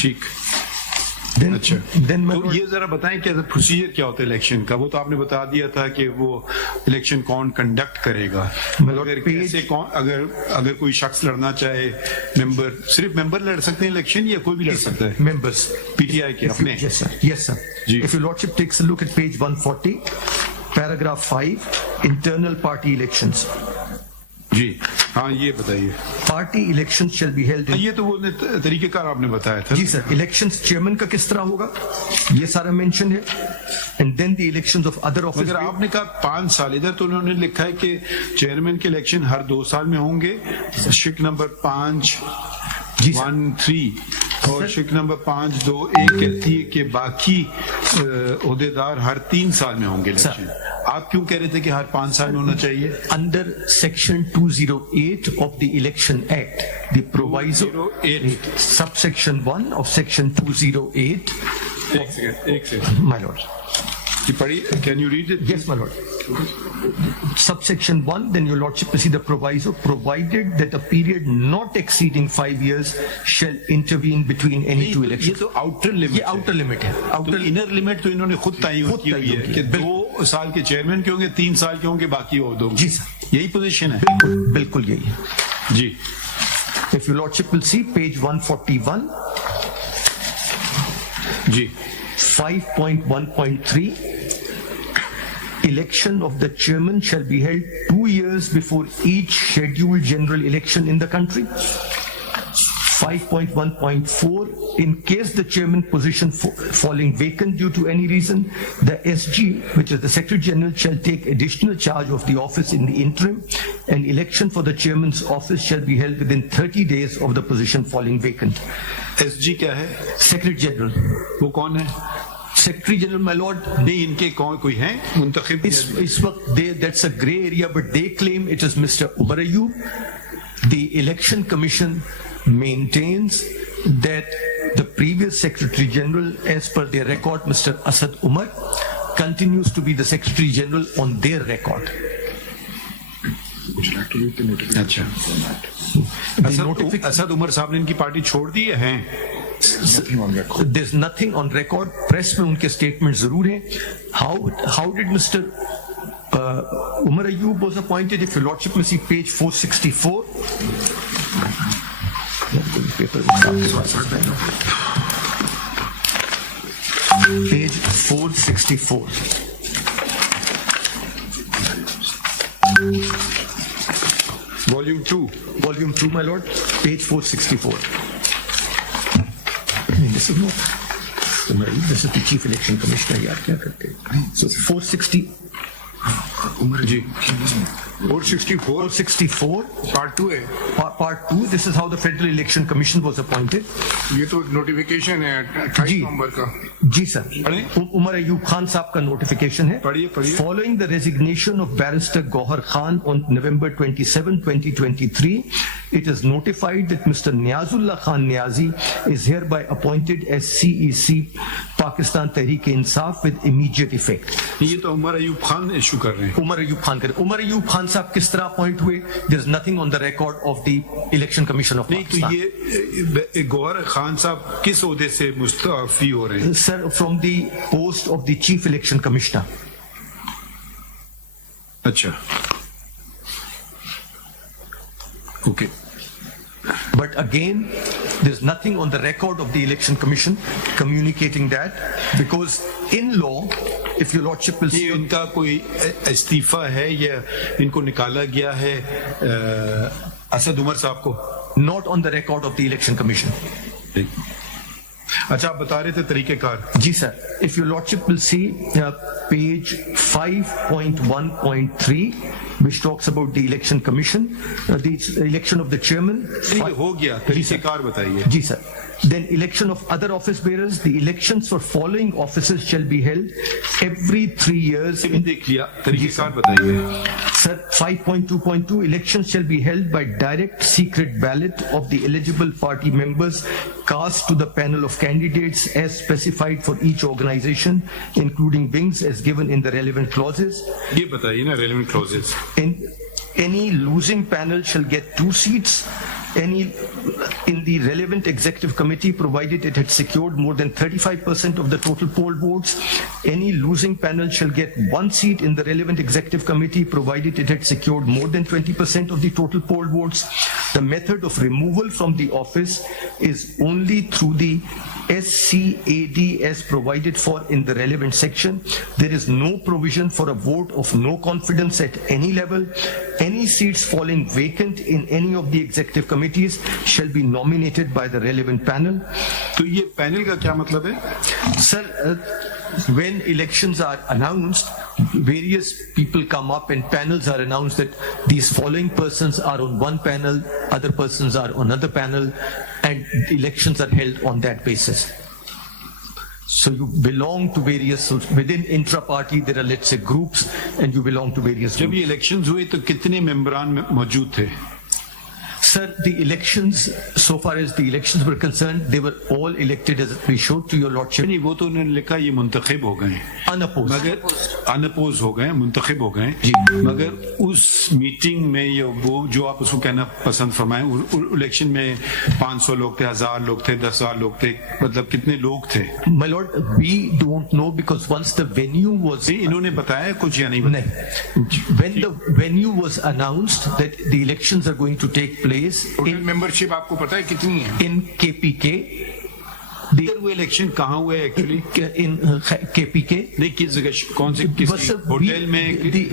ٹھیک. اچھا تو یہ ذرا بتائیں کہ پروسیجر کیا ہوتا ہے الیکشن کا. وہ تو آپ نے بتا دیا تھا کہ وہ الیکشن کون کنڈکٹ کرے گا. اگر کوئی شخص لڑنا چاہے, ممبر, صرف ممبر لڑ سکتے ہیں الیکشن یا کوئی بھی لڑ سکتا ہے؟ ممبرس پی ٹی آئی کے اپنے. Yes sir. If your lordship takes a look at page 140, paragraph 5, internal party elections. جی ہاں یہ بتائیے. Party election shall be held. یہ تو وہ طریقہ کار آپ نے بتایا تھا. جی سر. الیکشنز چیئرمین کا کس طرح ہوگا یہ سارا مینشن ہے. And then the elections of other office. اگر آپ نے کہا 5 سال, ادھر تو انہوں نے لکھا ہے کہ چیئرمین کے الیکشن ہر 2 سال میں ہوں گے. شک نمبر 5(1)(3) اور شک نمبر 5(2)(1) کہتی ہے کہ باقی عہدیدار ہر 3 سال میں ہوں گے الیکشن. آپ کیوں کہہ رہے تھے کہ ہر 5 سال میں ہونا چاہیے؟ Under section 208 of the election act, the proviso sub section 1 of section 208. ایک second my lord. Can you read it? Yes, my lord. Subsection 1, then your lordship will see the proviso, provided that a period not exceeding 5 years shall intervene between any two elections. یہ تو outer limit. یہ outer limit ہے. outer inner limit تو انہوں نے خود تعین کی ہوئی ہے کہ 2 سال کے چیئرمین کے ہوں گے, 3 سال کے ہوں گے, باقی عہدوں. جی سر, یہی پوزیشن ہے. بالکل بالکل یہی ہے جی. If your lordship will see page 141. G 5.1.3, election of the chairman shall be held 2 years before each scheduled general election in the country. 5.1.4, in case the chairman position falling vacant due to any reason, the SG, which is the Secretary General, shall take additional charge of the office in the interim, and election for the chairman's office shall be held within 30 days of the position falling vacant. SG کیا ہے؟ Secretary General. وہ کون ہے؟ Secretary General, my lord. نہیں, ان کے کوئی ہیں منتخب؟ اس وقت that's a grey area, but they claim it is Mr. Umar Ayub. The election commission maintains that the previous Secretary General, as per their record, Mr. Asad Umar, continues to be the Secretary General on their record. اچھا, اسد عمر صاحب نے ان کی party چھوڑ دی ہے؟ There's nothing on record. Press میں ان کے statement ضرور ہیں. How did Mr. Umar Ayub was appointed? If your lordship will see page 464. Page 464. Volume 2, my lord, page 464. This is not, this is the Chief Election Commissioner. yaar kya karte hain? So 460. G 464 part 2 ہے. Part 2, this is how the Federal Election Commission was appointed. یہ تو notification ہے 28 نومبر کا. جی سر, عمر ایوب خان صاحب کا notification ہے. Following the resignation of Barrister Gohar Khan on November 27, 2023, it is notified that Mr. Niazullah Khan Niazi is hereby appointed as CEC Pakistan Tehreek-e-Insaf with immediate effect. یہ تو Omar Ayub Khan issue کر رہے ہیں. عمر ایوب خان کر. عمر ایوب خان صاحب کس طرح اپوائنٹ ہوئے؟ there is nothing on the record of the Election Commission of Pakistan. نہیں تو یہ گوہر خان صاحب کس عہدے سے مستعفی ہو رہے ہیں؟ Sir, from the post of the Chief Election Commissioner. اچھا, okay. But again, there's nothing on the record of the Election Commission communicating that, because in law, if your lordship will see, ان کا کوئی استعفیٰ ہے یا ان کو نکالا گیا ہے اسد عمر صاحب کو؟ not on the record of the Election Commission. اچھا, آپ بتا رہے تھے طریقہ کار. جی سر, if your lordship will see page 5.1.3, which talks about the Election Commission, the election of the chairman. ہو گیا, طریقہ کار بتائیے. جی سر. Then election of other office bearers. The elections for following offices shall be held every 3 years. دیکھ لیا, طریقہ کار بتائیے. Sir, 5.2.2, elections shall be held by direct secret ballot of the eligible party members cast to the panel of candidates as specified for each organization, including wings as given in the relevant clauses. یہ بتائیے نا relevant clauses. Any losing panel shall get 2 seats any in the relevant executive committee, provided it had secured more than 35% of the total poll votes. Any losing panel shall get 1 seat in the relevant executive committee, provided it had secured more than 20% of the total poll votes. The method of removal from the office is only through the SCAD as provided for in the relevant section. There is no provision for a vote of no confidence at any level. Any seats falling vacant in any of the executive committees shall be nominated by the relevant panel. تو یہ panel کا کیا مطلب ہے؟ Sir, when elections are announced, various people come up and panels are announced that these following persons are on one panel, other persons are on another panel, and elections are held on that basis. So you belong to various, within intra-party there are, let's say, groups, and you belong to various جب groups. یہ elections ہوئے تو کتنے ممبران موجود تھے؟ Sir, the elections, so far as the elections were concerned, they were all elected, as we showed to your lordship, نہیں وہ تو انہوں نے لکھا یہ منتخب ہو گئے unopposed. مگر انپوز ہو گئے، منتخب ہو گئے، مگر اس میٹنگ میں یا وہ جو آپ اس کو کہنا پسند فرمائیں، الیکشن میں 500 لوگ تھے، 1000 لوگ تھے، 10,000 لوگ تھے، مطلب کتنے لوگ تھے؟ My lord, we don't know, because once the venue was... انہوں نے بتایا کچھ یا نہیں بتایا؟ نہیں. When the venue was announced that the elections are going to take place membership آپ کو پتا ہے کتنی ہے؟ in KPK, وہ الیکشن کہاں ہوئے ایکچولی؟ in KPK, نہیں کس جگہ، کون سے کسی ہوٹل میں؟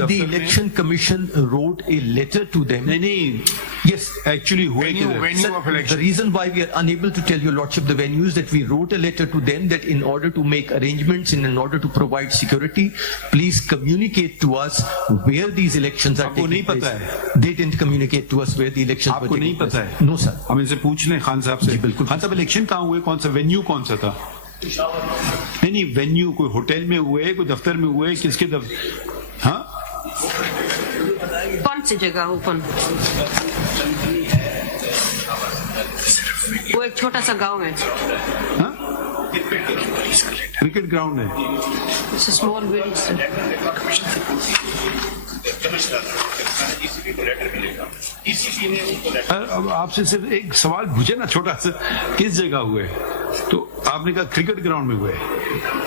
the election commission wrote a letter to them. نہیں Yes, ایکچولی ہوئے کدھر؟ venue of the election. reason why we are unable to tell your lordship the venue is that we wrote a letter to them that in order to make arrangements and in order to provide security, please communicate to us where these elections are آپ کو taking نہیں پتا place. ہے؟ They didn't communicate to us where the elections آپ were کو taking نہیں پتا place. ہے؟ No, sir. ہم ان سے پوچھ لیں خان صاحب سے. جی بالکل. خان صاحب الیکشن کہاں ہوئے، کون سا وینیو کون سا تھا؟ نہیں وینیو کوئی ہوٹل میں ہوئے، کوئی دفتر میں ہوئے، کس کے دفتر؟ ہاں کون سی جگہ اوپن؟ وہ ایک چھوٹا سا گاؤں ہے. ہاں کرکٹ گراؤنڈ ہے. It's a small village, sir. اب آپ سے صرف ایک سوال پوچھے نا چھوٹا سا، کس جگہ ہوئے؟ تو آپ نے کہا کرکٹ گراؤنڈ میں ہوئے.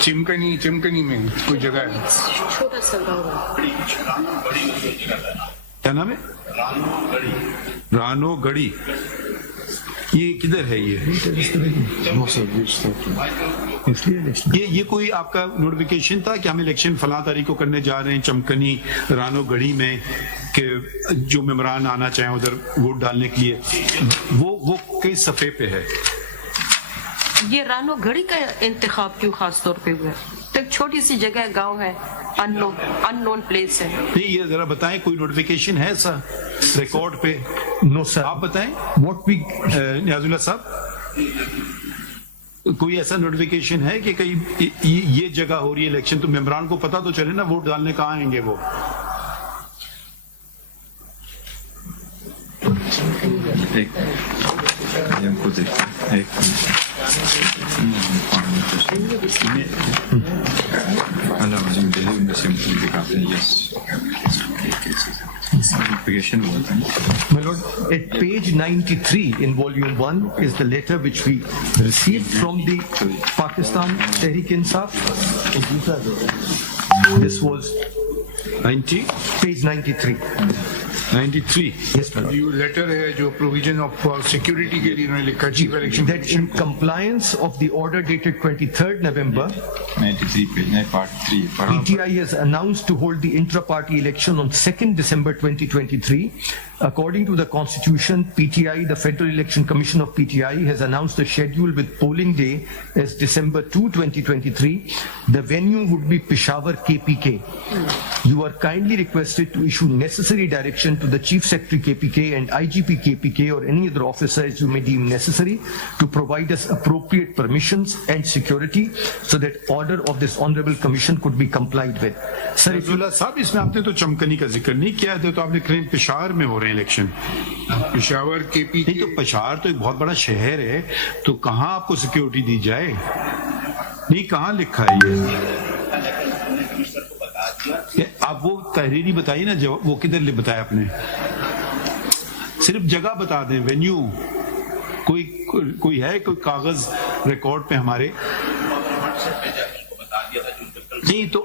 چمکنی میں کوئی جگہ ہے. چھوٹا سا گاؤں ہے. کیا نام ہے؟ رانو گڑی. یہ کدھر ہے؟ یہ کوئی آپ کا نوٹیفیکیشن تھا کہ ہم الیکشن فلاں تاریخ کو کرنے جا رہے ہیں چمکنی رانو گڑی میں، کہ جو ممبران آنا چاہیں ادھر ووٹ ڈالنے کے لیے؟ وہ کس صفحے پہ ہے؟ یہ رانو گھڑی کا انتخاب کیوں خاص طور پہ ہوا؟ ایک چھوٹی سی جگہ ہے، گاؤں ہے، ان نون پلیس ہے. نہیں یہ ذرا بتائیں کوئی نوٹیفیکیشن ہے سر ریکارڈ پہ؟ No, sir. آپ بتائیں. What we نیاز اللہ صاحب کوئی ایسا نوٹیفیکیشن ہے کہ کہیں یہ جگہ ہو رہی ہے الیکشن، تو ممبران کو پتا تو چلے نا ووٹ ڈالنے کہاں آئیں گے وہ. My lord, at page 93 in volume 1 is the letter which we received from the Pakistan Tehrik Insaf. This was 90 page 93. 93. Yes, my lord. یہ لیٹر ہے جو پروویژن آف سیکورٹی کے لیے انہوں نے لکھا chief election. That in compliance of the order dated 23rd November, 93 page, part 3. PTI has announced to hold the intra-party election on 2nd December 2023. According to the Constitution, PTI, the Federal Election Commission of PTI, has announced the schedule with polling day as December 2, 2023. The venue would be Peshawar KPK. You are kindly requested to issue necessary direction to the Chief Secretary KPK and IGP KPK or any other officer as you may deem necessary to provide us appropriate permissions and security so that order of this Honorable Commission could be complied with. Sir, if you... اللہ صاحب اس میں آپ نے تو چمکنی کا ذکر نہیں کیا تھا، تو آپ نے کہیں پشاور میں ہو رہے ہیں الیکشن. پشاور کے پی نہیں تو پشاور تو ایک بہت بڑا شہر ہے، تو کہاں آپ کو سیکیورٹی دی جائے؟ نہیں کہاں لکھا ہے یہ؟ آپ وہ تحریری بتائیے نا، وہ کدھر بتایا آپ نے؟ صرف جگہ بتا دیں, وینیو. کوئی ہے کوئی کاغذ ریکارڈ پہ ہمارے؟ نہیں تو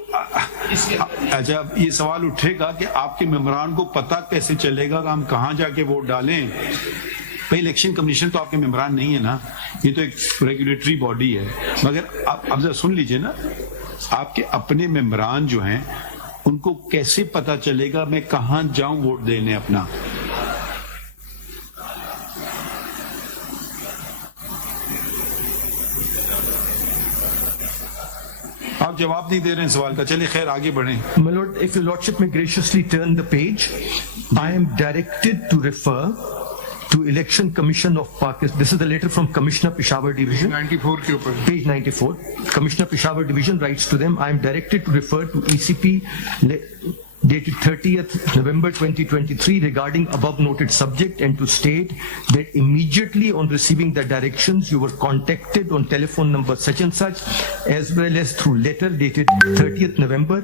اچھا یہ سوال اٹھے گا کہ آپ کے ممبران کو پتہ کیسے چلے گا کہ ہم کہاں جا کے ووٹ ڈالیں؟ بھائی الیکشن کمیشن تو آپ کے ممبران نہیں ہے نا, یہ تو ایک ریگولیٹری باڈی ہے. مگر اب ذرا سن لیجئے نا, آپ کے اپنے ممبران جو ہیں ان کو کیسے پتا چلے گا میں کہاں جاؤں ووٹ دینے اپنا؟ آپ جواب نہیں دے رہے ہیں سوال کا, چلے خیر آگے بڑھیں. My Lord, if your Lordship may graciously turn the page, I am directed to refer to Election Commission of Pakistan. This is the letter from Commissioner Peshawar Division. 94 کے اوپر. Page 94. Commissioner Peshawar Division writes to them, I am directed to refer to ECP dated 30th November 2023 regarding above noted subject and to state that immediately on receiving the directions you were contacted on telephone number such and such as well as through letter dated 30th November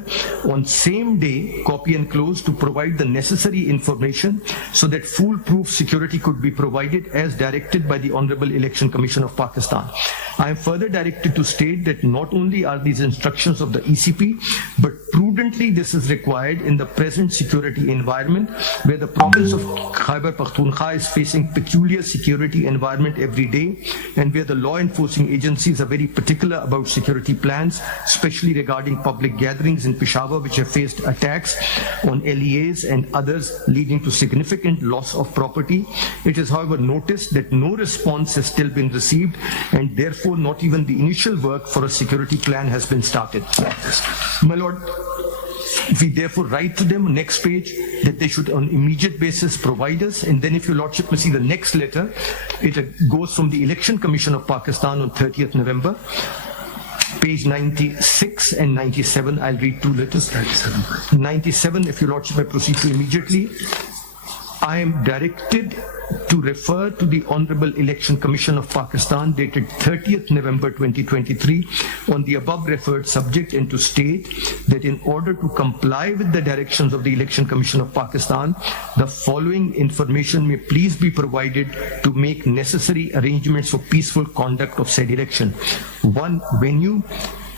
on same day copy enclosed to provide the necessary information so that foolproof security could be provided as directed by the Honorable Election Commission of Pakistan. I am further directed to state that not only are these instructions of the ECP but prudently this is required in the present security environment where the province of Khyber Pakhtunkhwa is facing peculiar security environment every day and where the law enforcing agencies are very particular about security plans, especially regarding public gatherings in Peshawar which have faced attacks on LEAs and others leading to significant loss of property. It is however noticed that no response has still been received and therefore not even the initial work for a security plan has been started. My Lord, we therefore write to them, next page, that they should on immediate basis provide us, and then if your Lordship may see the next letter, it goes from the Election Commission of Pakistan on 30th November, page 96 and 97, I'll read two letters. 97, if your Lordship may proceed to immediately. I am directed to refer to the Honorable Election Commission of Pakistan dated 30th November 2023 on the above referred subject and to state that in order to comply with the directions of the Election Commission of Pakistan, the following information may please be provided to make necessary arrangements for peaceful conduct of said election. 1. Venue.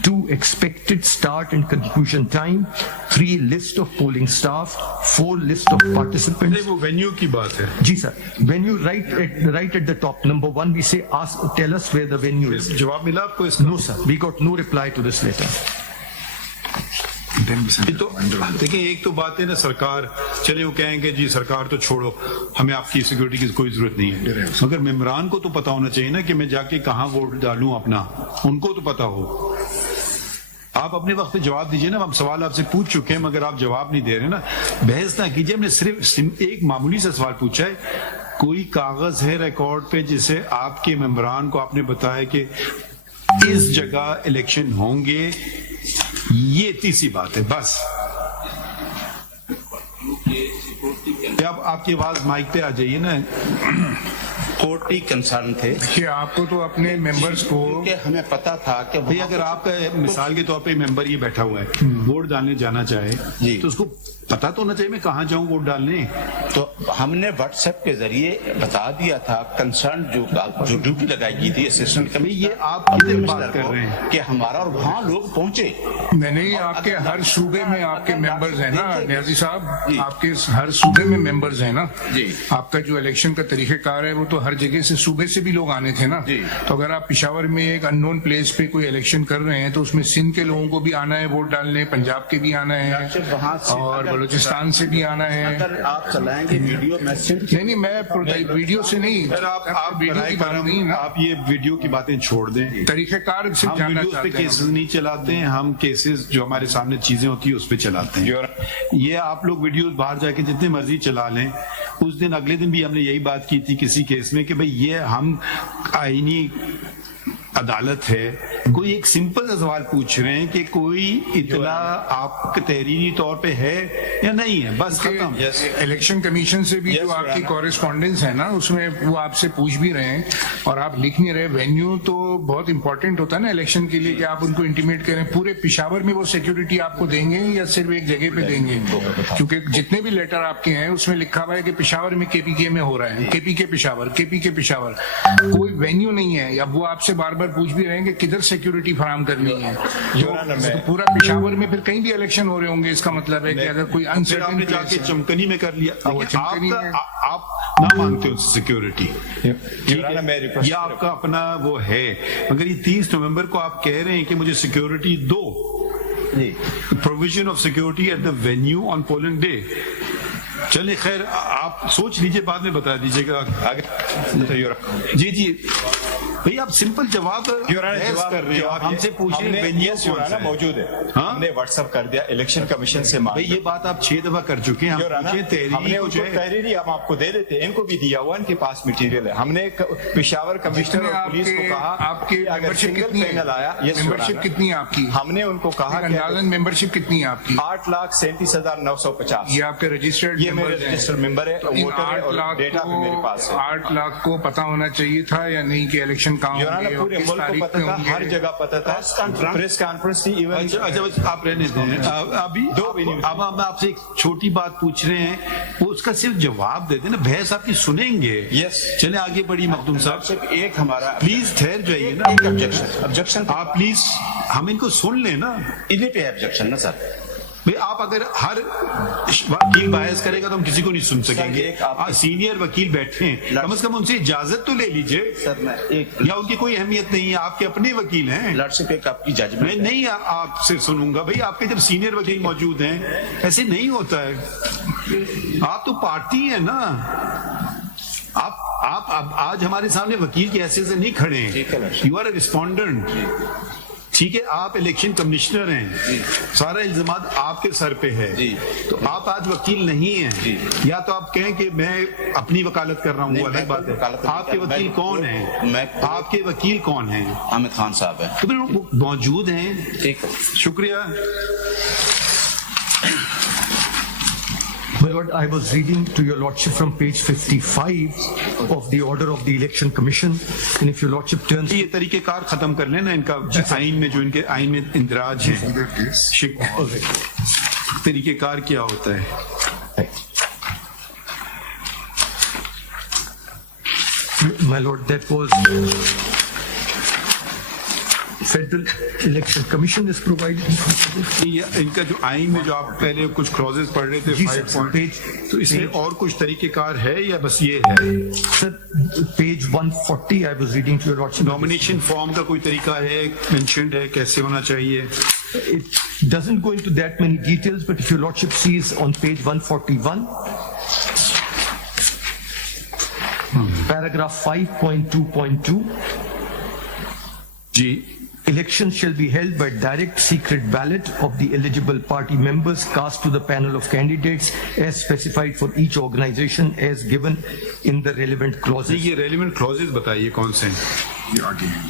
2. Expected start and conclusion time. 3. List of polling staff. 4. List of participants. نہیں وہ venue کی بات ہے. جی sir. Venue right at the top. Number 1 we say tell us where the venue is. جواب ملا آپ کو اس کا؟ No sir. We got no reply to this letter. تو دیکھیں ایک تو بات ہے نا سرکار, چلے وہ کہیں گے جی سرکار تو چھوڑو ہمیں آپ کی سیکورٹی کی کوئی ضرورت نہیں ہے, مگر ممبران کو تو پتا ہونا چاہیے نا کہ میں جا کے کہاں ووٹ ڈالوں اپنا, ان کو تو پتا ہو. آپ اپنے وقت پہ جواب دیجئے نا, ہم سوال آپ سے پوچھ چکے ہیں مگر آپ جواب نہیں دے رہے نا. بحث نہ کیجئے, ہم نے صرف ایک معمولی سا سوال پوچھا ہے, کوئی کاغذ ہے ریکارڈ پہ جسے آپ کے ممبران کو آپ نے بتایا کہ اس جگہ الیکشن ہوں گے, یہ تیسری بات ہے بس. اب آپ کی آواز مائک پہ آ جائیے نا. کورٹ ہی کنسرن تھے کہ آپ کو تو اپنے ممبرز کو کہ ہمیں پتا تھا کہ بھئی اگر آپ کا مثال کے طور پہ ممبر یہ بیٹھا ہوا ہے ووٹ ڈالنے جانا چاہے تو اس کو پتا تو ہونا چاہیے میں کہاں جاؤں ووٹ ڈالنے. تو ہم نے واٹس ایپ کے ذریعے بتا دیا تھا کنسرن جو ڈیوٹی لگائی گئی تھی اسسٹنٹ کمیشنر, یہ آپ کتنے بات کر رہے ہیں کہ ہمارا اور وہاں لوگ پہنچے. نہیں, آپ کے ہر صوبے میں آپ کے ممبرز ہیں نا نیازی صاحب, آپ کے ہر صوبے میں ممبرز ہیں نا. آپ کا جو الیکشن کا طریقہ کار ہے وہ تو ہر جگہ سے صوبے سے بھی لوگ آنے تھے نا. تو اگر آپ پشاور میں ایک ان نون پلیس پہ کوئی الیکشن کر رہے ہیں تو اس میں سندھ کے لوگوں کو بھی آنا ہے ووٹ ڈالنے, پنجاب کے بھی آنا ہے اور بلوچستان سے بھی آنا ہے. آپ چلائیں گے ویڈیو میسج. نہیں میں ویڈیو سے نہیں, آپ یہ ویڈیو کی باتیں چھوڑ دیں. طریقہ کار سے جاننا چاہتے ہیں. کیسز نہیں چلاتے ہیں ہم, کیسز جو ہمارے سامنے چیزیں ہوتی ہیں اس پہ چلاتے ہیں. یہ آپ لوگ ویڈیوز باہر جا کے جتنے مرضی چلا لیں. اس دن اگلے دن بھی ہم نے یہی بات کی تھی کسی کیس میں کہ بھئی یہ ہم آئینی عدالت ہے. کوئی ایک سمپل سا سوال پوچھ رہے ہیں کہ کوئی اطلاع آپ کے تحریری طور پہ ہے یا نہیں ہے, بس ختم. الیکشن کمیشن سے بھی جو آپ کی کورسپونڈنس ہے نا, اس میں وہ آپ سے پوچھ بھی رہے ہیں اور آپ لکھ نہیں رہے. وینیو تو بہت امپورٹنٹ ہوتا ہے نا الیکشن کے لیے, کہ آپ ان کو انٹیمیٹ کریں. پورے پشاور میں وہ سیکورٹی آپ کو دیں گے یا صرف ایک جگہ پہ دیں گے؟ کیونکہ جتنے بھی لیٹر آپ کے ہیں اس میں لکھا ہوا ہے کہ پشاور میں کے پی کے میں ہو رہا ہے, کے پی کے پشاور, کے پی کے پشاور. کوئی وینیو نہیں ہے. اب وہ آپ سے بار بار پوچھ بھی رہے ہیں کہ کدھر سیکورٹی فراہم کرنی ہے. پورا پشاور میں پھر کہیں بھی الیکشن ہو رہے ہوں گے. اس کا مطلب ہے کہ اگر کوئی آپ نے جا کے چمکنی میں کر لیا, آپ نہ مانگتے ہو سیکورٹی, یا آپ کا اپنا وہ ہے, مگر یہ 30 نومبر کو آپ کہہ رہے ہیں کہ مجھے سیکورٹی دو, provision of security at the venue on polling day. چلے خیر, آپ سوچ لیجئے, بعد میں بتا دیجئے گا. جی جی بھئی, آپ سمپل جواب کر رہے ہیں, ہم سے پوچھیں موجود ہے, ہم نے واٹس ایپ کر دیا الیکشن کمیشن سے. یہ بات آپ 6 دفعہ کر چکے ہیں. ہم نے تحریری ہم آپ کو دے دیتے, ان کو بھی دیا ہوا, ان کے پاس مٹیریل ہے. ہم نے پشاور کمیشنر اور پولیس کو کہا آپ کی اگر سنگل پینل آیا, ممبرشپ کتنی ہے آپ کی؟ ہم نے ان کو کہا ممبرشپ کتنی ہے آپ کی؟ 8,37,950. یہ آپ کے رجسٹرڈ ممبر ہے, ووٹر ہے, اور ڈیٹا بھی میرے پاس ہے. 8 لاکھ کو پتا ہونا چاہیے تھا یا نہیں کہ الیکشن پورے ملک کو پتا تھا, ہر جگہ پتا تھا. پریس کانفرنس تھی. آپ رہنے دیں. ابھی اب ہم آپ سے ایک چھوٹی بات پوچھ رہے ہیں, وہ اس کا صرف جواب دے دیں نا, بحث آپ کی سنیں گے. یس, چلے آگے بڑھی. مخدوم صاحب ایک ہمارا پلیز ٹھہر جائیے نا. ایک آبجیکشن آپ پلیز ہم ان کو سن لیں نا. انہیں پہ آبجیکشن نا سر. بھئی آپ اگر ہر وکیل بحث کرے گا تو ہم کسی کو نہیں سن سکیں گے. سینئر وکیل بیٹھے ہیں, کم از کم ان سے اجازت تو لے لیجئے. یا ان کی کوئی اہمیت نہیں ہے, آپ کے اپنے وکیل ہیں. لارڈشپ ایک آپ کی ججمنٹ میں نہیں آپ سے سنوں گا. بھئی آپ کے جب سینئر وکیل موجود ہیں, ایسے نہیں ہوتا ہے. آپ تو پارٹی ہیں نا. آپ اب آج ہمارے سامنے وکیل کی حیثیت سے نہیں کھڑے ہیں. You are a respondent. ٹھیک ہے, آپ الیکشن کمشنر ہیں, سارا الزامات آپ کے سر پہ ہے. تو آپ آج وکیل نہیں ہیں. یا تو آپ کہیں کہ میں اپنی وکالت کر رہا ہوں, وہ الگ بات ہے. آپ کے وکیل کون ہیں؟ آپ کے وکیل کون ہیں؟ حامد خان صاحب ہیں. تو پھر وہ موجود ہیں. شکریہ. My Lord, I was reading to your Lordship from page 55 of the order of the Election Commission, and if your Lordship turns... یہ طریقہ کار ختم کر لینا ان کا آئین میں, جو ان کے آئین میں اندراج ہے. طریقہ کار کیا ہوتا ہے؟ My Lord, that was... Federal Election Commission is provided. ان کا جو آئین میں جو آپ پہلے کچھ کلوزز پڑھ رہے تھے 5 پوائنٹ, تو اس میں اور کچھ طریقہ کار ہے یا بس یہ ہے؟ Sir, page 140 I was reading to your Lordship. Nomination form کا کوئی طریقہ ہے, مینشنڈ ہے, کیسے ہونا چاہیے؟ It doesn't go into that many details, but if your Lordship sees on page 141, paragraph 5.2.2, G, elections shall be held by direct secret ballot of the eligible party members cast to the panel of candidates as specified for each organization as given in the relevant clauses. یہ relevant closures بتائیے کون سے ہیں؟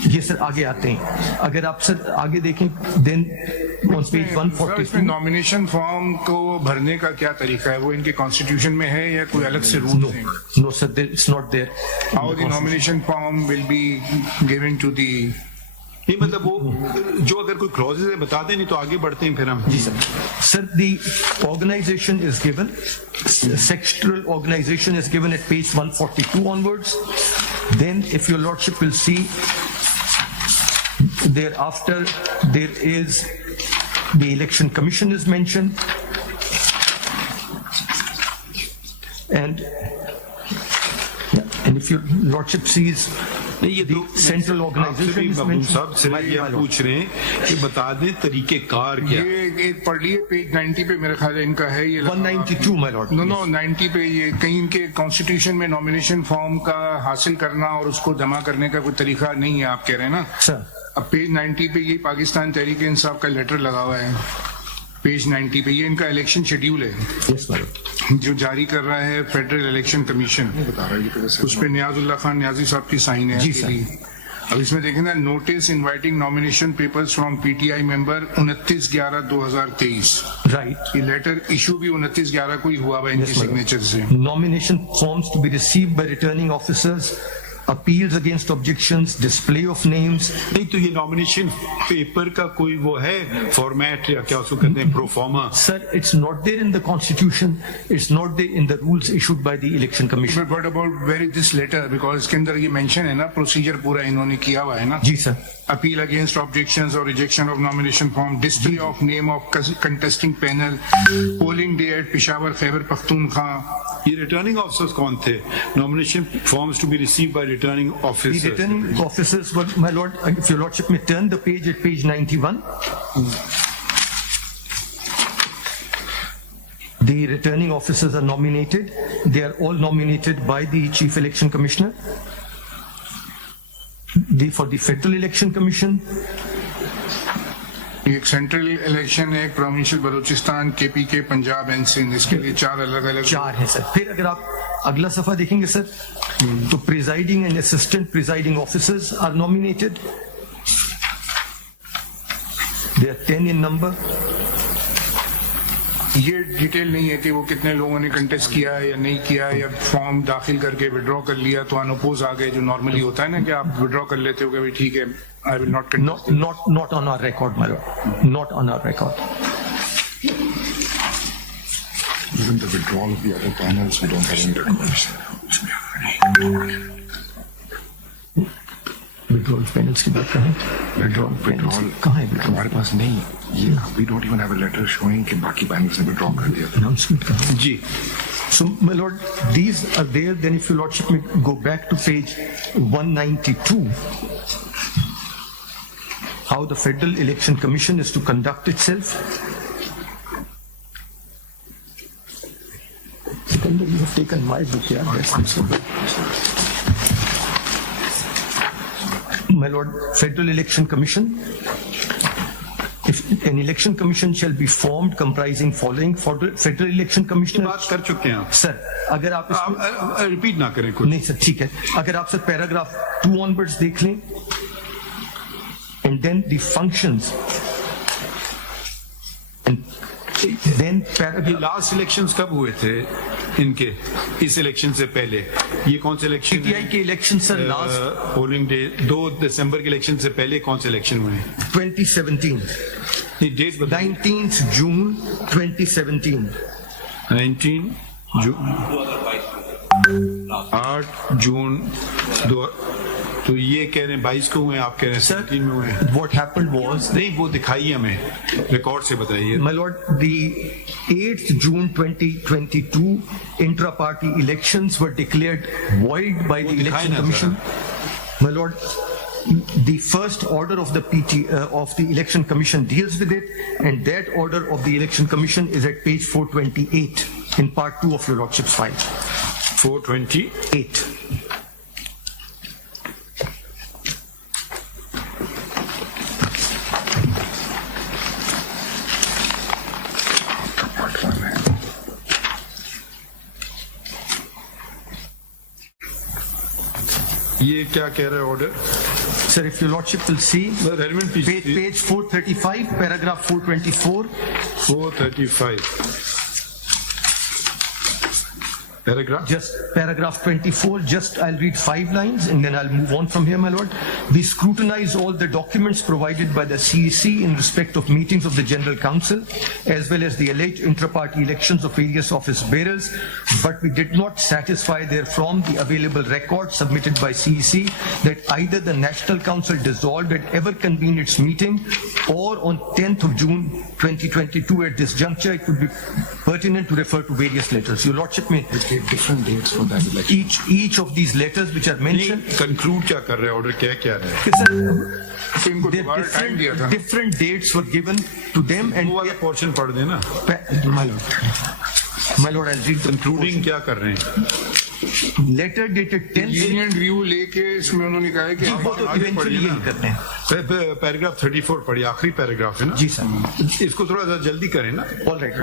یہ سر آگے آتے ہیں. اگر آپ سر آگے دیکھیں then on page 142 nomination form کو بھرنے کا کیا طریقہ ہے, وہ ان کے کانسٹیٹیوشن میں ہے یا کوئی الگ سے رول ہے؟ No sir, it's not there. How the nomination form will be given to the... نہیں مطلب وہ جو اگر کوئی کلوزز ہے بتا دیں, نہیں تو آگے بڑھتے ہیں پھر ہم. جی سر. Sir, the organization is given, sectoral organization is given at page 142 onwards. Then if your Lordship will see, thereafter there is the Election Commission is mentioned, and if your Lordship sees the central organization is mentioned. صاحب سے یہ پوچھ رہے ہیں کہ بتا دیں طریقہ کار کیا. یہ ایک پڑھ لیے پیج 90 پہ میرا خیال ہے ان کا ہے, یہ 192 my lord. No 90 پہ یہ کہیں ان کے کانسٹیٹیوشن میں نامینیشن فارم کا حاصل کرنا اور اس کو جمع کرنے کا کوئی طریقہ نہیں ہے, آپ کہہ رہے ہیں نا سر. اب پیج 90 پہ یہ پاکستان تحریک انصاف کا لیٹر لگا ہوا ہے پیج 90 پہ, یہ ان کا الیکشن شیڈیول ہے جو جاری کر رہا ہے فیڈرل الیکشن کمیشن. اس پہ نیاز اللہ خان نیازی صاحب کی سائن ہے. अब इसमें देखें ना, notice inviting nomination papers from PTI member 29/11/2023, Right. ये लेटर इशू भी 29/11 को ही हुआ हुआ इनकी सिग्नेचर से। Nomination forms to be received by returning officers, appeals against objections, display of names. नहीं तो ये नॉमिनेशन पेपर का कोई वो है फॉर्मेट या क्या उसको कहते हैं proforma? Sir, it's not there in the constitution. It's not there in the rules issued by the election commission. But what about very this letter, because इसके अंदर ये मेंशन है ना, प्रोसीजर पूरा इन्होंने किया हुआ है ना। जी सर। अपील अगेंस्ट ऑब्जेक्शंस और rejection of nomination form, display of name of contesting panel, polling day at Peshawar Khyber Pakhtunkhwa. ये रिटर्निंग ऑफिसर्स कौन थे? Nomination forms to be received by returning The officers. returning officers were, my lord, if your lordship may turn the page at page 91. The returning officers are nominated. They are all nominated by the Chief Election Commissioner. For the Federal Election Commission, एक central election है, एक provincial Balochistan, KPK, Punjab and Sindh, इसके लिए 4 अलग अलग। 4 है sir. फिर अगर आप अगला सफा देखेंगे सर, तो presiding and assistant presiding officers are nominated. They are 10 in number. ये डिटेल नहीं है कि वो कितने लोगों ने कंटेस्ट किया है या नहीं किया है, या फॉर्म दाखिल करके विड्रॉ कर लिया तो अनअपोज आ गए, जो नॉर्मली होता है ना कि आप विड्रॉ कर लेते हो कि भाई ठीक है, I will not contest. Not on our record, my lord. Not on our record. Even the withdrawal of the other panels, we don't have any records. Withdrawal panels की बात करें। Withdrawal कहाँ है withdrawal? हमारे पास नहीं, ये we don't even have a letter showing कि बाकी panels ने withdraw कर दिया। Announcement कहाँ है? जी So, my lord, these are there. Then if your lordship may go back to page 192, how the Federal Election Commission is to conduct itself. Sikandar, you have taken my book, yeah? That's so good. My lord, Federal Election Commission. If an election commission shall be formed comprising following Federal Election Commissioner. बात कर चुके हैं आप sir, अगर आप repeat ना करें कुछ। नहीं सर, ठीक है। अगर आप सर पैराग्राफ 2 onwards देख लें, and then the functions, and then ये paragraph. लास्ट इलेक्शंस कब हुए थे इनके? इस इलेक्शन से पहले ये कौन से इलेक्शन? पीटीआई के election sir last polling day 2 दिसंबर के इलेक्शन से पहले कौन से इलेक्शन हुए हैं? 2017, डेट 19th June 2017. 19 जून 8 जून 2, तो ये कह रहे हैं 22 को हुए, आप कह रहे हैं 17 में हुए। What happened was, नहीं वो दिखाइए हमें, रिकॉर्ड से बताइए। my lord, the 8th June 2022 intra-party elections were declared void by the election commission. My lord, the first order of the election commission deals with it, and that order of the election commission is at page 428 in part 2 of your lordship's file. 428। ये क्या कह रहा है order? Sir, if your lordship will see, relevant page 435, paragraph 424. 435 paragraph. Just paragraph 24, just I'll read 5 lines and then I'll move on from here, my lord. We scrutinize all the documents provided by the CEC in respect of meetings of the General Council, as well as the alleged intra-party elections of various office bearers, but we did not satisfy therefrom the available records submitted by CEC that either the National Council dissolved and ever convened its meeting, or on 10th of June 2022 at this juncture. It would be pertinent to refer to various letters. Your lordship may Different dates for that election. each of these letters which are mentioned. Conclude क्या कर रहे हैं order? क्या रहे हैं? Sir, इनको there दोबारा time दिया था। different dates were given to them, and वो वाला पोर्शन पढ़ देना। my lord, I'll read the concluding क्या कर रहे हैं? letter dated 10th. Union view लेके इसमें उन्होंने कहा है कि वो तो eventually यही करते हैं। पैराग्राफ 34 पढ़िए, आखिरी पैराग्राफ है ना जी सर। इसको थोड़ा सा जल्दी करें ना। All right.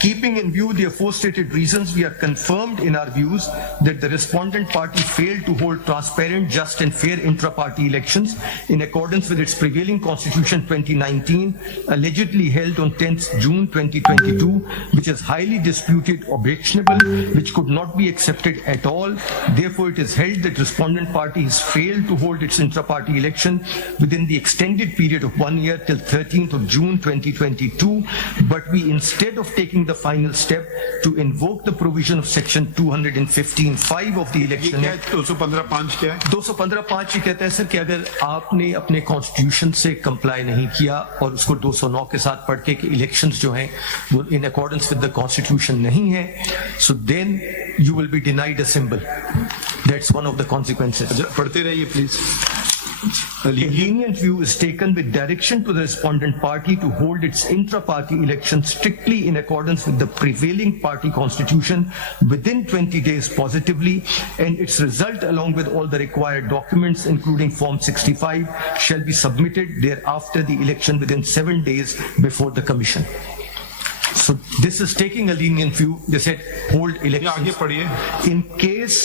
Keeping in view the aforestated reasons, we are confirmed in our views that the respondent party failed to hold transparent, just and fair intra-party elections in accordance with its prevailing Constitution 2019, allegedly held on 10th June 2022, which is highly disputed, objectionable, which could not be accepted at all. Therefore, it is held that respondent party has failed to hold its intra-party election within the extended period of 1 year till 13th of June 2022, but we, instead of taking the final step to invoke the provision of section 215(5) of the election act, 215(5) क्या है? 215(5) ये कहता है sir कि अगर आपने अपने constitution से कंप्लाई नहीं किया और उसको 209 के साथ पढ़ के कि इलेक्शंस जो हैं वो in accordance with the constitution नहीं है, so then you will be denied a symbol. That's one of the consequences. पढ़ते रहिए please. A lenient view is taken with direction to the respondent party to hold its intra-party election strictly in accordance with the prevailing party constitution within 20 days positively, and its result along with all the required documents including Form 65 shall be submitted thereafter the election within 7 days before the commission. So this is taking a lenient view. They said hold elections. आगे पढ़िए. In case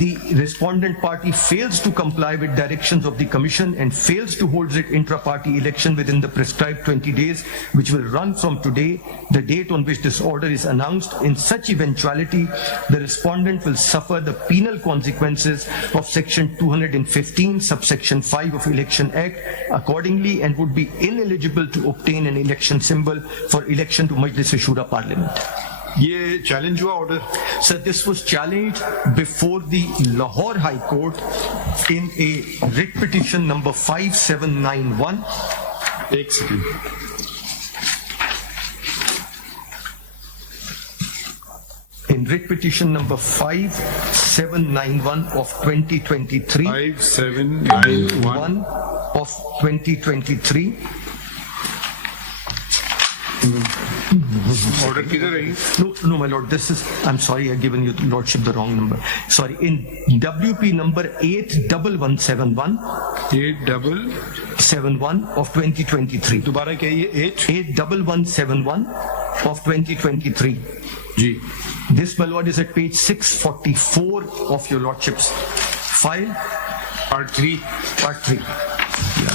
the respondent party fails to comply with directions of the commission and fails to hold its intra-party election within the prescribed 20 days, which will run from today, the date on which this order is announced, in such eventuality, the respondent will suffer the penal consequences of section 215 subsection 5 of Election Act accordingly, and would be ineligible to obtain an election symbol for election to Majlis-e-Shura Parliament. ये challenge हुआ order? Sir, this was challenged before the Lahore High Court in a writ petition number 5791. एक second. In writ petition number 5791 of 2023. 5791 of 2023. Order किधर है? No, my lord, this is, I'm sorry, I've given you, lordship, the wrong number. Sorry, in WP number 81171. 81171 of 2023. दोबारा कहिए. 81171 of 2023. Ji. This, my lord, is at page 644 of your lordship's file. Part 3. Part 3. Yeah,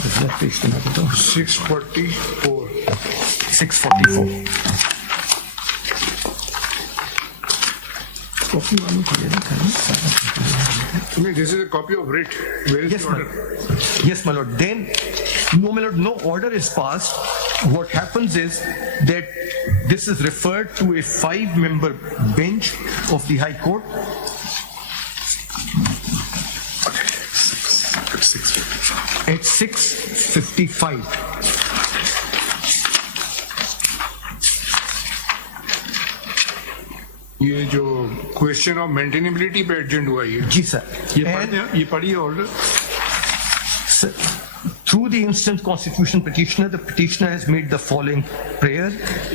this is that page. 644. 644. This is a copy of writ. Where is Yes, the my order? lord. Yes, my lord. Then, no, my lord, no order is passed. What happens is that this is referred to a 5-member bench of the High Court. At 6:55. ये जो question of maintainability पे एडजेंट हुआ ये. जी sir. ये पढ़िए order. Through the instant constitution petitioner, the petitioner has made the following prayer.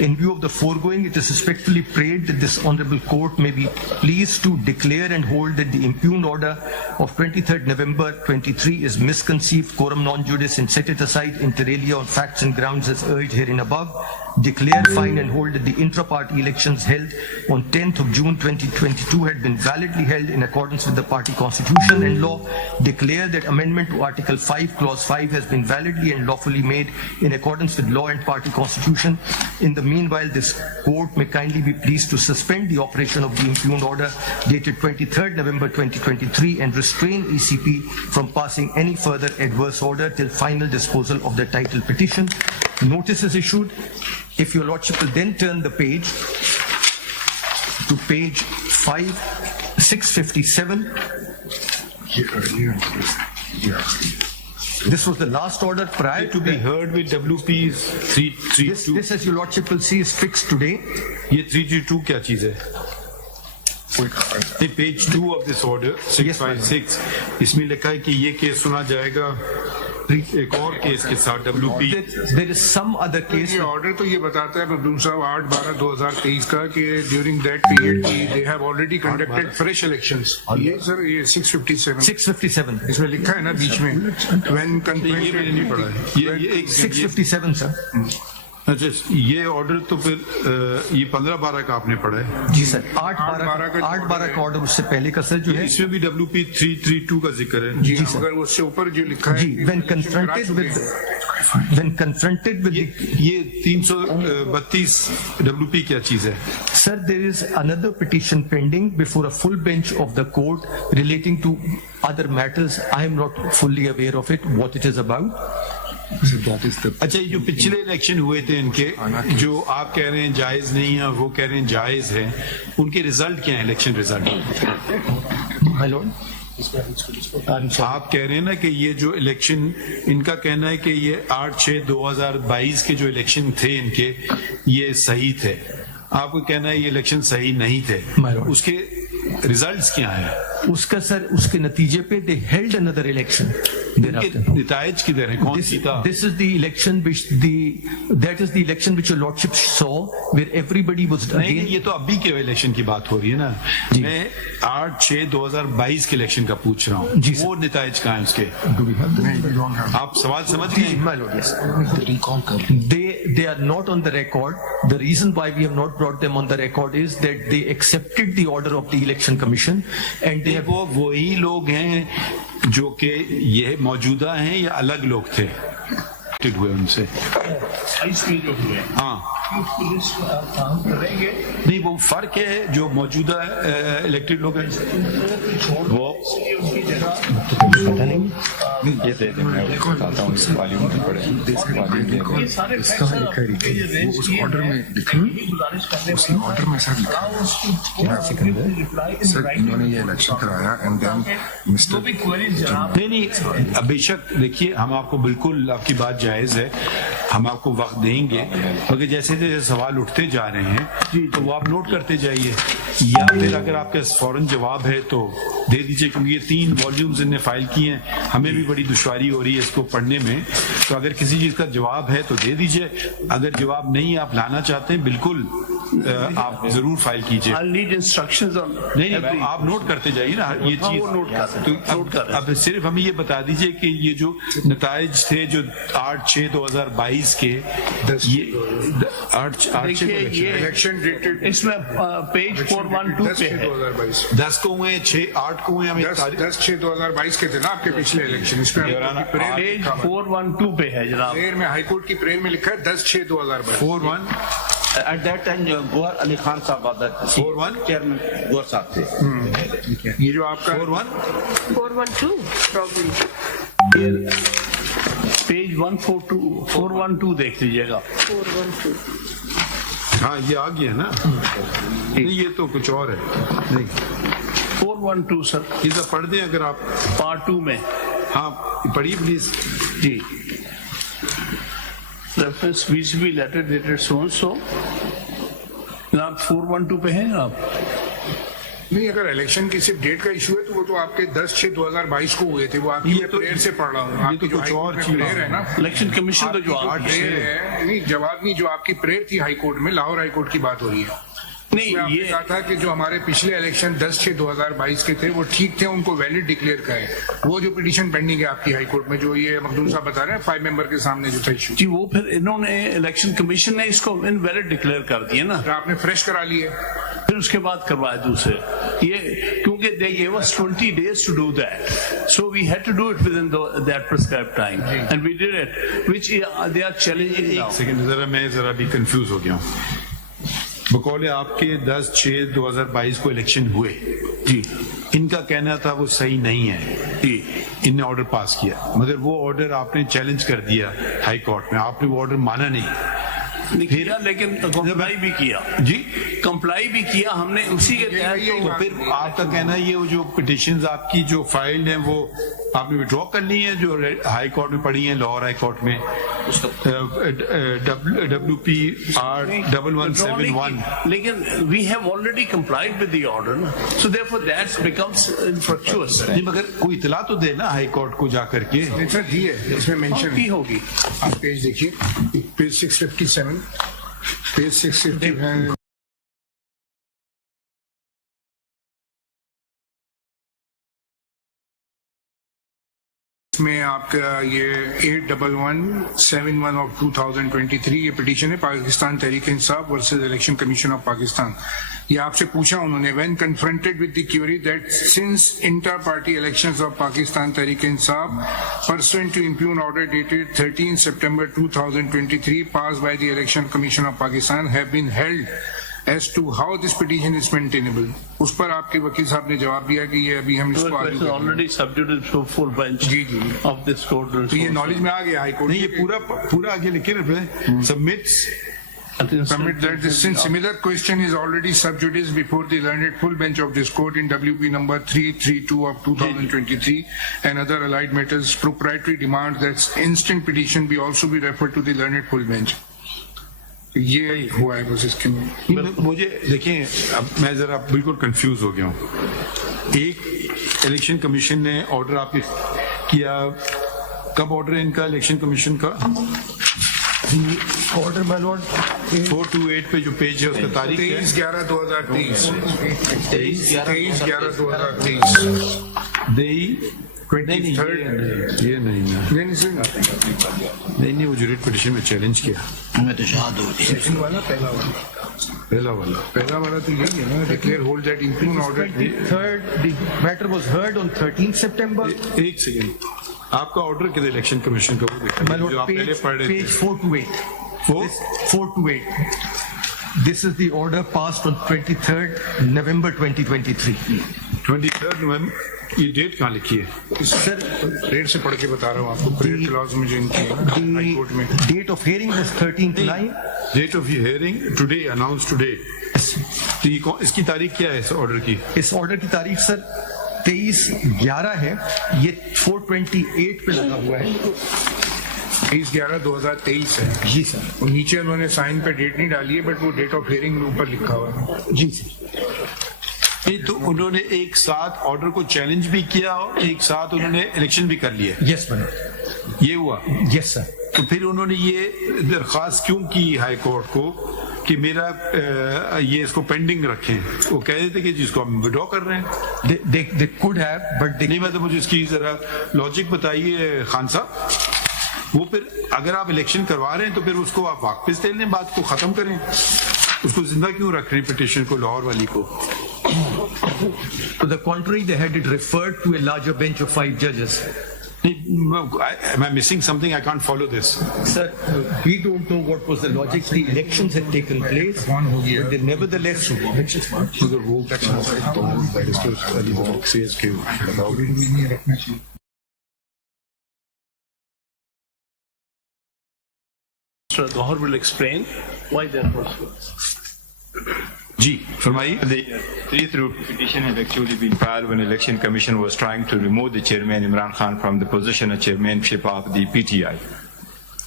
In view of the foregoing, it is respectfully prayed that this honorable court may be pleased to declare and hold that the impugned order of 23rd November 23 is misconceived, quorum non judice, and set it aside inter alia on facts and grounds as urged herein above. Declare, find, and hold that the intra-party elections held on 10th of June 2022 had been validly held in accordance with the party constitution and law. Declare that amendment to Article 5, Clause 5 has been validly and lawfully made in accordance with law and party constitution. In the meanwhile, this court may kindly be pleased to suspend the operation of the impugned order dated 23rd November 2023 and restrain ECP from passing any further adverse order till final disposal of the title petition. Notice is issued. If your lordship will then turn the page to page 657. This was the last order prior to be heard with WP is 332. This, as your lordship will see, is fixed today. ये 332 क्या चीज है? Page 2 of this order 656 इसमें लिखा है कि ये case सुना जाएगा ایک اور کیس کے ساتھ WP There is some other case. یہ آرڈر تو یہ بتاتا ہے مخدوم صاحب 8/12/2023 کا کہ during that period they have already conducted fresh elections. یہ سر یہ 657 اس میں لکھا ہے نا بیچ میں when یہ میں نے نہیں پڑھا ہے. یہ 657 سر. اچھا یہ آرڈر تو پھر یہ 15/12 کا آپ نے پڑھا ہے. جی سر 8/12 کا آرڈر اس سے پہلے کا سر جو ہے اس میں بھی WP 332 کا ذکر ہے. جی اگر اس سے اوپر جو لکھا ہے when confronted with یہ 332 WP کیا چیز ہے؟ Sir, there is another petition pending before a full bench of the court relating to other matters. I am not fully aware of it, what it is about. اچھا جو پچھلے election ہوئے تھے ان کے جو آپ کہہ رہے ہیں جائز نہیں ہے وہ کہہ رہے ہیں جائز ہے، ان کے ریزلٹ کیا ہیں؟ الیکشن ریزلٹ آپ کہہ رہے ہیں نا کہ یہ جو الیکشن ان کا کہنا ہے کہ یہ 8/6/2022 کے جو الیکشن تھے ان کے یہ صحیح تھے، آپ کو کہنا ہے یہ الیکشن صحیح نہیں تھے، اس کے ریزلٹس کیا ہیں؟ اس کا سر اس کے نتیجے پہ they held another election. نتائج کدھر ہیں؟ کون سیتا؟ This is the election that is the election which your lordship saw where everybody was نہیں یہ تو ابھی کے الیکشن کی بات ہو رہی ہے نا، میں 8/6/2022 کے الیکشن کا پوچھ رہا ہوں، وہ نتائج کہاں ہیں اس کے؟ آپ سوال سمجھ گئے؟ They are not on the record. The reason why we have not brought them on the record is that they accepted the order of the election commission and they have. وہ وہی لوگ ہیں جو کہ یہ موجودہ ہیں یا الگ لوگ تھے ہوئے ان سے؟ ہاں نہیں وہ فرق ہے جو موجودہ الیکٹڈ لوگ ہیں وہ یہ دے دیں میں بتاتا ہوں اس والیوم میں پڑھیں اس کا لکھا ہے اس آرڈر میں لکھا اسی آرڈر میں سر لکھا سر انہوں نے یہ الیکشن کرایا اینڈ دین مسٹر نہیں بے شک دیکھیے ہم آپ کو بالکل آپ کی بات جائز ہے، ہم آپ کو وقت دیں گے، مگر جیسے جیسے سوال اٹھتے جا رہے ہیں تو وہ آپ نوٹ کرتے جائیے، یا پھر اگر آپ کے فوراً جواب ہے تو دے دیجیے، کیونکہ یہ 3 والیومز ان نے فائل کیے ہیں، ہمیں بھی بڑی دشواری ہو رہی ہے اس کو پڑھنے میں، تو اگر کسی چیز کا جواب ہے تو دے دیجیے، اگر جواب نہیں آپ لانا چاہتے ہیں بالکل آپ ضرور فائل کیجیے. نہیں آپ نوٹ کرتے جائیے نا یہ چیز. اب صرف ہمیں یہ بتا دیجیے کہ یہ جو نتائج تھے جو 8/6/2022 کے یہ 8/6 اس میں پیج 412 پہ 10 کو ہوئے 6/8 کو ہوئے، ہمیں 10/6/2022 کے تھے نا آپ کے پچھلے الیکشن. اس میں پیج 412 پہ ہے جناب، میں ہائی کورٹ کی پریئر میں لکھا ہے 10/6/2022. 4-1 ایٹ دیٹ ٹائم گوہر علی خان صاحب 4-1 چیئرمین گوہر صاحب تھے. یہ جو آپ کا 412 پیج 412 دیکھ لیجیے گا. 412 ہاں یہ آ گیا نا، نہیں یہ تو کچھ اور ہے. نہیں 412 سر یہ سب پڑھ دیں اگر آپ پارٹ 2 میں. ہاں پڑھیے پلیز. جی ریفرنس VCB لیٹر ڈیٹڈ سو جناب 412 پہ ہیں آپ. نہیں اگر الیکشن کی صرف ڈیٹ کا ایشو ہے تو وہ تو آپ کے 10/6/2022 کو ہوئے تھے، وہ آپ کی پریئر سے پڑھ رہا ہوں. آپ کی جو پریئر ہے نا الیکشن کمیشن کا جواب نہیں جواب نہیں، جو آپ کی پریئر تھی ہائی کورٹ میں، لاہور ہائی کورٹ کی بات ہو رہی ہے. نہیں یہ کہا تھا کہ جو ہمارے پچھلے الیکشن 10/6/2022 کے تھے وہ ٹھیک تھے، ان کو ویلڈ ڈکلیئر کریں. وہ جو پٹیشن پینڈنگ ہے آپ کی ہائی کورٹ میں جو یہ مخدوم صاحب بتا رہے ہیں 5 ممبر کے سامنے جو تھا ایشو، جی وہ پھر انہوں نے الیکشن کمیشن نے اس کو انویلڈ ڈکلیئر کر دیا نا، آپ نے فریش کرا لیے پھر اس کے بعد کروایا دوسرے. یہ کیونکہ they gave us 20 days to do that, so we had to do it within that prescribed time and we did it, which they are challenging now. ایک سیکنڈ ذرا میں ذرا بھی کنفیوز ہو گیا ہوں. بقول آپ کے 10/6/2022 کو الیکشن ہوئے جی، ان کا کہنا تھا وہ صحیح نہیں ہے جی، ان نے آرڈر پاس کیا، مگر وہ آرڈر آپ نے چیلنج کر دیا ہائی کورٹ میں، آپ نے وہ آرڈر مانا نہیں کیا، لیکن کمپلائی بھی کیا جی، کمپلائی بھی کیا ہم نے اسی کے تحت. تو پھر آپ کا کہنا ہے یہ جو پٹیشنز آپ کی جو فائلڈ ہیں وہ آپ نے وڈرا کر لی ہیں جو ہائی کورٹ میں پڑی ہیں, لاہور ہائی کورٹ میں, WPR1171. لیکن we have already complied with the order, so therefore that becomes infructuous. نہیں, مگر کوئی اطلاع تو دے نا ہائی کورٹ کو جا کر کے. سر دی ہے, اس میں مینشن کی ہوگی. آپ پیج دیکھیے, پیج 657, پیج 650 میں آپ کا یہ 81171 آف 2023 یہ پٹیشن ہے Pakistan Tehreek Insaf versus election commission of Pakistan. یہ آپ سے پوچھا انہوں نے, when confronted with the query that since inter-party elections of Pakistan Tehreek Insaf pursuant to impugned order dated 13 September 2023 passed by the Election Commission of Pakistan have been held as to how this petition is maintainable, اس پر آپ کے وکیل صاحب نے جواب دیا کہ یہ ابھی ہم اس کو already subjudice to full bench of this court. تو یہ نالج میں آ گیا ہائی کورٹ. نہیں, یہ پورا آگے لکھے نا, submits Submit that since similar question is already sub judice before the learned full bench of this court in WP number 332 of 2023 and other allied matters, proprietary demands that instant petition be also be referred to the learned full bench. یہ ہوا ہے بس اس کے میں. مجھے دیکھیں, اب میں ذرا بالکل کنفیوز ہو گیا ہوں. ایک الیکشن کمیشن نے آرڈر آپ کیا, کب آرڈر ہے ان کا الیکشن کمیشن کا؟ آرڈر مائی لارڈ 428 پہ جو پیج ہے اس کا تاریخ ہے 23/11/2023. 23/11/2023. یہ نہیں وہ جو ریٹ پٹیشن میں چیلنج کیا پہلا والا تو یہی ہے نا, declare hold that impugned order. The matter was heard on 13th September. ایک سیکنڈ, آپ کا آرڈر کدھر الیکشن کمیشن کا وہ دیکھا جو آپ پہلے پڑھ رہے Page تھے 428. This is the order passed on 23rd November 2023. 23rd November. یہ ڈیٹ کہاں لکھی ہے سر؟ ڈیٹ سے پڑھ کے بتا رہا ہوں آپ کو. پریئر کلاس میں جو ان کی ہائی کورٹ میں Date of hearing was 13/9. Date of hearing today, announce today. اس کی تاریخ کیا ہے اس آرڈر کی؟ اس آرڈر کی تاریخ سر 23/11 ہے, یہ 428 پہ لگا ہوا ہے. 23/11/2023 ہے. جی سر. اور نیچے انہوں نے سائن پہ ڈیٹ نہیں ڈالی ہے, بٹ وہ ڈیٹ آف ہیئرنگ اوپر لکھا ہوا ہے. جی سر. تو انہوں نے ایک ساتھ آرڈر کو چیلنج بھی کیا اور ایک ساتھ انہوں نے الیکشن بھی کر لیا. یس میم, یہ ہوا. یس سر. تو پھر انہوں نے یہ درخواست کیوں کی ہائی کورٹ کو کہ میرا یہ اس کو پینڈنگ رکھیں؟ وہ کہہ دیتے کہ جس کو ہم وڈرا کر رہے ہیں. They could have, but they نہیں, مطلب مجھے اس کی ذرا لاجک بتائیے خان صاحب. وہ پھر اگر آپ الیکشن کروا رہے ہیں تو پھر اس کو آپ واپس لے لیں, بات کو ختم کریں. اس کو زندہ کیوں رکھ رہے ہیں پٹیشن کو, لاہور والی کو؟ to the contrary, they had it referred to a larger bench of 5 judges. Am I missing something? I can't follow this. Sir, we don't know what was the logic. The elections had taken place, but they nevertheless Gohar will explain why that was. جی فرمائیے. The through petition had actually been filed when Election Commission was trying to remove the chairman Imran Khan from the position of chairmanship of the PTI.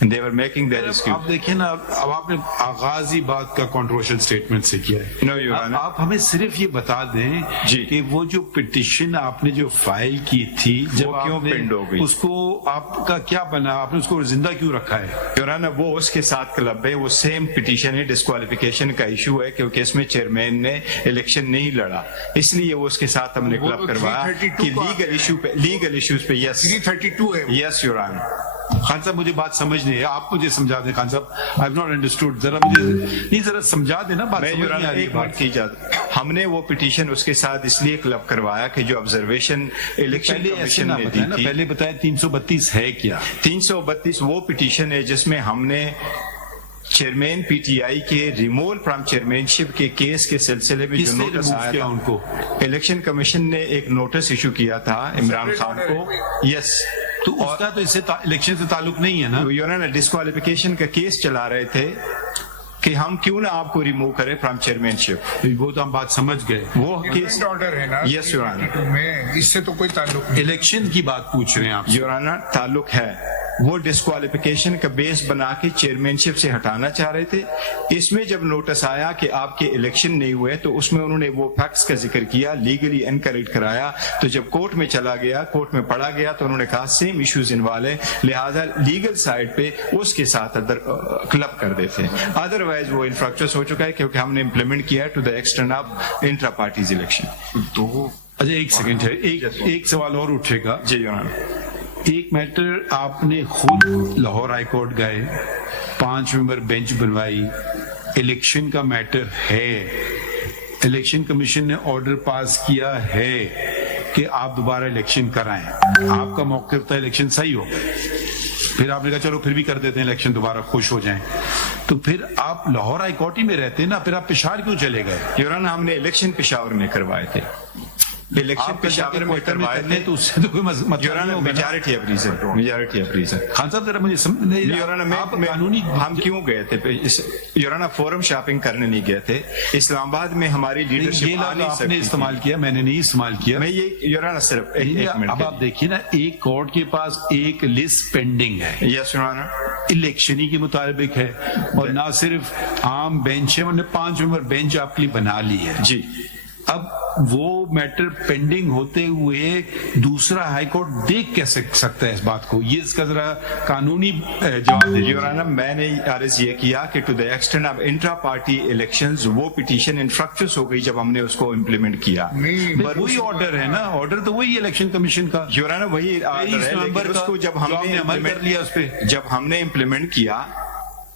And they were making that excuse. آپ دیکھیں نا, اب آپ نے آغاز ہی بات کا controversial statement سے کیا ہے. No, Your Honor. آپ ہمیں صرف یہ بتا دیں کہ وہ جو پٹیشن آپ نے جو فائل کی تھی جب کیوں پینڈ ہو گئی, اس کو آپ کا کیا بنا, آپ نے اس کو زندہ کیوں رکھا ہے؟ Your Honor, وہ اس کے ساتھ کلب ہے, وہ سیم پٹیشن ہے, ڈسکوالیفیکیشن کا ایشو ہے کیونکہ اس میں چیئرمین نے الیکشن نہیں لڑا, اس لیے وہ اس کے ساتھ ہم نے کلب کروایا کہ لیگل ایشوز پہ. یس 332 ہے. Yes your owner. خان صاحب مجھے بات سمجھ نہیں ہے, آپ مجھے سمجھا دیں. خان صاحب آئی ہیو ناٹ انڈرسٹوڈ, ذرا مجھے نہیں, ذرا سمجھا دیں نا بات. میں یور آنر ایک منٹ کی اجازت. ہم نے وہ پٹیشن اس کے ساتھ اس لیے کلب کروایا کہ جو آبزرویشن الیکشن کمیشن نے دی تھی. پہلے بتائیں 332 ہے کیا؟ 332 وہ پٹیشن ہے جس میں ہم نے چیئرمین پی ٹی آئی کے ریموول فرام چیئرمین شپ کے کیس کے سلسلے میں جو نوٹس آیا تھا, ان کو الیکشن کمیشن نے ایک نوٹس ایشو کیا تھا عمران خان کو. یس, تو اس کا تو اس سے الیکشن سے تعلق نہیں ہے نا. یور آنر ڈسکوالیفیکیشن کا کیس چلا رہے تھے کہ ہم کیوں نہ آپ کو ریموو کریں فرام چیئرمین شپ. وہ تو ہم بات سمجھ گئے. وہ کیس آرڈر ہے نا. یس یور آنر, میں اس سے تو کوئی تعلق نہیں. الیکشن کی بات پوچھ رہے ہیں آپ. یور آنر تعلق ہے. وہ ڈسکوالیفیکیشن کا بیس بنا کے چیئرمین شپ سے ہٹانا چاہ رہے تھے. اس میں جب نوٹس آیا کہ آپ کے الیکشن نہیں ہوئے تو اس میں انہوں نے وہ فیکٹس کا ذکر کیا, لیگلی انکریکٹ کرایا. تو جب کورٹ میں چلا گیا, کورٹ میں پڑھا گیا تو انہوں نے کہا سیم ایشوز انوالو ہے, لہٰذا لیگل سائڈ پہ اس کے ساتھ کلب کر دیتے. ادروائز وہ انفریکچرس ہو چکا ہے کیونکہ ہم نے امپلیمنٹ کیا ہے to the extent of intra parties election. تو اچھا ایک سیکنڈ ہے, ایک سوال اور اٹھے گا. جی یور آنر. ایک میٹر آپ نے خود لاہور ہائی کورٹ گئے, 5 ممبر بینچ بنوائی, الیکشن کا میٹر ہے, الیکشن کمیشن نے آرڈر پاس کیا ہے کہ آپ دوبارہ الیکشن کرائیں. آپ کا موقف تھا الیکشن صحیح ہو, پھر آپ نے کہا چلو پھر بھی کر دیتے ہیں الیکشن دوبارہ, خوش ہو جائیں. تو پھر آپ لاہور ہائی کورٹ ہی میں رہتے نا, پھر آپ پشاور کیوں چلے گئے؟ یور آنر ہم نے الیکشن پشاور میں کروائے تھے. الیکشن پشاور میں کروائے تھے تو اس سے تو کوئی مطلب your owner majority of reason. Majority of reason. Khan صاحب ذرا مجھے یور آنر قانونی ہم کیوں گئے تھے یور آنر؟ فورم شاپنگ کرنے نہیں گئے تھے. اسلام آباد میں ہماری لیڈرشپ آپ نے استعمال کیا, میں نے نہیں استعمال کیا. میں یہ یور آنر صرف اب آپ دیکھیے نا, ایک کورٹ کے پاس ایک لسٹ پینڈنگ ہے. Yes your owner. الیکشنی کے مطابق ہے, اور نہ صرف عام بینچ ہے, انہوں نے 5 ممبر بینچ آپ کے لیے بنا لی ہے. جی. اب وہ میٹر پینڈنگ ہوتے ہوئے دوسرا ہائی کورٹ دیکھ کیسے سکتا ہے اس بات کو؟ یہ اس کا ذرا قانونی جواب دے. یور آنر میں نے عرض یہ کیا کہ to the extent of intra party elections وہ پٹیشن انفریکچرس ہو گئی جب ہم نے اس کو امپلیمنٹ کیا. وہی آرڈر ہے نا, آرڈر تو وہی الیکشن کمیشن کا. یور آنر وہی آرڈر ہے, لیکن اس کو جب ہم نے امپلیمنٹ کیا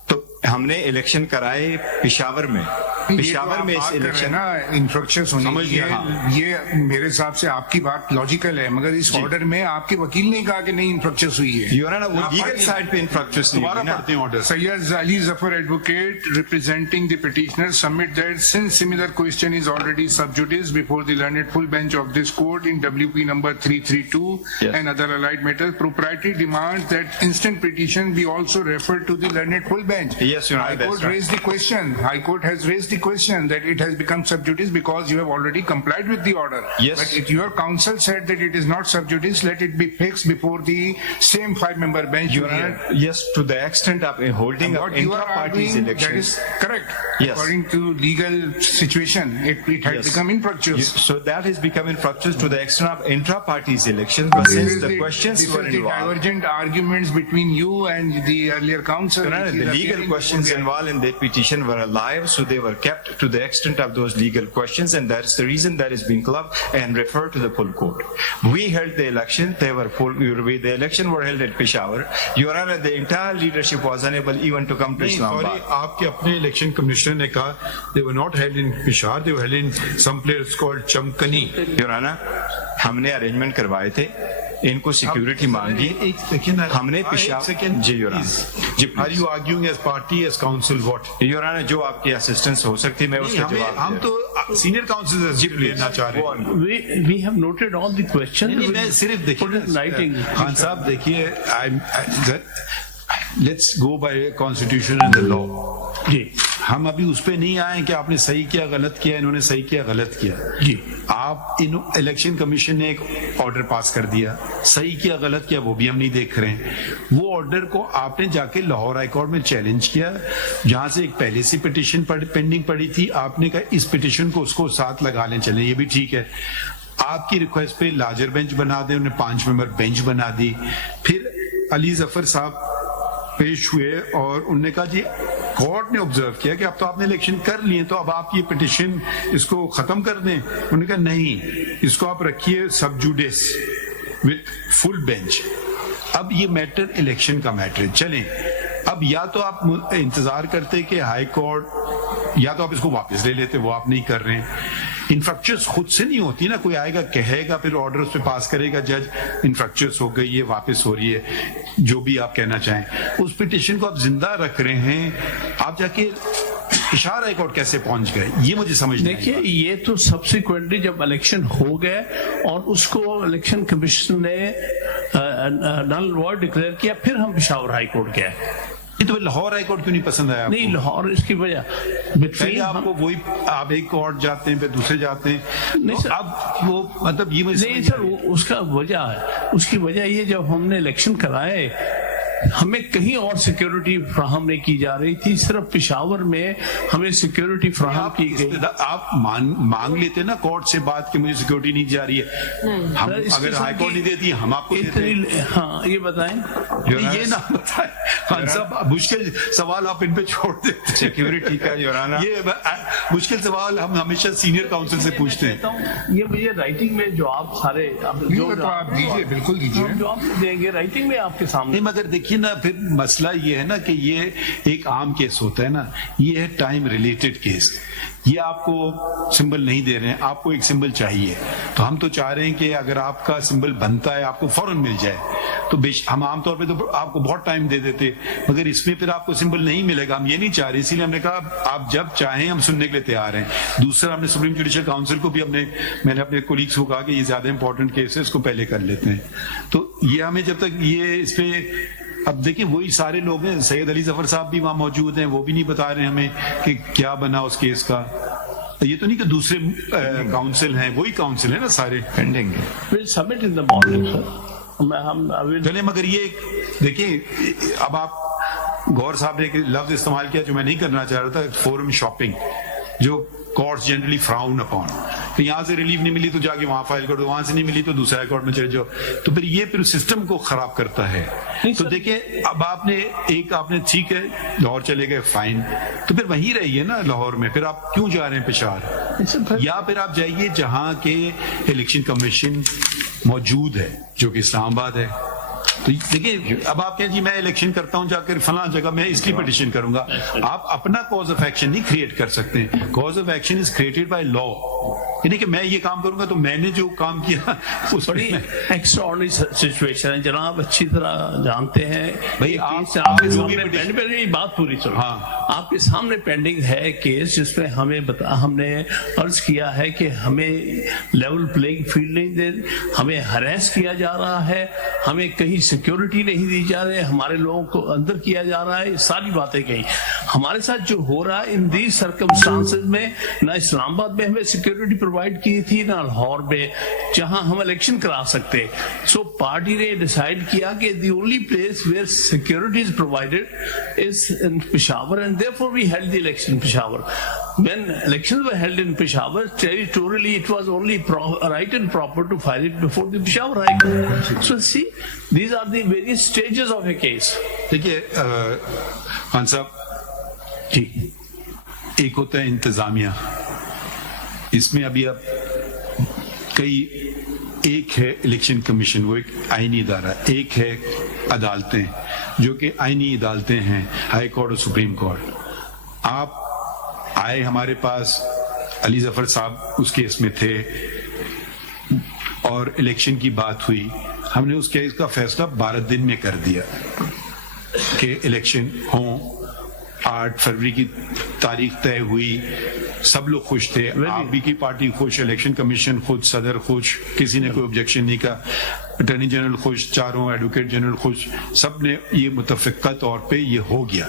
تو ہم نے الیکشن کرائے پشاور میں. پشاور میں اس الیکشن نا انفریکچرس ہونے کی ہے. یہ میرے حساب سے آپ کی بات لاجیکل ہے, مگر اس آرڈر میں آپ کے وکیل نے کہا کہ نہیں انفریکچرس ہوئی ہے. یور آنر وہ لیگل سائڈ پہ انفریکچرس دوبارہ پڑھتے ہیں order. Syed Ali Zafar advocate representing the petitioner submit that since similar question is already sub judice before the learned full bench of this court in WP number 332 and other allied matters, propriety demands that instant petition be also referred to the learned full bench. Yes, Your Honor, High Court raised the question. High Court has raised the question that it has become sub judice because you have already complied with the order. Yes. But if your counsel said that it is not sub judice, let it be fixed before the same 5-member bench. Your Honor, yes, to the extent of holding up intra-parties elections. That is correct. Yes. According to legal situation, it had become infructuous. So that has become infructuous to the extent of intra-parties elections. But since the questions were involved, the divergent arguments between you and the earlier counsel. Your Honor, the legal questions involved in that petition were alive, so they were kept to the extent of those legal questions, and that's the reason that is being clubbed and referred to the full court. We held the election; they were full. The election were held at Peshawar. Your Honor, the entire leadership was unable even to come to Islamabad. آپ کے اپنے election commissioner نے کہا they were not held in Peshawar, they were held in some place called Chamkani. Your Honor, ہم نے arrangement کروائے تھے, ان کو سیکیورٹی مانگی, ہم نے پشاور. جی your honour. Are you arguing as party, as counsel, what? Your honour, جو آپ کی اسسٹنس ہو سکتی میں اس کا جواب. ہم تو سینئر کاؤنسل لینا چاہ رہے ہیں. We have noted all the questions. میں صرف دیکھیے خان صاحب, دیکھیے let's go by constitution and the law. جی ہم ابھی اس پہ نہیں آئے کہ آپ نے صحیح کیا غلط کیا, انہوں نے صحیح کیا غلط کیا. جی آپ الیکشن کمیشن نے ایک آرڈر پاس کر دیا, صحیح کیا غلط کیا وہ بھی ہم نہیں دیکھ رہے ہیں. وہ آرڈر کو آپ نے جا کے لاہور ہائی کورٹ میں چیلنج کیا, جہاں سے ایک پہلے سے پٹیشن پینڈنگ پڑی تھی. آپ نے کہا اس پٹیشن کو اس کو ساتھ لگا لیں, چلیں یہ بھی ٹھیک ہے. آپ کی ریکویسٹ پہ لارجر بینچ بنا دیں, انہوں نے 5 ممبر بینچ بنا دی. پھر علی ظفر صاحب پیش ہوئے اور انہوں نے کہا جی کورٹ نے آبزرو کیا کہ اب تو آپ نے الیکشن کر لیے, تو اب آپ یہ پٹیشن اس کو ختم کر دیں. انہوں نے کہا نہیں, اس کو آپ رکھیے سب جوڈیس وتھ فل بینچ. اب یہ میٹر الیکشن کا میٹر ہے. چلیں اب یا تو آپ انتظار کرتے کہ ہائی کورٹ, یا تو آپ اس کو واپس لے لیتے, وہ آپ نہیں کر رہے ہیں. انفریکچرس خود سے نہیں ہوتی نا, کوئی آئے گا کہے گا پھر آرڈر اس پہ پاس کرے گا جج, انفریکچرس ہو گئی, یہ واپس ہو رہی ہے, جو بھی آپ کہنا چاہیں. اس پٹیشن کو آپ زندہ رکھ رہے ہیں, آپ جا کے اشارہ ہائی کورٹ کیسے پہنچ گئے, یہ مجھے سمجھ نہیں. دیکھیے یہ تو سبسیکوینٹلی جب الیکشن ہو گئے اور اس کو الیکشن کمیشن نے نل وائڈ ڈکلیئر کیا, پھر ہم پشاور ہائی کورٹ گئے. تو لاہور ہائی کورٹ کیوں نہیں پسند آیا؟ نہیں لاہور اس کی وجہ پہلے آپ کو وہی آپ ایک کورٹ جاتے ہیں پھر دوسرے جاتے ہیں، نہیں سر، اب وہ مطلب یہ نہیں سر اس کا وجہ ہے، اس کی وجہ یہ جب ہم نے الیکشن کرائے ہمیں کہیں اور سیکیورٹی فراہم نہیں کی جا رہی تھی، صرف پشاور میں ہمیں سیکیورٹی فراہم کی گئی. آپ مانگ لیتے نا کورٹ سے بات کہ مجھے سیکیورٹی نہیں جا رہی ہے، ہم اگر ہائی کورٹ نہیں دیتی ہم آپ کو دیتے ہیں. ہاں یہ بتائیں، یہ نہ بتائیں خان صاحب، مشکل سوال آپ ان پہ چھوڑ دیتے. سیکیورٹی کا یورانہ یہ مشکل سوال ہم ہمیشہ سینئر کاؤنسل سے پوچھتے ہیں. یہ رائٹنگ میں جو آپ سارے آپ دیجیے، بالکل دیجیے، جو آپ دیں گے رائٹنگ میں آپ کے سامنے. مگر دیکھیے نا پھر مسئلہ یہ ہے نا کہ یہ ایک عام کیس ہوتا ہے نا، یہ ہے ٹائم ریلیٹڈ کیس. یہ آپ کو سمبل نہیں دے رہے ہیں، آپ کو ایک سمبل چاہیے، تو ہم تو چاہ رہے ہیں کہ اگر آپ کا سمبل بنتا ہے آپ کو فوراً مل جائے. تو ہم عام طور پہ تو آپ کو بہت ٹائم دے دیتے، مگر اس میں پھر آپ کو سمبل نہیں ملے گا، ہم یہ نہیں چاہ رہے. اسی لیے ہم نے کہا آپ جب چاہیں ہم سننے کے لیے تیار ہیں. دوسرا ہم نے سپریم جوڈیشل کاؤنسل کو بھی میں نے اپنے کولیگس کو کہا کہ یہ زیادہ امپورٹنٹ کیس ہے، اس کو پہلے کر لیتے ہیں. تو یہ ہمیں جب تک یہ اس پہ، اب دیکھیں وہی سارے لوگ ہیں، سید علی ظفر صاحب بھی وہاں موجود ہیں، وہ بھی نہیں بتا رہے ہمیں کہ کیا بنا اس کیس کا. یہ تو نہیں کہ دوسرے کاؤنسل ہیں، وہی کاؤنسل ہیں نا سارے پینڈنگ ہیں. We'll submit in the morning, sir. چلیں مگر یہ دیکھیں، اب آپ گور صاحب نے ایک لفظ استعمال کیا جو میں نہیں کرنا چاہ رہا تھا، فورم شاپنگ، جو کورٹس جنرلی فراؤن اپون. تو یہاں سے ریلیف نہیں ملی تو جا کے وہاں فائل کر دو، وہاں سے نہیں ملی تو دوسرے کورٹ میں چلے جاؤ. تو پھر یہ پھر سسٹم کو خراب کرتا ہے. تو دیکھیں اب آپ نے ٹھیک ہے لاہور چلے گئے، فائن، تو پھر وہیں رہیے نا لاہور میں. پھر آپ کیوں جا رہے ہیں پشاور؟ یا پھر آپ جائیے جہاں کے الیکشن کمیشن موجود ہے، جو کہ اسلام آباد ہے. تو دیکھیں اب آپ کہیں جی میں الیکشن کرتا ہوں جا کر فلاں جگہ میں اس لیے پٹیشن کروں گا. آپ اپنا کاز آف ایکشن نہیں کریٹ کر سکتے. Cause of action is created by law. یعنی کہ میں یہ کام کروں گا تو میں نے جو کام کیا اس بڑی ایکسٹراڈنری سچویشن ہے جناب، اچھی طرح جانتے ہیں. بھائی آپ کے سامنے بات پوری چلو، آپ کے سامنے پینڈنگ ہے کیس جس میں ہم نے عرض کیا ہے کہ ہمیں لیول پلینگ فیلڈ نہیں دے، ہمیں ہراس کیا جا رہا ہے، ہمیں کہیں سیکیورٹی نہیں دی جا رہی ہے، ہمارے لوگوں کو اندر کیا جا رہا ہے. ساری باتیں کہیں ہمارے ساتھ جو ہو رہا ہے ان دیز سرکمسٹانسز میں، نہ اسلام آباد میں ہمیں سیکیورٹی پرووائڈ کی تھی نہ لاہور میں جہاں ہم الیکشن کرا سکتے. سو پارٹی نے ڈیسائیڈ کیا کہ the only place where security is provided is in Peshawar and therefore we held the election in Peshawar. When elections were held in Peshawar, territorially it was only right and proper to file it before the Peshawar High Court. So see, these are the various stages of a case. دیکھیے خان صاحب جی، ایک ہوتا ہے انتظامیہ، اس میں ابھی اب کئی، ایک ہے الیکشن کمیشن وہ ایک آئینی ادارہ، ایک ہے عدالتیں جو کہ آئینی عدالتیں ہیں، ہائی کورٹ اور سپریم کورٹ. آپ آئے ہمارے پاس، علی ظفر صاحب اس کیس میں تھے اور الیکشن کی بات ہوئی، ہم نے اس کیس کا فیصلہ 12 دن میں کر دیا کہ الیکشن ہوں. 8 فروری کی تاریخ طے ہوئی، سب لوگ خوش تھے، آپ بھی کی پارٹی خوش، الیکشن کمیشن خود، صدر خوش، کسی نے کوئی آبجیکشن نہیں کہا، اٹارنی جنرل خوش، چاروں ایڈوکیٹ جنرل خوش، سب نے یہ متفقہ طور پہ یہ ہو گیا.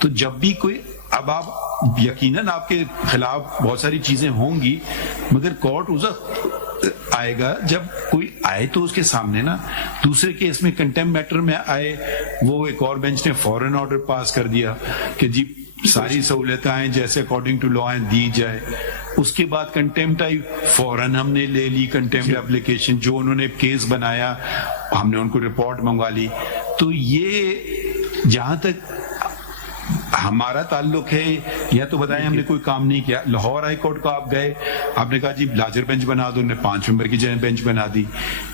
تو جب بھی کوئی، اب آپ یقیناً آپ کے خلاف بہت ساری چیزیں ہوں گی، مگر کورٹ اس وقت آئے گا جب کوئی آئے تو اس کے سامنے نا. دوسرے کیس میں کنٹیم میٹر میں آئے، وہ ایک اور بینچ نے فوراً آرڈر پاس کر دیا کہ جی ساری سہولتیں جیسے اکارڈنگ ٹو لا دی جائے. اس کے بعد کنٹیمپٹ آئی، فوراً ہم نے لے لی کنٹیمپٹ اپلیکیشن، جو انہوں نے کیس بنایا ہم نے ان کو رپورٹ منگوا لی. تو یہ جہاں تک ہمارا تعلق ہے، یا تو بتائیں ہم نے کوئی کام نہیں کیا. لاہور ہائی کورٹ کو آپ گئے، آپ نے کہا جی لارجر بینچ بنا دو، انہوں نے 5 ممبر کی بینچ بنا دی.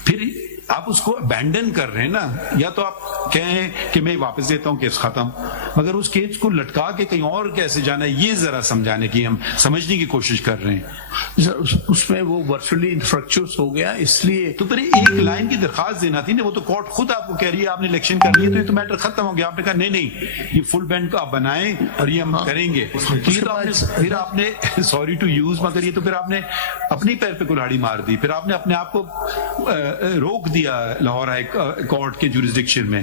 پھر آپ اس کو ابینڈن کر رہے ہیں نا، یا تو آپ کہیں کہ میں واپس دیتا ہوں کیس ختم، مگر اس کیس کو لٹکا کے کہیں اور کیسے جانا ہے یہ ذرا سمجھانے کی، ہم سمجھنے کی کوشش کر رہے ہیں. اس میں وہ ورچولی انفریکچرس ہو گیا، اس لیے تو پھر ایک لائن کی درخواست دینا تھی نا. وہ تو کورٹ خود آپ کو کہہ رہی ہے آپ نے الیکشن کر لی ہے تو یہ تو میٹر ختم ہو گیا. آپ نے کہا نہیں یہ فل بینڈ کو آپ بنائیں اور یہ ہم کریں گے. پھر آپ نے سوری ٹو یوز، مگر یہ تو پھر آپ نے اپنی پیر پہ کلہاڑی مار دی، پھر آپ نے اپنے آپ کو روک دیا دیا لاہور ہائی کورٹ کے جورسڈکشن میں,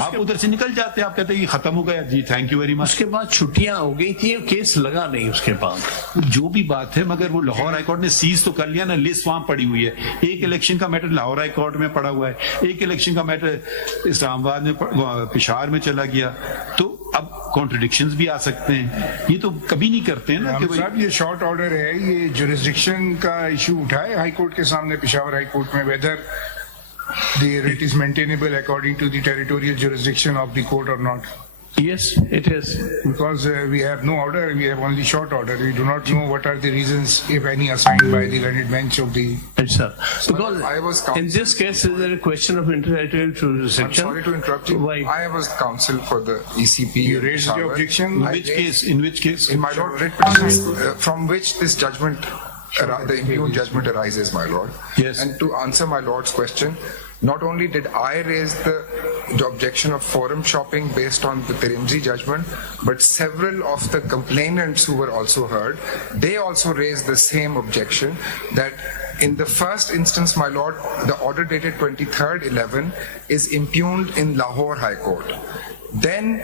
آپ ادھر سے نکل جاتے ہیں, آپ کہتے ہیں یہ ختم ہو گیا, جی تھینک یو ویری مچ. اس کے بعد چھٹیاں ہو گئی تھی, کیس لگا نہیں اس کے بعد. جو بھی بات ہے, مگر وہ لاہور ہائی کورٹ نے سیز تو کر لیا نا, لسٹ وہاں پڑی ہوئی ہے. ایک الیکشن کا میٹر لاہور ہائی کورٹ میں پڑا ہوا ہے, ایک الیکشن کا میٹر اسلام آباد میں پشاور میں چلا گیا. تو اب کانٹرڈکشنز بھی آ سکتے ہیں, یہ تو کبھی نہیں کرتے ہیں نا کہ صاحب یہ شارٹ آرڈر ہے, یہ جورسڈکشن کا ایشو اٹھائے ہائی کورٹ کے سامنے, پشاور ہائی کورٹ میں, whether the writ is maintainable according to the territorial jurisdiction of the court or not. Yes, it is. Because we have no order, we have only short order. We do not know what are the reasons, if any, assigned by the learned bench of the... Yes, sir. Because in this case, is there a question of interrelated jurisdiction? I'm sorry to interrupt you. Why? I was counsel for the ECP. You raised the objection? In which case? In my lord, writ petition from which this judgment, the impugned judgment arises, my lord. Yes. And to answer my lord's question, not only did I raise the objection of forum shopping based on the Tirimji judgment, but several of the complainants who were also heard, they also raised the same objection that in the first instance, my lord, the order dated 23rd 11 is impugned in Lahore High Court. Then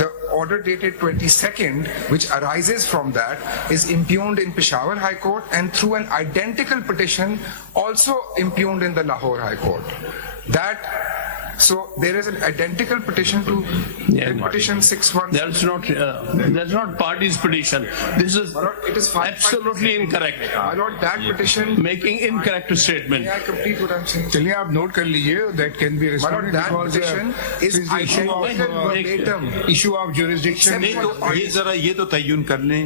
the order dated 22nd, which arises from that, is impugned in Peshawar High Court, and through an identical petition also impugned in the Lahore High Court. So there is an identical petition to petition 617. That's not party's petition. This is It is absolutely incorrect. My lord, that petition, Making incorrect statement. may I complete what I'm saying? چلیے آپ note کر لیجیے, that can be My lord, responded that because petition is identical verbatim. issue of jurisdiction. نہیں تو یہ ذرا یہ تو تعین کر لیں,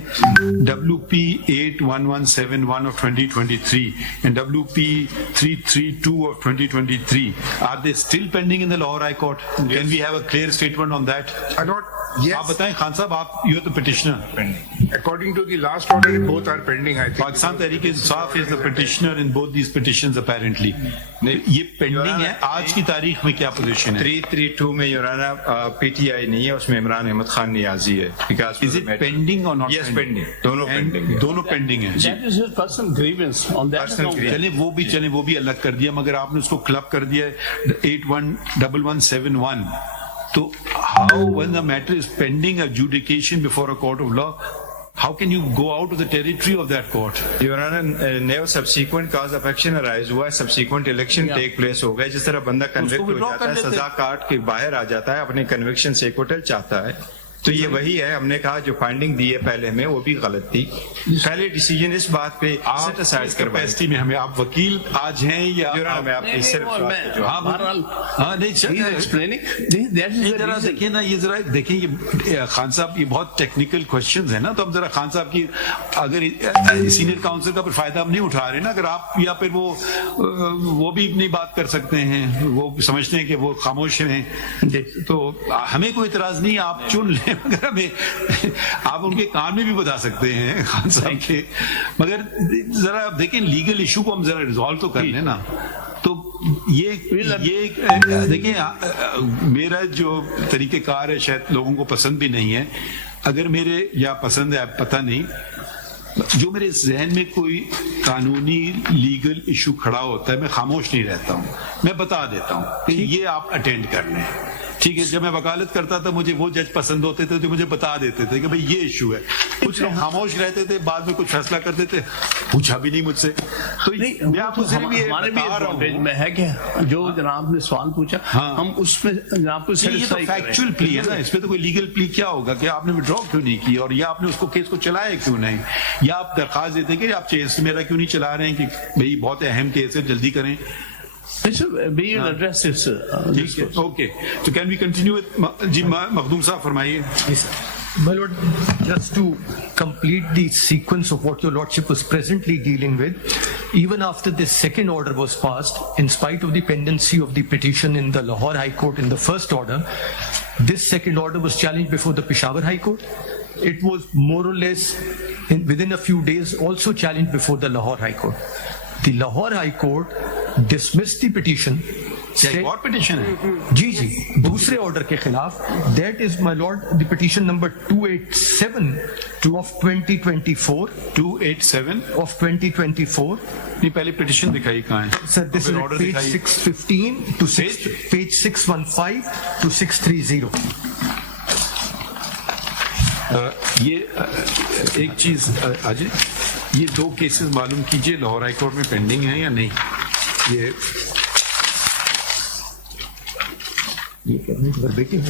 WP 81171 of 2023 and WP 332 of 2023, are they still pending in the Lahore High Court? Can we have a clear statement on that? My lord, yes. آپ بتائیں خان صاحب, آپ you are the petitioner. According to the last order, both are pending, I think. Pakistan Tehreek انصاف is the petitioner in both these petitions apparently. یہ pending ہے, آج کی تاریخ میں کیا پوزیشن ہے؟ 332 میں یورانا پی ٹی آئی نہیں ہے, اس میں عمران احمد خان نیازی ہے. Is it pending or not? Yes, pending. دونوں pending. دونوں پینڈنگ ہیں. That is his personal grievance on that account. چلیں وہ بھی الگ کر دیا, مگر آپ نے اس کو کلب کر دیا 811171. تو how when the matter is pending adjudication before a court of law, how can you go out of the territory of that court? Your Honor, neo subsequent cause of action arise ہوا ہے, subsequent election take place ہو گئے. جس طرح بندہ convict ہو جاتا ہے, سزا کاٹ کے باہر آ جاتا ہے, اپنے کنوکشن سے ایکوٹل چاہتا ہے, تو یہ وہی ہے. ہم نے کہا جو فائنڈنگ دی ہے پہلے میں وہ بھی غلط تھی. پہلے ڈیسیجن اس بات پہ سیٹ اسائڈ کروائے میں ہمیں, آپ وکیل آج ہیں یا میں آپ کی صرف ذرا دیکھیں نا, یہ ذرا دیکھیں, یہ خان صاحب یہ بہت ٹیکنیکل کوشچنز ہیں نا, تو ہم ذرا خان صاحب کی اگر سینئر کاؤنسل کا پھر فائدہ ہم نہیں اٹھا رہے نا, اگر آپ یا پھر وہ بھی نہیں بات کر سکتے ہیں, وہ سمجھتے ہیں کہ وہ خاموش ہیں, تو ہمیں کوئی اعتراض نہیں, آپ چن لیں, مگر ہمیں آپ ان کے کان میں بھی بتا سکتے ہیں خان صاحب کے, مگر ذرا دیکھیں لیگل ایشو کو ہم ذرا ریزالو تو کر لیں نا. تو یہ دیکھیں, میرا جو طریقہ کار ہے شاید لوگوں کو پسند بھی نہیں ہے, اگر میرے یا پسند ہے پتہ نہیں, جو میرے ذہن میں کوئی قانونی لیگل ایشو کھڑا ہوتا ہے میں خاموش نہیں رہتا ہوں, میں بتا دیتا ہوں کہ یہ آپ اٹینڈ کر لیں. ٹھیک ہے, جب میں وکالت کرتا تھا مجھے وہ جج پسند ہوتے تھے جو مجے بتا دیتے تھے کہ بھئی یہ ایشو ہے. کچھ لوگ خاموش رہتے تھے, بعد میں کچھ فیصلہ کرتے تھے, پوچھا بھی نہیں مجھ سے. تو میں آپ کو صرف یہ بتا رہا ہوں میں ہے کہ جو جناب نے سوال پوچھا ہم اس میں جناب کو سیٹسفائی کریں. فیکچوئل پلی ہے نا, اس پہ تو کوئی لیگل پلی کیا ہوگا کہ آپ نے وڈرا کیوں نہیں کی, اور یا آپ نے اس کو کیس کو چلایا کیوں نہیں, یا آپ درخواست دیتے کہ آپ کیس میرا کیوں نہیں چلا رہے ہیں کہ بھئی بہت اہم کیس ہے جلدی کریں. Okay. So can we continue with جی مخدوم صاحب فرمائیے. My lord, just to complete the sequence of what your lordship was presently dealing with, even after this second order was passed, in spite of the pendency of the petition in the Lahore High Court in the first order, this second order was challenged before the Peshawar High Court. It was more or less within a few days also challenged before the Lahore High Court. The Lahore High Court dismissed the petition और petition है जी जी दूसरे order के खिलाफ, that is my Lord the petition number 287 of 2024 287 of 2024. नहीं, पहले petition दिखाई कहाँ है sir this is page 615 to page 615 to 630. ये एक चीज अजय, ये दो केसेस मालूम कीजिए लाहौर हाई कोर्ट में पेंडिंग है या नहीं. ये बेटी है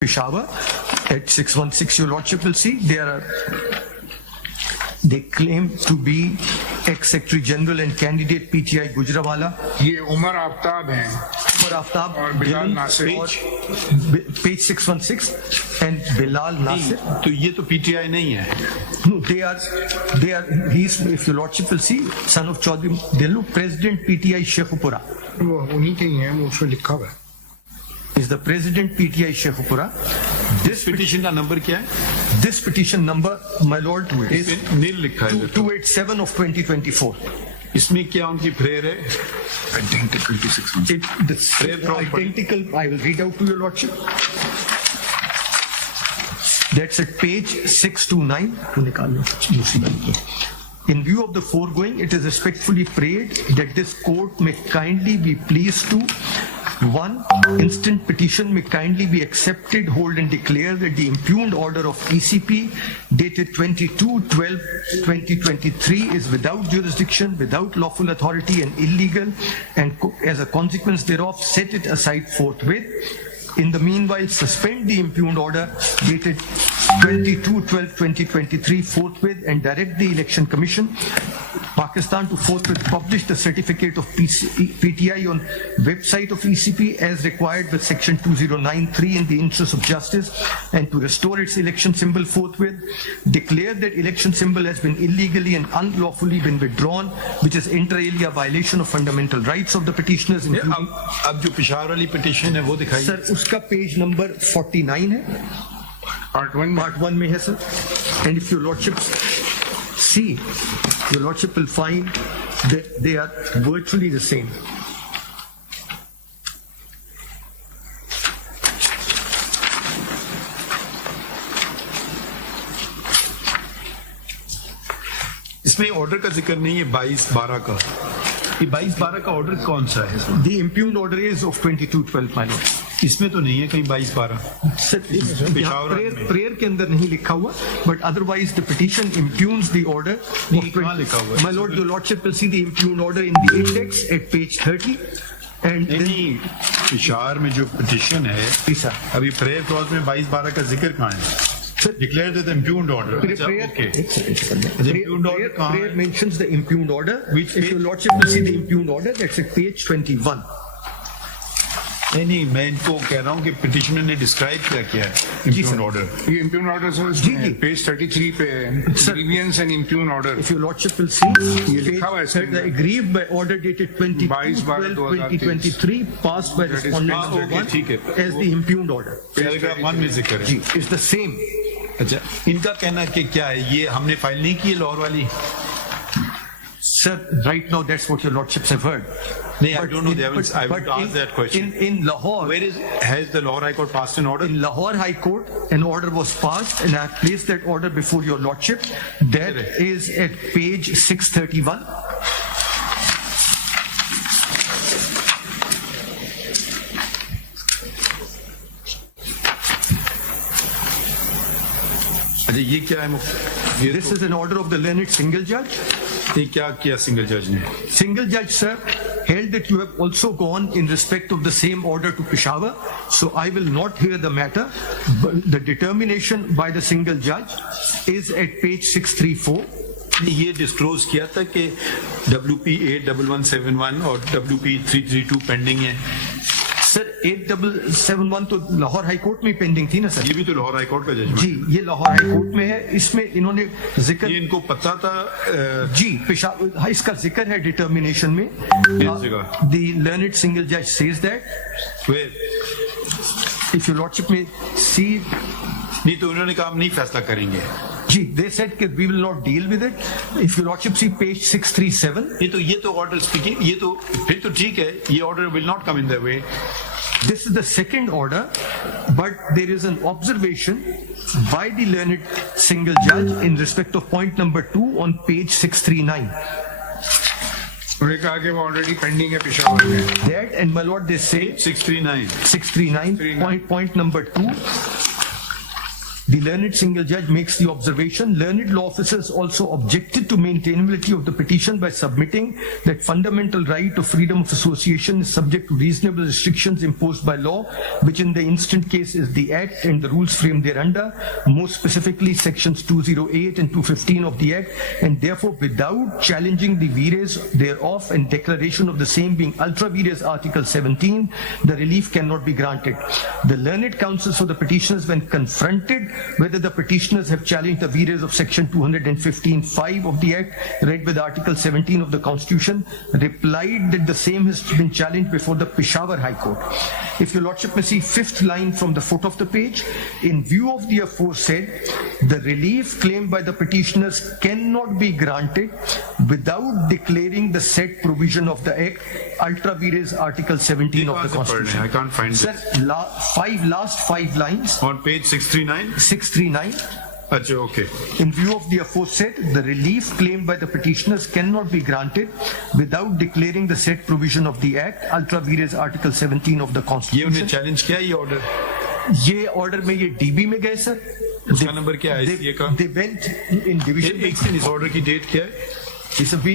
Peshawar at 616, your lordship will see they claim to be ex-secretary general and candidate PTI Gujranwala. ये उमर आफ्ताब हैं Umar Aftab और Bilal Nasir. page 616 and Bilal Nasir. तो ये तो पीटीआई नहीं है. No, they are he's, if your lordship will see, son of Chaudhry Dellu, president PTI Sheikhupura. वो उन्हीं के ही हैं, वो उसमें लिखा हुआ है. Is the president PTI Sheikhupura. This petition का नंबर क्या है? This petition number, my lord, is नील लिखा है 287 of 2024. इसमें क्या उनकी प्रेयर है? Identical to 616. This identical, I will read out to your lordship. That's at page 629. In view of the foregoing, it is respectfully prayed that this court may kindly be pleased to: 1. Instant petition may kindly be accepted, hold and declare that the impugned order of ECP dated 22/12/2023 is without jurisdiction, without lawful authority and illegal, and as a consequence thereof set it aside forthwith. In the meanwhile, suspend the impugned order dated 22/12/2023 forthwith and direct the Election Commission Pakistan to forthwith publish the certificate of PTI on website of ECP as required with section 2093 in the interest of justice, and to restore its election symbol forthwith. Declare that election symbol has been illegally and unlawfully been withdrawn, which is inter alia violation of fundamental rights of the petitioners, including. अब जो पेशावर वाली petition है वो दिखाइए. Sir उसका page number 49 है, Part 1 में है sir. And if your lordship see, your lordship will find that they are virtually the same. इसमें ऑर्डर का जिक्र नहीं है 22/12 का. ये 22/12 का ऑर्डर कौन सा है? The impugned order is of 22/12, my lord. इसमें तो नहीं है कहीं 22/12. प्रेयर के अंदर नहीं लिखा हुआ, but otherwise the petition impugns the order. कहाँ लिखा हुआ है? My lord, your lordship will see the impugned order in the index at page 30. And नहीं, पेशावर में जो पिटीशन है अभी प्रेयर क्लॉज में 22/12 का जिक्र कहाँ है? Declare the impugned order. Prayer mentions the impugned order, which if your lordship will see the impugned order, that's at page 21. नहीं, मैं इनको कह रहा हूँ कि पिटिशनर ने डिस्क्राइब क्या है impugned order. ये impugned order सर पेज 33 पे grievance and impugned order. If your lordship will see, ये लिखा हुआ है aggrieved by order dated 22/12/2023 passed by respondent number 1 as the impugned order. Paragraph 1 में जिक्र है. जी, it's the same. अच्छा, इनका कहना कि क्या है, ये हमने फाइल नहीं की लाहौर वाली? Sir, right now that's what your lordships have heard. No, I don't know. I would ask that question. In Lahore, has the Lahore High Court passed an order? In Lahore High Court, an order was passed, and I have placed that order before your lordship. That is at page 631. अच्छा, ये क्या है? This is an order of the learned single judge. ये क्या किया single जज ने? Single judge, sir, held that you have also gone in respect of the same order to Peshawar, so I will not hear the matter. But the determination by the single judge is at page 634. ये disclose किया था कि WP 81171 और WP 332 pending है. Sir 8771 तो Lahore high court में pending थी ना सर? ये भी तो लाहौर हाई कोर्ट का जजमेंट. जी, ये लाहौर हाई कोर्ट में है. इसमें इन्होंने जिक्र, ये इनको पता था जी, इसका जिक्र है डिटर्मिनेशन में. द लर्नड सिंगल जज says that if your lordship may see, نہیں تو انہوں نے کہا ہم نہیں فیصلہ کریں گے. جی they said that we will not deal with it. If your lordship see page 637, یہ تو آرڈر اسپیکنگ, یہ تو پھر تو ٹھیک ہے, یہ order will not come in the way. this is the second order, but there is an observation by the learned single judge in respect of point number 2 on page 639. उन्होंने कहा कि वो ऑलरेडी पेंडिंग है पेशावर में. That, and my lord, they say 639. point number 2. The learned single judge makes the observation, learned law officers also objected to maintainability of the petition by submitting that fundamental right of freedom of association is subject to reasonable restrictions imposed by law, which in the instant case is the Act and the rules framed thereunder, more specifically sections 208 and 215 of the Act, and therefore without challenging the vires thereof and declaration of the same being ultra vires Article 17, the relief cannot be granted. The learned counsels for the petitioners, when confronted whether the petitioners have challenged the vires of section 215(5) of the Act, read with Article 17 of the Constitution, replied that the same has been challenged before the Peshawar High Court. If your lordship may see fifth line from the foot of the page, in view of the aforesaid, the relief claimed by the petitioners cannot be granted without declaring the said provision of the Act ultra vires Article 17 of the Constitution. I can't find Sir, last five lines. on page 639. 639. Achha, okay. In view of the aforesaid, the relief claimed by the petitioners cannot be granted without declaring the said provision of the Act ultra vires Article 17 of the یہ Constitution. انہیں challenge کیا یہ order? یہ order میں یہ D B میں گئے سر. اس کا نمبر کیا ہے ICA کا؟ They went in division. ایک سن اس آرڈر کی ڈیٹ کیا ہے؟ We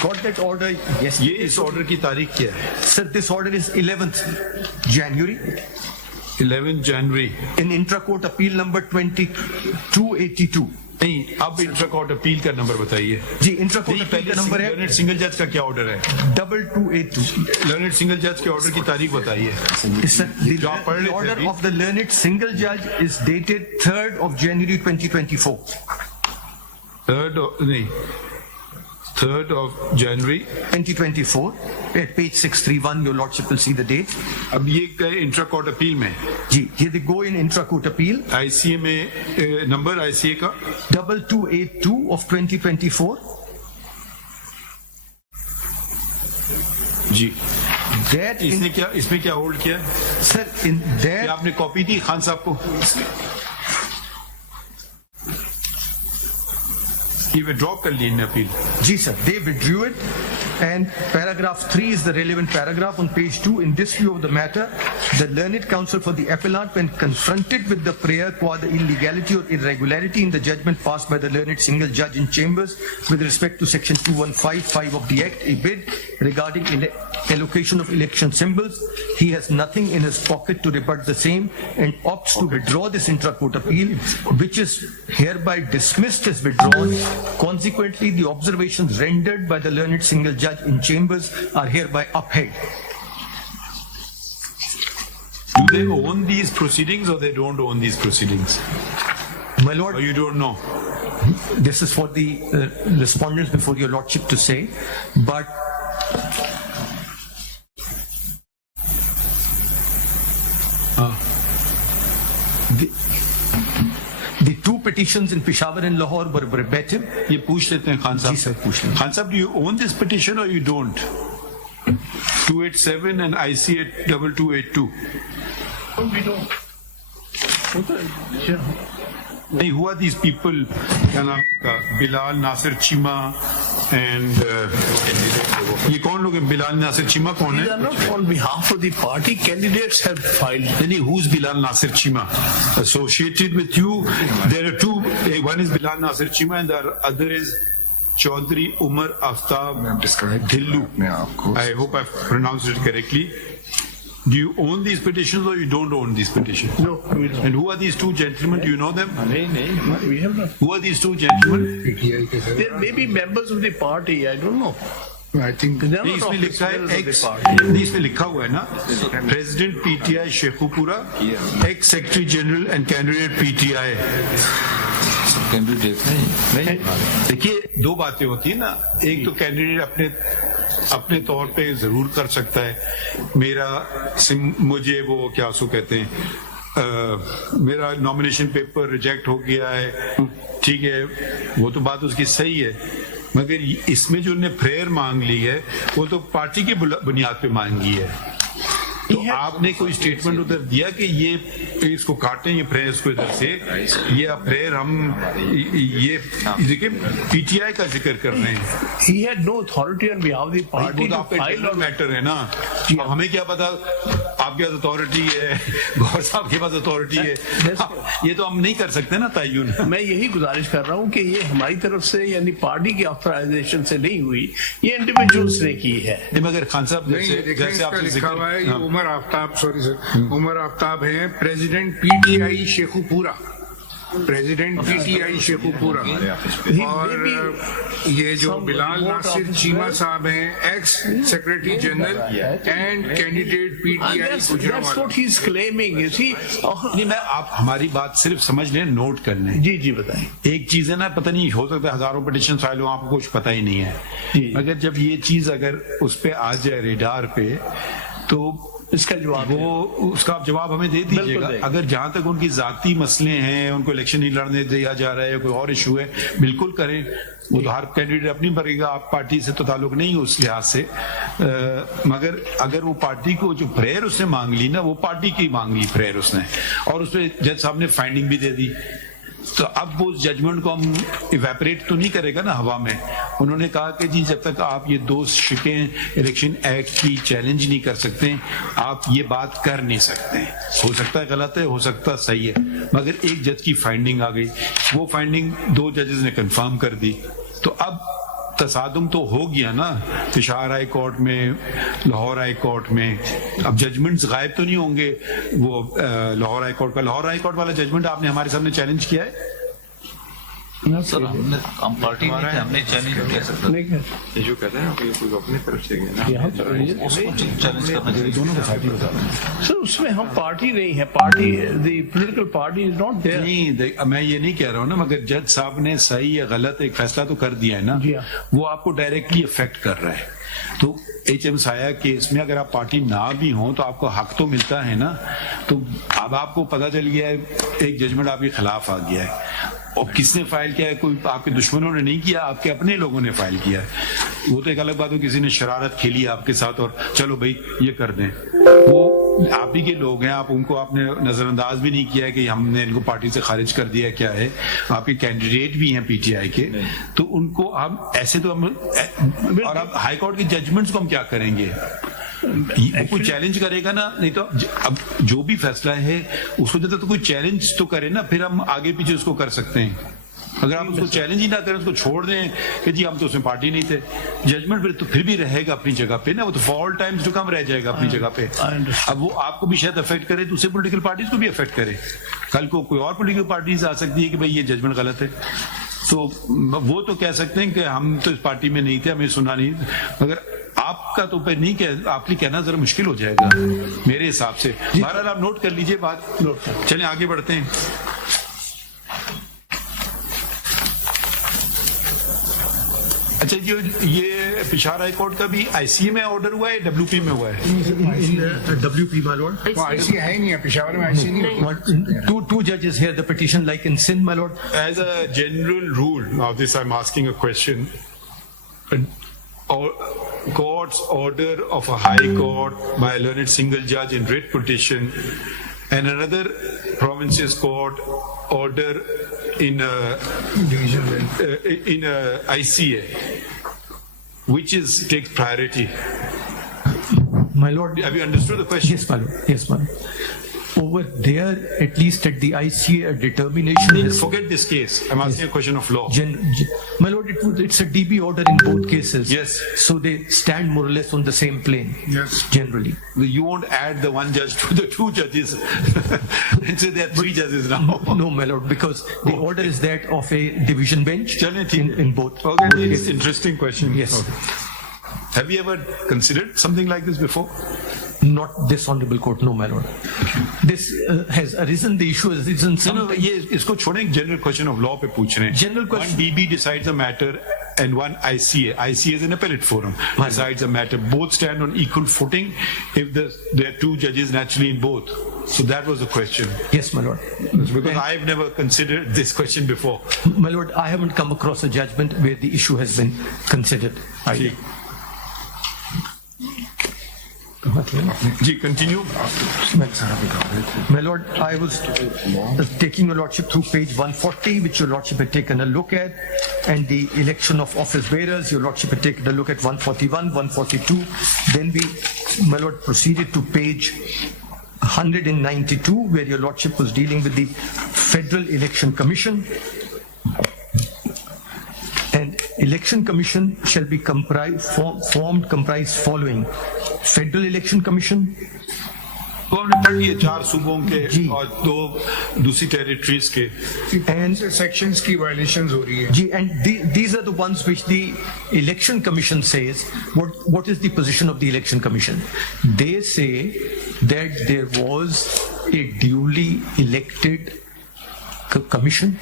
got that order yesterday. یہ اس آرڈر کی تاریخ کیا ہے؟ Sir, this order is 11th January. 11 January. In intra-court appeal number 2282. نہیں, اب انٹرا کورٹ اپیل کا نمبر بتائیے. جی intra-court appeal کا نمبر ہے لرنڈ سنگل جج کا کیا آرڈر ہے؟ 2282. لرنڈ سنگل جج کے آرڈر کی تاریخ بتائیے. The order of the learned single judge is dated 3rd of January 2024. 3rd of January 2024. At page 631, your lordship will see the date. اب یہ گئے انٹرا کورٹ اپیل میں. جی یہ they go in intra-court appeal. ICA میں number ICA کا 2282 of 2024. G. That اس میں کیا hold کیا؟ sir, in that آپ نے کاپی دی خان صاحب کو؟ یہ withdraw کر لی ان appeal. Ji sir, they withdrew it, and paragraph 3 is the relevant paragraph on page 2. In this view of the matter, the learned counsel for the appellant, when confronted with the prayer qua the illegality or irregularity in the judgment passed by the learned single judge in chambers with respect to section 2155 of the Act, a bid regarding allocation of election symbols, he has nothing in his pocket to rebut the same and opts to withdraw this intra-court appeal, which is hereby dismissed as withdrawn. Consequently, the observations rendered by the learned single judge in chambers are hereby upheld. Do they own these proceedings or they don't own these proceedings? My lord, Or you don't know? this is for the respondents before your lordship to say, but the two petitions in Peshawar and Lahore were verbatim. یہ پوچھ لیتے ہیں خان صاحب. جی سر پوچھ لیں. خان صاحب, do you own this petition or you don't? 287 and ICA 2282. We don't. نہیں, who are these people? کیا نام کا؟ بلال ناصر چیما and یہ کون لوگ ہیں؟ بلال ناصر چیما کون These ہے؟ are not on behalf of the party. Candidates have filed. نہیں, who's Bilal Nasir Chima? Associated with you, there are two. One is Bilal Nasir Chima and the other is Chaudhry Umar Aftab Dhillu. I hope I've pronounced it correctly. Do you own these petitions or you don't own these petitions? No, we don't. And who are these two gentlemen? Do you know them? No, we have not. Who are these two gentlemen? There may be members of the party. I don't know. I think They are نہیں, not اس میں لکھا ہے officers of the x, party. نہیں اس میں لکھا ہوا ہے نا, president PTI Sheikhupura, x secretary general and candidate PTI. دیکھیے دو باتیں ہوتی ہیں نا, ایک تو کینڈیڈیٹ اپنے طور پہ ضرور کر سکتا ہے, مجھے وہ کیا اس کو کہتے ہیں, میرا نامینیشن پیپر ریجیکٹ ہو گیا ہے, ٹھیک ہے, وہ تو بات اس کی صحیح ہے, مگر اس میں جو انہوں نے پریئر مانگ لی ہے وہ تو پارٹی کی بنیاد پہ مانگی ہے. تو آپ نے کوئی اسٹیٹمنٹ ادھر دیا کہ یہ اس کو کاٹیں, یہ پریئر اس کو ادھر سے, یہ پریئر ہم یہ دیکھیں پی ٹی آئی کا ذکر کر رہے ہیں. He had no authority on behalf of the party to file or matter ہے نا, ہمیں کیا پتا آپ کے پاس اتھارٹی ہے, گور صاحب کے پاس اتھارٹی ہے, یہ تو ہم نہیں کر سکتے نا تعین. میں یہی گزارش کر رہا ہوں کہ یہ ہماری طرف سے یعنی پارٹی کی آتھرائزیشن سے نہیں ہوئی, یہ انڈیویجولس نے کی ہے. مگر خان صاحب جیسے آپ نے ذکر ہے عمر آفتاب, سوری سر, عمر آفتاب ہیں president P T I Sheikhupura, president P T I Sheikhupura, اور یہ جو بلال ناصر چیمہ صاحب ہیں ex secretary general and candidate P T I Gujranwala. نہیں, میں آپ ہماری بات صرف سمجھ لیں, نوٹ کر لیں. جی جی بتائیں. ایک چیز ہے نا, پتہ نہیں ہو سکتا ہے ہزاروں پٹیشن فائل ہوں, آپ کو کچھ پتہ ہی نہیں ہے, مگر جب یہ چیز اگر اس پہ آ جائے ریڈار پہ تو اس کا جواب اس کا آپ جواب ہمیں دے دیجیے گا. اگر جہاں تک ان کی ذاتی مسئلے ہیں, ان کو الیکشن نہیں لڑنے دیا جا رہا ہے, کوئی اور ایشو ہے, بالکل کریں, وہ تو ہر کینڈیڈیٹ اپنی بھرے گا, آپ پارٹی سے تو تعلق نہیں ہے اس لحاظ سے, مگر اگر وہ پارٹی کو جو پریئر اس نے مانگ لی نا, وہ پارٹی کی مانگ لی پریئر اس نے, اور اس پہ جج صاحب نے فائنڈنگ بھی دے دی, تو اب وہ ججمنٹ کو ہم ایویپریٹ تو نہیں کرے گا نا ہوا میں. انہوں نے کہا کہ جی جب تک آپ یہ دو شکیں الیکشن ایکٹ کی چیلنج نہیں کر سکتے, آپ یہ بات کر نہیں سکتے. ہو سکتا ہے غلط ہے, ہو سکتا ہے صحیح ہے, مگر ایک جج کی فائنڈنگ آ گئی, وہ فائنڈنگ دو ججز نے کنفرم کر دی. تو اب تصادم تو ہو گیا نا, پشاور ہائی کورٹ میں, لاہور ہائی کورٹ میں, اب ججمنٹس غائب تو نہیں ہوں گے. وہ لاہور ہائی کورٹ کا, لاہور ہائی کورٹ والا ججمنٹ آپ نے ہمارے سامنے چیلنج کیا ہے؟ سر ہم پارٹی میں تھے, ہم نے چیلنج کیا سکتا, جو کہتے ہیں کوئی اپنی طرف سے چیلنج کرنا چاہیے دونوں کو پارٹی بتا رہے ہیں. سر اس میں ہم پارٹی نہیں ہے, party the political party is not there. نہیں, میں یہ نہیں کہہ رہا ہوں نا, مگر جج صاحب نے صحیح یا غلط ایک فیصلہ تو کر دیا ہے نا, وہ آپ کو ڈائریکٹلی افیکٹ کر رہا ہے. تو ایچ ایم سایہ کیس میں اگر آپ پارٹی نہ بھی ہوں تو آپ کو حق تو ملتا ہے نا. تو اب آپ کو پتہ چل گیا ہے ایک ججمنٹ آپ کے خلاف آ گیا ہے, اور کس نے فائل کیا ہے, کوئی آپ کے دشمنوں نے نہیں کیا, آپ کے اپنے لوگوں نے فائل کیا ہے. وہ تو ایک الگ بات ہو, کسی نے شرارت کھیلی آپ کے ساتھ اور چلو بھائی یہ کر دیں, وہ آپ ہی کے لوگ ہیں, آپ ان کو آپ نے نظر انداز بھی نہیں کیا ہے کہ ہم نے ان کو پارٹی سے خارج کر دیا. کیا ہے, آپ کے کینڈیڈیٹ بھی ہیں پی ٹی آئی کے, تو ان کو ہم ایسے تو ہم, اور اب ہائی کورٹ کے ججمنٹس کو ہم کیا کریں گے, کوئی چیلنج کرے گا نا, نہیں تو اب جو بھی فیصلہ ہے اس کو تو کوئی چیلنج تو کرے نا, پھر ہم آگے پیچھے اس کو کر سکتے ہیں. اگر آپ اس کو چیلنج ہی نہ کریں, اس کو چھوڑ دیں کہ جی ہم تو اس میں پارٹی نہیں تھے, ججمنٹ پھر بھی رہے گا اپنی جگہ پہ نا, وہ تو فار آل ٹائمز جو کم رہ جائے گا اپنی جگہ پہ. اب وہ آپ کو بھی شاید افیکٹ کرے, دوسرے پولیٹیکل پارٹیز کو بھی افیکٹ کرے. کل کو کوئی اور پولیٹیکل پارٹیز آ سکتی ہے کہ بھائی یہ ججمنٹ غلط ہے, تو وہ تو کہہ سکتے ہیں کہ ہم تو اس پارٹی میں نہیں تھے, ہمیں سنا نہیں. مگر آپ کا تو نہیں, آپ کے کہنا ذرا مشکل ہو جائے گا میرے حساب سے. بہرحال آپ نوٹ کر لیجئے بات, چلیں آگے بڑھتے ہیں. اچھا جی, یہ پشاور ہائی کورٹ کا بھی آئی سی میں آرڈر ہوا ہے, ڈبلیو پی میں ہوا ہے؟ W P my lord. آئی سی ہے ہی نہیں ہے پشاور میں, آئی سی نہیں. Two judges here, the petition like in Sindh, my lord. As a general rule, now this I'm asking a question, court's order of a high court by a learned single judge in writ petition and another province's court order in a ICA, which takes priority? My lord, have you understood the question? Yes, my lord. Yes, my lord. Over there, at least at the ICA, a determination is... Forget this case. I'm asking a question of law. My lord, it's a DB order in both cases. Yes. So they stand more or less on the same plane. Yes. Generally. You won't add the one judge to the two judges. And so there are three judges now. No, my lord, because the order is that of a division bench in both. Okay, it's an interesting question. Yes. Okay. Have you ever considered something like this before? Not this honorable court, no, my lord. This has arisen, the issue has arisen sometime. ये इसको छोड़ें, general question of law पे पूछ रहे हैं. General question. One DB decides a matter and one ICA. ICA is an appellate forum. Decides a matter. Both stand on equal footing if there are two judges naturally in both. So that was the question. Yes, my lord. Because I've never considered this question before. My lord, I haven't come across a judgment where the issue has been considered. Ji, continue. My lord, I was taking your lordship through page 140, which your lordship had taken a look at, and the election of office bearers, your lordship had taken a look at 141, 142. Then we, my lord, proceeded to page 192, where your lordship was dealing with the Federal Election Commission. And Election Commission shall be comprised following: Federal Election Commission, तो हमने पढ़ लिए 4 सूबों के और 2 दूसरी territories के, and sections की violations हो रही है. G, and these are the ones which the Election Commission says. What is the position of the Election Commission? They say that there was a duly elected commission.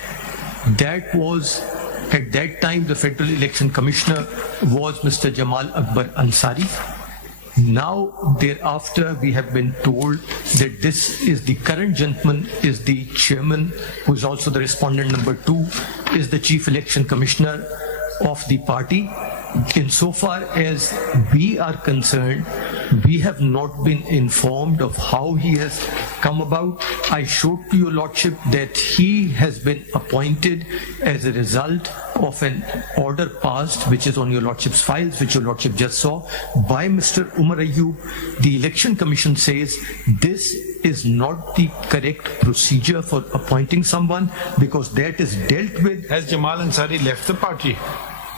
That was, at that time, the Federal Election Commissioner was Mr. Jamal Akbar Ansari. Now, thereafter, we have been told that this is the current gentleman, is the chairman, who is also the respondent number 2, is the chief election commissioner of the party. Insofar as we are concerned, we have not been informed of how he has come about. I showed to your lordship that he has been appointed as a result of an order passed, which is on your lordship's files, which your lordship just saw, by Mr. Umar Ayyub. The Election Commission says this is not the correct procedure for appointing someone, because that is dealt with. Has Jamal Ansari left the party?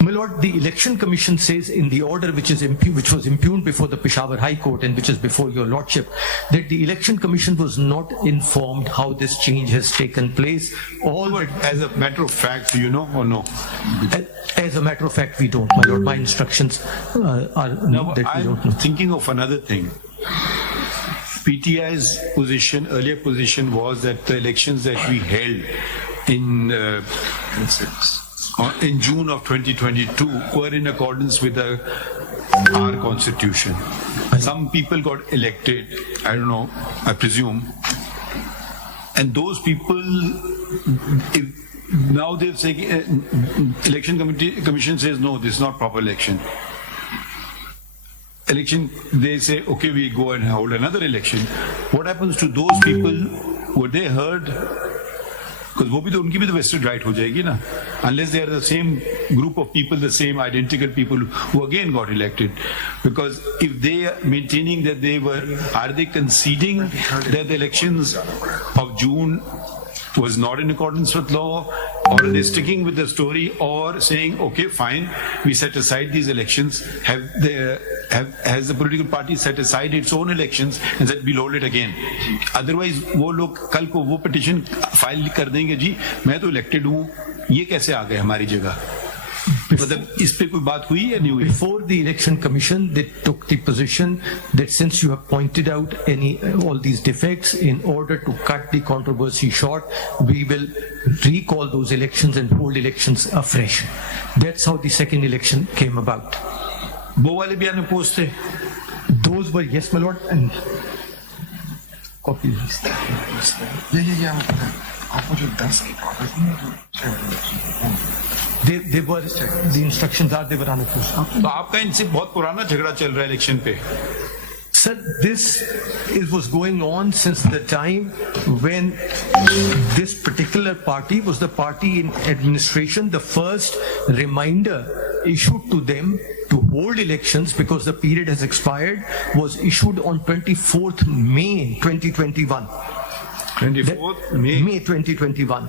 My lord, the Election Commission says in the order which was impugned before the Peshawar High Court and which is before your lordship, that the Election Commission was not informed how this change has taken place. As a matter of fact, do you know or no? As a matter of fact, we don't, my lord. My instructions are no, that we don't know. I'm thinking of another thing. PTI's earlier position was that the elections that we held in June of 2022 were in accordance with our constitution. Some people got elected, I don't know, I presume, and those people, now they're saying, election commission says no, this is not proper election. They say, okay, we go and hold another election. What happens to those people? Were they heard? Because वो भी तो उनकी भी तो vested right हो जाएगी ना, unless they are the same group of people, the same identical people who again got elected. Because if they are maintaining that are they conceding that the elections of June was not in accordance with law, or are they sticking with the story, or saying, okay, fine, we set aside these elections, has the political party set aside its own elections and said we'll hold it again? Otherwise वो लोग कल को वो petition file कर देंगे, जी मैं तो elected हूँ, ये कैसे आ गए हमारी जगह? मतलब इस पे कोई बात हुई या नहीं हुई? Before the Election Commission, they took the position that since you have pointed out all these defects, in order to cut the controversy short, we will recall those elections and hold elections afresh. That's how the second election came about. वो वाले भी आने post थे? Those were, yes, my lord, and copy this. They were, the instructions are, they were on the post. तो आपका इनसे बहुत पुराना झगड़ा चल रहा है इलेक्शन पे. Sir, this was going on since the time when this particular party was the party in administration. The first reminder issued to them to hold elections because the period has expired was issued on 24th May 2021. 24th May? May 2021.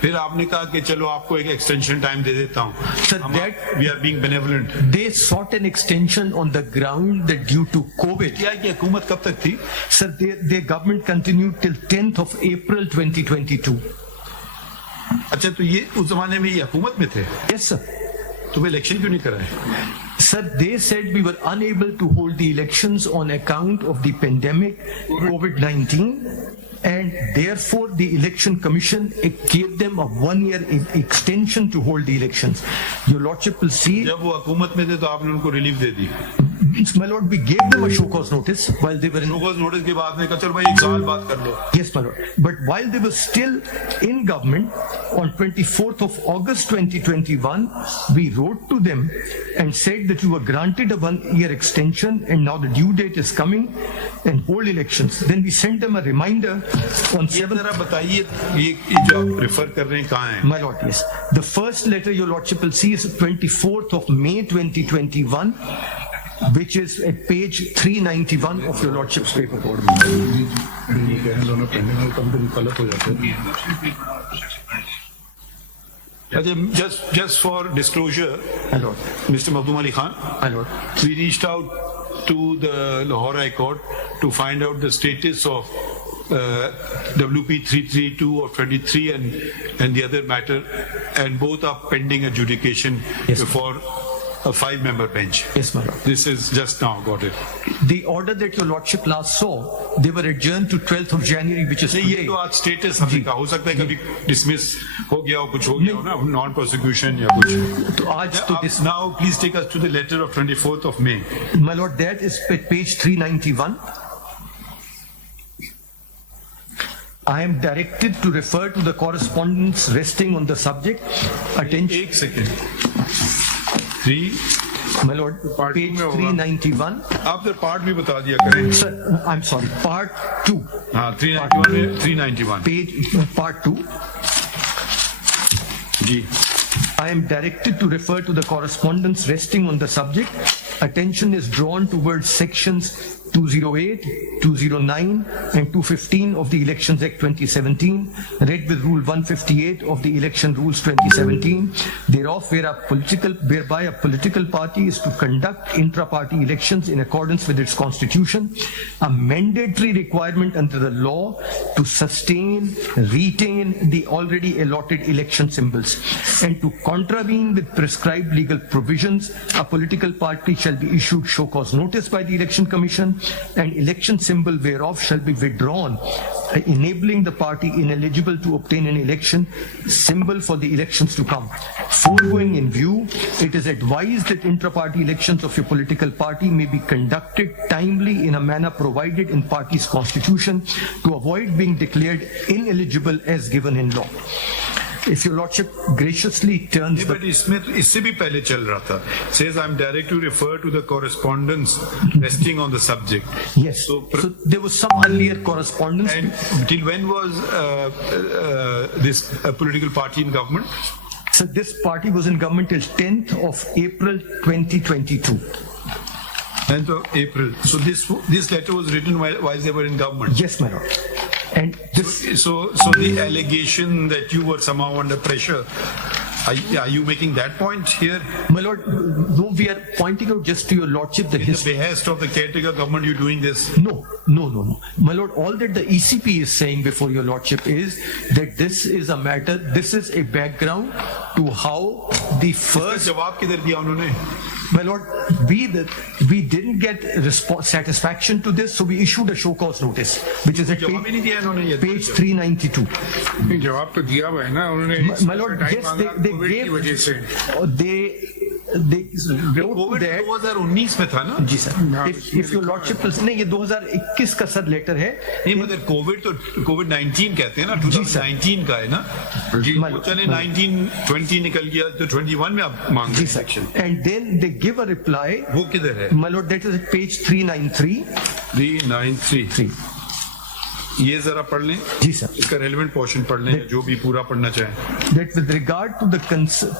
फिर आपने कहा कि चलो आपको एक extension time दे देता हूँ. Sir, that we are being benevolent. They sought an extension on the ground that due to COVID. क्या की हुकूमत कब तक थी? Sir, their government continued till 10th of April 2022. अच्छा, तो ये उस जमाने में ये हुकूमत में थे? Yes, sir. तो वे इलेक्शन क्यों नहीं कराए? Sir, they said we were unable to hold the elections on account of the pandemic COVID-19, and therefore the election commission gave them a 1-year extension to hold the elections. Your lordship will see. जब वो हुकूमत में थे तो आपने उनको relief they the. My lord, we gave them a show cause notice while they were in. Show cause notice के बाद में कहा चल भाई एक साल बाद कर लो. Yes, my lord. But while they were still in government, on 24th of August 2021, we wrote to them and said that you were granted a 1-year extension and now the due date is coming and hold elections. Then we sent them a reminder on 7th. जरा बताइए ये जो आप refer कर रहे हैं कहाँ है? My lord, yes. The first letter your lordship will see is 24th of May 2021. Which is at page 391 of your lordship's paper. Just for disclosure, My lord. Mr. Makhdoom Ali Khan, My lord. we reached out to the Lahore High Court to find out the status of WP 332 of 23 and the other matter, and both are pending adjudication before a 5-member bench. Yes, my lord. This is just now got it. The order that your lordship last saw, they were adjourned to 12th of January, which is नहीं ये today. तो आज status हमने कहा हो सकता है कभी डिसमिस हो गया हो कुछ हो गया हो ना नॉन प्रोसिक्यूशन या कुछ तो आज तो this. Now please take us to the letter of 24th of May. My lord, that is at page 391. I am directed to refer to the correspondence resting on the subject. Attention. एक second 3 My lord, page 391. आप तो part भी बता दिया करें. Sir, I'm sorry, part 2. हाँ 391 में 391 Page part 2. Ji. I am directed to refer to the correspondence resting on the subject. Attention is drawn towards sections 208, 209 and 215 of the Elections Act 2017, read with Rule 158 of the Election Rules 2017, thereof whereby a political party is to conduct intra-party elections in accordance with its constitution, a mandatory requirement under the law to sustain, retain the already allotted election symbols, and to contravene with prescribed legal provisions, a political party shall be issued show cause notice by the Election Commission, and election symbol whereof shall be withdrawn, enabling the party ineligible to obtain an election symbol for the elections to come. Foregoing in view, it is advised that intra-party elections of your political party may be conducted timely in a manner provided in party's constitution to avoid being declared ineligible as given in law. If your lordship graciously turns but इसमें तो इससे भी पहले चल रहा था. Says I am direct to refer to the correspondence resting on the subject. Yes. So there was some earlier correspondence. And till when was this political party in government? So this party was in government till 10th of April 2022. 10th of April. So this letter was written while they were in government. Yes, my lord. And this, so the allegation that you were somehow under pressure, are you making that point here? my lord, no, we are pointing out just to your lordship that In the behest of the caretaker government, you're doing this? No. My lord, all that the ECP is saying before your lordship is that this is a matter, this is a background to how the first. जवाब किधर दिया उन्होंने? My lord, we didn't get satisfaction to this, so we issued a show cause notice, which is at page 392. जवाब तो दिया हुआ है ना उन्होंने. My lord, yes, they gave. वजह से they wrote that. 2019 में था ना? जी sir. If your lordship will नहीं, ये 2021 का सर लेटर है. नहीं मगर कोविड तो COVID-19 कहते हैं ना, 2019 का है ना? चले 19-20 निकल गया तो 21 में आप मांग रहे हैं section. And then they give a reply. वो किधर है? My lord, that is at page 393. 393. ये जरा पढ़ लें. जी सर. इसका रेलेवेंट पोर्शन पढ़ लें जो भी पूरा पढ़ना चाहें. That with regard to the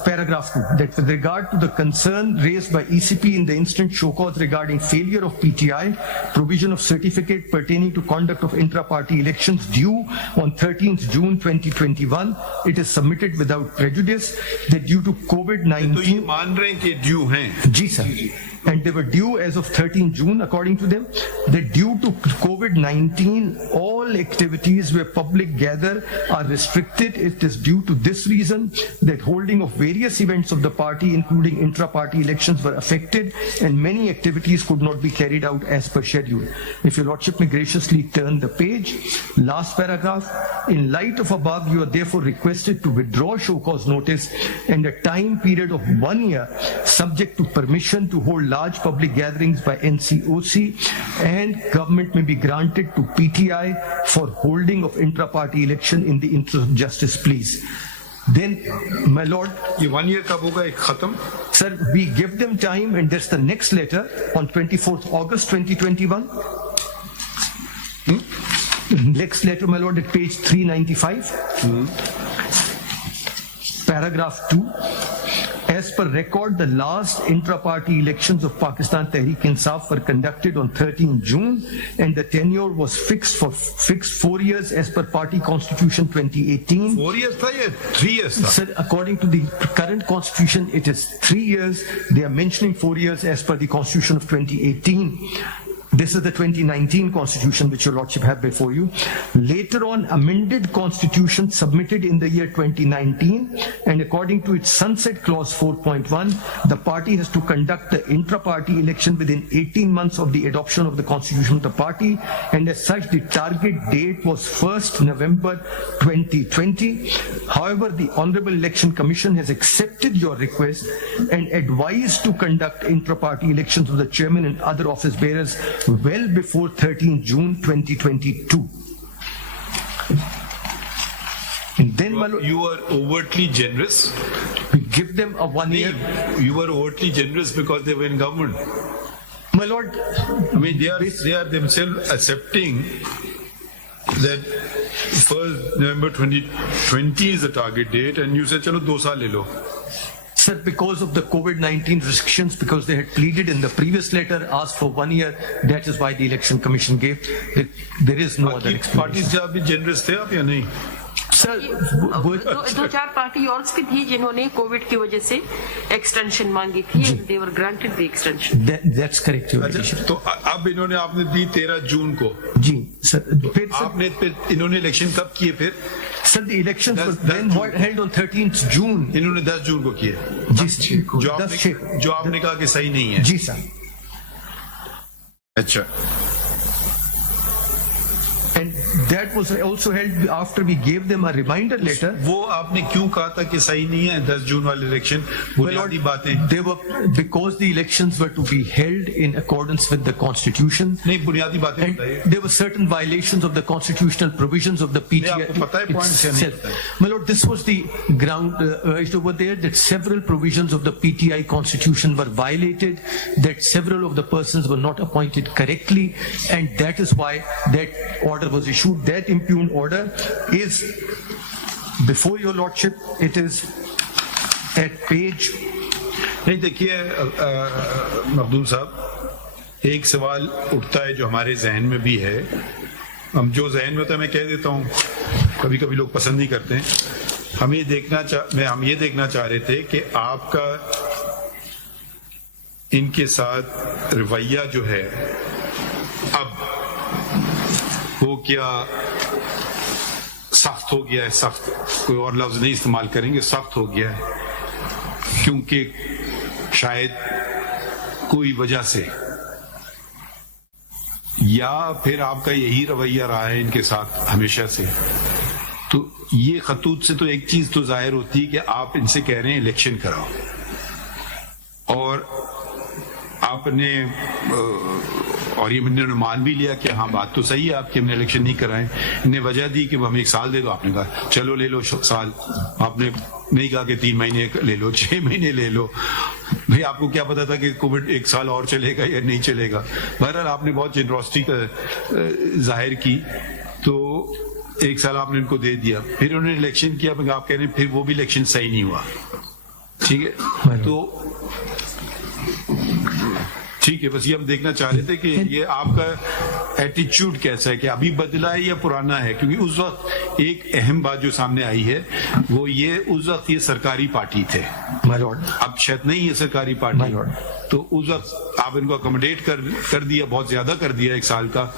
paragraph 2, that with regard to the concern raised by ECP in the instant show cause regarding failure of PTI, provision of certificate pertaining to conduct of intra-party elections due on 13th June 2021, it is submitted without prejudice that due to COVID-19. तो ये मान रहे हैं कि due हैं. जी sir. and they were due as of 13 June according to them. That due to COVID-19, all activities where public gather are restricted. It is due to this reason that holding of various events of the party, including intra-party elections, were affected, and many activities could not be carried out as per schedule. If your lordship may graciously turn the page, last paragraph. In light of above, you are therefore requested to withdraw show cause notice and a time period of 1 year, subject to permission to hold large public gatherings by NCOC, and government may be granted to PTI for holding of intra-party election in the interest of justice, please. Then, my lord, ये 1 year कब होगा एक खत्म? sir, we give them time, and that's the next letter on 24th August 2021. Next letter, my lord, at page 395. Paragraph 2. As per record, the last intra-party elections of Pakistan Tehreek-e-Insaf were conducted on 13 June, and the tenure was fixed 4 years as per Party Constitution 2018. 4 years था या 3 years था? Sir, according to the current constitution, it is 3 years. They are mentioning 4 years as per the Constitution of 2018. This is the 2019 constitution which your lordship have before you. Later on, amended constitution submitted in the year 2019, and according to its sunset clause 4.1, the party has to conduct the intra-party election within 18 months of the adoption of the constitution of the party, and as such the target date was 1st November 2020. However, the Honorable Election Commission has accepted your request and advised to conduct intra-party elections of the chairman and other office bearers well before 13 June 2022. And then, my lord, You are overtly generous. we give them a 1 year. You were overtly generous because they were in government. My lord, I mean, they are themselves accepting that 1st November 2020 is the target date, and you said, "Chalo 2 saal le lo." sir, because of the COVID-19 restrictions, because they had pleaded in the previous letter, asked for 1 year, that is why the election commission gave. There is no other explanation. Party से आप भी generous थे आप या नहीं? Sir, दो चार party और भी थी जिन्होंने कोविड की वजह से एक्सटेंशन मांगी थी, they were granted the extension. that's correct, your अच्छा, lordship. तो अब आपने दी 13 जून को. जी सर, फिर इन्होंने इलेक्शन कब किए फिर? Sir, the elections were then held on 13th June. इन्होंने 10 जून को किए. जो आपने कहा कि सही नहीं है. जी सर. अच्छा. And that was also held after we gave them a reminder letter. वो आपने क्यों कहा था कि सही नहीं है 10 जून वाले इलेक्शन? बुनियादी बातें. They were because the elections were to be held in accordance with the constitution. नहीं, बुनियादी बातें And बताइए. there were certain violations of the constitutional provisions of the PTI. नहीं, आपको पता है point क्या नहीं itself. My lord, this was the ground urged over there, that several provisions of the PTI constitution were violated, that several of the persons were not appointed correctly, and that is why that order was issued. That impugned order is before your lordship. It is at page. नहीं, देखिए मखदूम साहब, एक सवाल उठता है जो हमारे जहन में भी है. हम जो जहन में होता है मैं कह देता हूँ, कभी कभी लोग पसंद नहीं करते हैं. हम ये देखना चाह रहे थे कि आपका इनके साथ रवैया जो है अब वो क्या सख्त हो गया है. सख्त कोई और लफ्ज नहीं इस्तेमाल करेंगे, सख्त हो गया है क्योंकि शायद कोई वजह से, या फिर आपका यही रवैया रहा है इनके साथ हमेशा से. तो ये खतूत से तो एक चीज तो जाहिर होती है कि आप इनसे कह रहे हैं इलेक्शन कराओ, और आपने और ये मैंने मान भी लिया कि हाँ बात तो सही है आपकी, हमने इलेक्शन नहीं कराए. इन्हें वजह दी कि हमें 1 साल दे दो. आपने कहा चलो ले लो साल. आपने नहीं कहा कि 3 महीने ले लो, 6 महीने ले लो. भाई आपको क्या पता था कि कोविड 1 साल और चलेगा या नहीं चलेगा. बहरहाल आपने बहुत जेनरोसिटी का जाहिर की, तो 1 साल आपने इनको दे दिया. फिर उन्होंने इलेक्शन किया, आप कह रहे हैं फिर वो भी इलेक्शन सही नहीं हुआ. ठीक है, ठीक है, बस ये हम देखना चाह रहे थे कि ये आपका एटीट्यूड कैसा है, कि अभी बदला है या पुराना है, क्योंकि उस वक्त एक अहम बात जो सामने आई है वो ये, उस वक्त ये सरकारी पार्टी थे, अब शायद नहीं है सरकारी पार्टी, तो उस वक्त आप इनको अकोमोडेट कर दिया, बहुत ज्यादा कर दिया 1 साल का,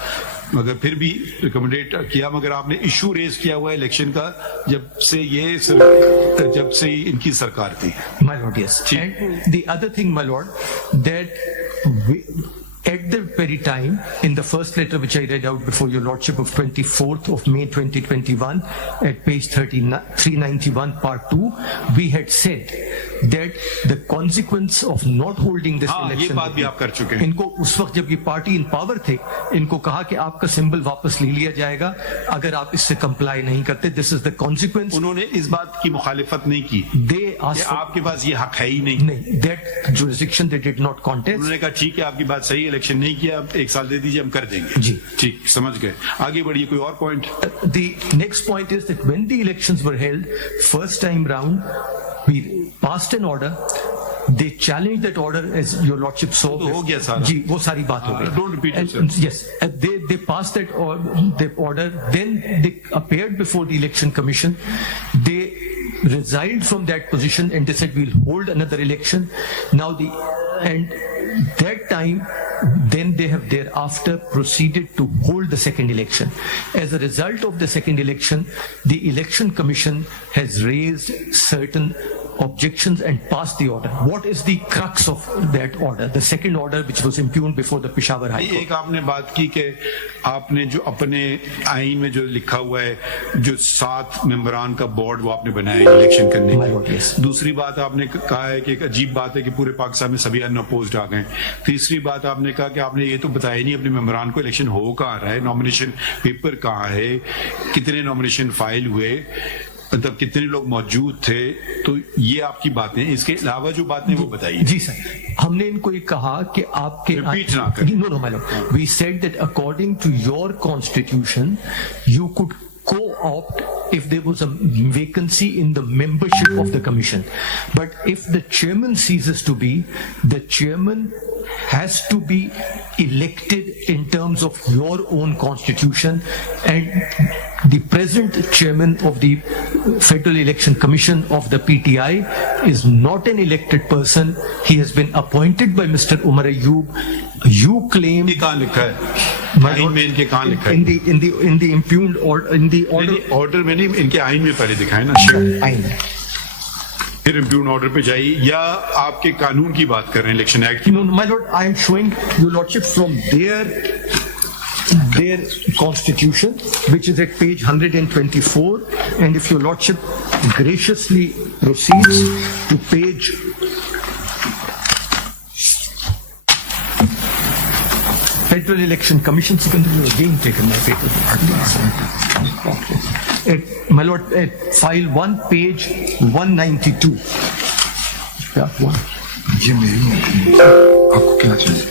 मगर फिर भी अकोमोडेट किया, मगर आपने इशू रेज किया हुआ है इलेक्शन का जब से इनकी सरकार थी. My lord, yes. And the other thing, my lord, that at the very time, in the first letter which I read out before your lordship of 24th of May 2021, at page 391 part 2, we had said that the consequence of not holding this election, ये बात भी आप कर चुके हैं. इनको उस वक्त जब ये पार्टी इन पावर थे, इनको कहा कि आपका सिंबल वापस ले लिया जाएगा अगर आप इससे कंप्लाई नहीं करते. This is the consequence. उन्होंने इस बात की मुखालिफत नहीं की, दे आपके पास ये हक है ही नहीं. That jurisdiction they did not contest. उन्होंने कहा ठीक है, आपकी बात सही, इलेक्शन नहीं किया, अब 1 साल दे दीजिए, हम कर देंगे. जी ठीक, समझ गए. आगे बढ़िए, कोई और point. The next point is that when the elections were held, first time round, we passed an order. They challenged that order, as your lordship saw. तो हो गया सारा. जी, वो सारी बात हो गई. Don't repeat yourself. Yes, they passed that order. Then they appeared before the election commission. They resigned from that position and they said we'll hold another election. Now and that time, then they have thereafter proceeded to hold the second election. As a result of the second election, the election commission has raised certain objections and passed the order. What is the crux of that order? The second order which was impugned before the Peshawar High Court. एक आपने बात की कि आपने जो अपने आइन में जो लिखा हुआ है, जो 7 मेंबरान का बोर्ड वो आपने बनाया इलेक्शन करने के. दूसरी बात आपने कहा है कि एक अजीब बात है कि पूरे पाकिस्तान में सभी अनअपोज्ड आ गए. तीसरी बात आपने कहा कि आपने ये तो बताया नहीं अपने मेंबरान को इलेक्शन हो कहाँ रहा है, नॉमिनेशन पेपर कहाँ है, कितने नॉमिनेशन फाइल हुए, मतलब कितने लोग मौजूद थे. तो ये आपकी बातें, इसके अलावा जो बातें वो बताइए. जी सर, हमने इनको ये कहा कि आपके रिपीट ना करें. No, my lord. We said that according to your constitution, you could co-opt if there was a vacancy in the membership of the commission. But if the chairman ceases to be, the chairman has to be elected in terms of your own constitution, and the present chairman of the Federal Election Commission of the PTI is not an elected person. He has been appointed by Mr. Umar Ayyub. You claim कहाँ लिखा है आइन में, इनके कहाँ लिखा है? in the impugned order, in the order. Order में नहीं, इनके आइन में पहले दिखाए ना. आइन, फिर इम्प्यूग्ड ऑर्डर पे जाइए, या आपके कानून की बात कर रहे हैं, election act. No, my lord, I am showing your lordship from their constitution, which is at page 124, and if your lordship graciously proceeds to page Federal Election Commission, you again taken my paper. My lord, at file 1, page 192. ये मेरी आपको क्या चाहिए?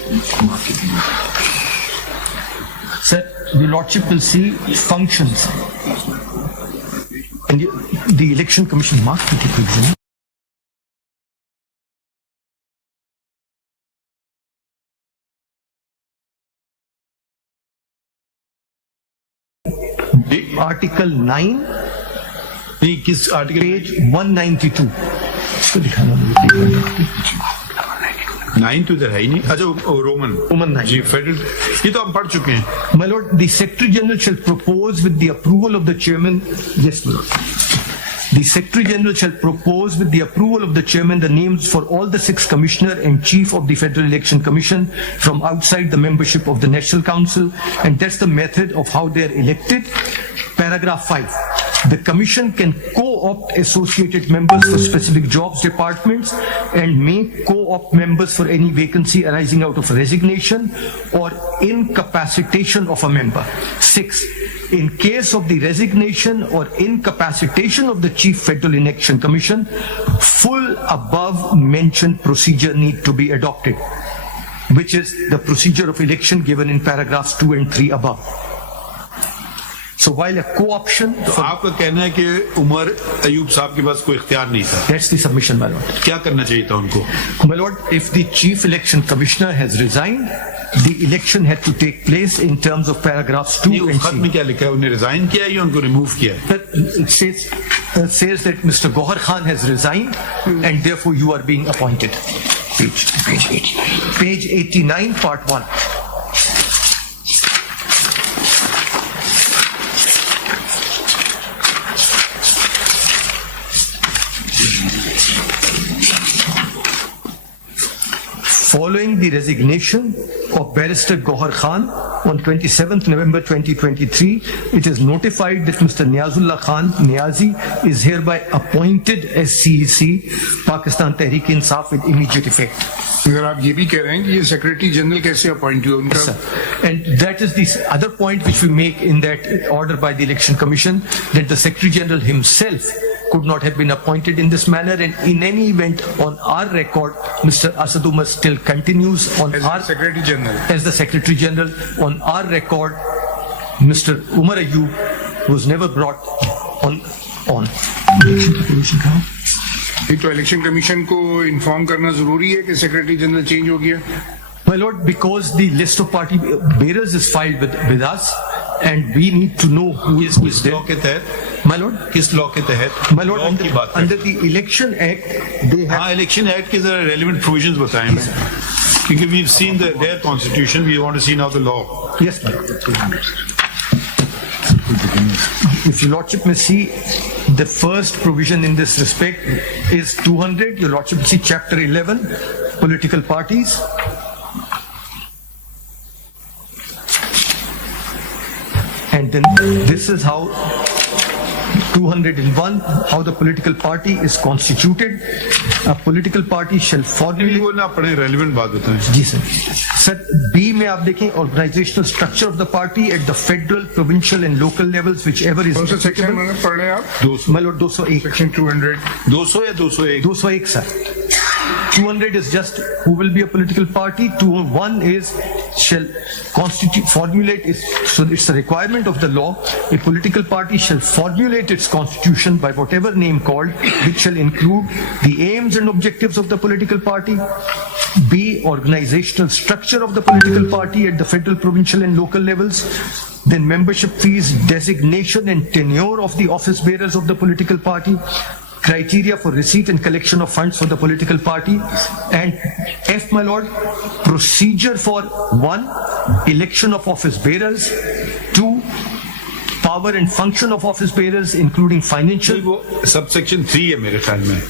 Sir, your lordship will see functions. And the election commission marked it, please. Article 9, किस article? page 192. इसको दिखाना मुझे. 9 तो इधर है ही नहीं. अच्छा, रोमन 9. जी, फेडरल, ये तो हम पढ़ चुके हैं. My lord, the Secretary General shall propose with the approval of the chairman. Yes, my lord. The Secretary General shall propose with the approval of the chairman the names for all the 6 commissioner and chief of the Federal Election Commission from outside the membership of the National Council, and that's the method of how they are elected. Paragraph 5. The commission can co-opt associated members for specific jobs departments and may co-opt members for any vacancy arising out of resignation or incapacitation of a member. 6. In case of the resignation or incapacitation of the Chief Federal Election Commission, full above mentioned procedure need to be adopted, which is the procedure of election given in paragraphs 2 and 3 above. So while a co-option, तो आपका कहना है कि उमर अयूब साहब के पास कोई इख्तियार नहीं था, that's the submission, my lord. क्या करना चाहिए था उनको? My lord, if the chief election commissioner has resigned, the election had to take place in terms of paragraphs 2 नहीं, and उस खत 3. में क्या लिखा है? उन्हें रिजाइन किया या उनको रिमूव किया? It says that Mr. Gohar Khan has resigned and therefore you are being appointed. Page 89, part 1. Following the resignation of Barrister Gohar Khan on 27th November 2023, it is notified that Mr. Niazullah Khan Niazi is hereby appointed as CEC, Pakistan Tehreek-e-Insaf with immediate effect. अगर आप ये भी कह रहे हैं कि ये secretary general कैसे अपॉइंट हुए उनका? And that is the other point which we make in that order by the Election Commission, that the Secretary General himself could not have been appointed in this manner, and in any event on our record Mr. Asad Umar still continues on As our the Secretary General. as the Secretary General. On our record Mr. Umar Ayub was never brought on. ये तो election commission को inform करना जरूरी है कि secretary general change हो गया. My lord, because the list of party bearers is filed with us and we need to know who is there. Law के तहत? My lord, किस लॉ के तहत? my lord, लॉ की बात है. under the Election Act they have. हाँ, election act के जरा रेलेवेंट प्रोविजंस बताएं हमें, क्योंकि we've seen their constitution, we want to see now the law. Yes, my lord. If your lordship may see, the first provision in this respect is 200. Your lordship will see chapter 11, political parties. And then this is how 201, how the political party is constituted. A political party shall formulate. वो ना पढ़े, relevant बात बताएं. जी sir. Sir B में आप देखें organizational structure of the party at the federal, provincial and local levels, whichever is. कौन सा सेक्शन में पढ़ रहे हैं आप? My lord, 201. सेक्शन 200. 200 या 201? 201 sir. 200 is just who will be a political party. 201 is shall constitute, formulate is, so it's a requirement of the law. A political party shall formulate its constitution by whatever name called, which shall include the aims and objectives of the political party. B, organizational structure of the political party at the federal, provincial and local levels. Then membership fees, designation and tenure of the office bearers of the political party. Criteria for receipt and collection of funds for the political party. And F, my lord, procedure for 1, election of office bearers. 2, power and function of office bearers, including financial. वो subsection 3 है मेरे ख्याल में.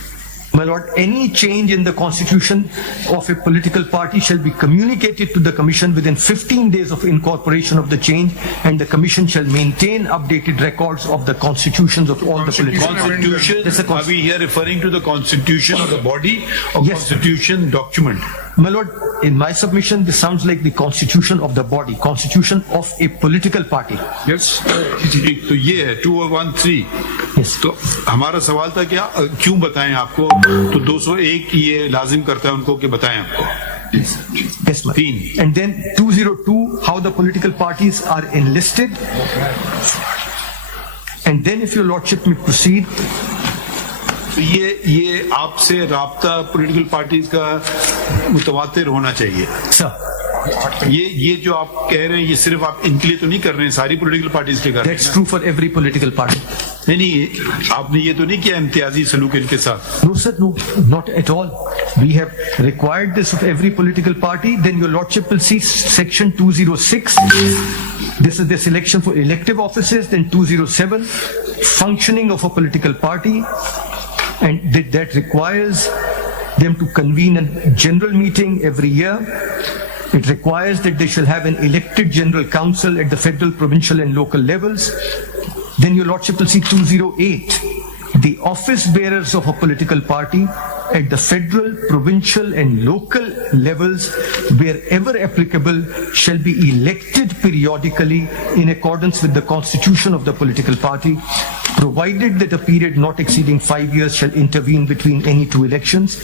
My lord, any change in the constitution of a political party shall be communicated to the commission within 15 days of incorporation of the change, and the commission shall maintain updated records of the constitutions of all the political parties. Constitution, are we here referring to the constitution of the body or Yes. constitution document? My lord, in my submission, this sounds like the constitution of the body, constitution of a political party. Yes. तो ये है 2013. Yes. तो हमारा सवाल था क्या, क्यों बताएं आपको? तो 201 ये लाजिम करता है उनको कि बताएं आपको. Yes, ma'am. 3. And then 202, how the political parties are enlisted. And then if your lordship may proceed. तो ये आपसे राब्ता पॉलिटिकल पार्टीज का मुतवातिर होना चाहिए. Sir. ये जो आप कह रहे हैं ये सिर्फ आप इनके लिए तो नहीं कर रहे हैं, सारी पॉलिटिकल पार्टीज के कर रहे हैं. That's true for every political party. नहीं, आपने ये तो नहीं किया इम्तियाजी सलूक इनके साथ. No, sir, no, not at all. We have required this of every political party. Then your lordship will see section 206. This is the selection for elective offices. Then 207, functioning of a political party. And that requires them to convene a general meeting every year. It requires that they shall have an elected general council at the federal, provincial and local levels. Then your lordship will see 208. The office bearers of a political party at the federal, provincial and local levels, wherever applicable, shall be elected periodically in accordance with the constitution of the political party, provided that a period not exceeding 5 years shall intervene between any two elections.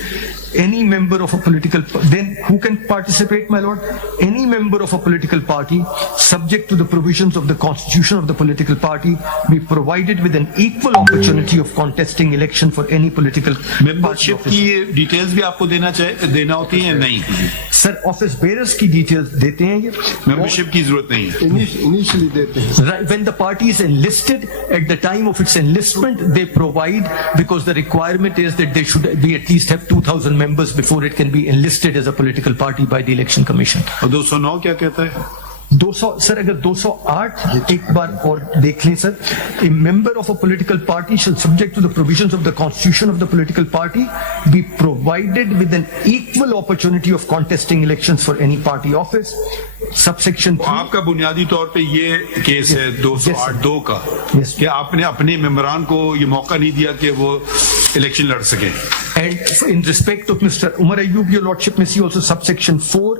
any member of a political, then who can participate, my lord? Any member of a political party, subject to the provisions of the constitution of the political party, be provided with an equal opportunity of contesting election for any political membership की details भी आपको देना होती है? नहीं sir, office bearers की details देते हैं ये, membership की जरूरत नहीं है, initially देते हैं. when the party is enlisted, at the time of its enlistment they provide, because the requirement is that they should be at least have 2000 members before it can be enlisted as a political party by the election commission. और 209 क्या कहता है? 200 sir, अगर 208 एक बार और देख लें sir, a member of a political party shall, subject to the provisions of the constitution of the political party, be provided with an equal opportunity of contesting elections for any party office. Subsection 3. आपका बुनियादी तौर पे ये case है 208(2) का, Yes. कि आपने अपने मेंबरान को ये मौका नहीं दिया कि वो इलेक्शन लड़ सके. And in respect of Mr. Umar Ayyub, your lordship may see also subsection 4,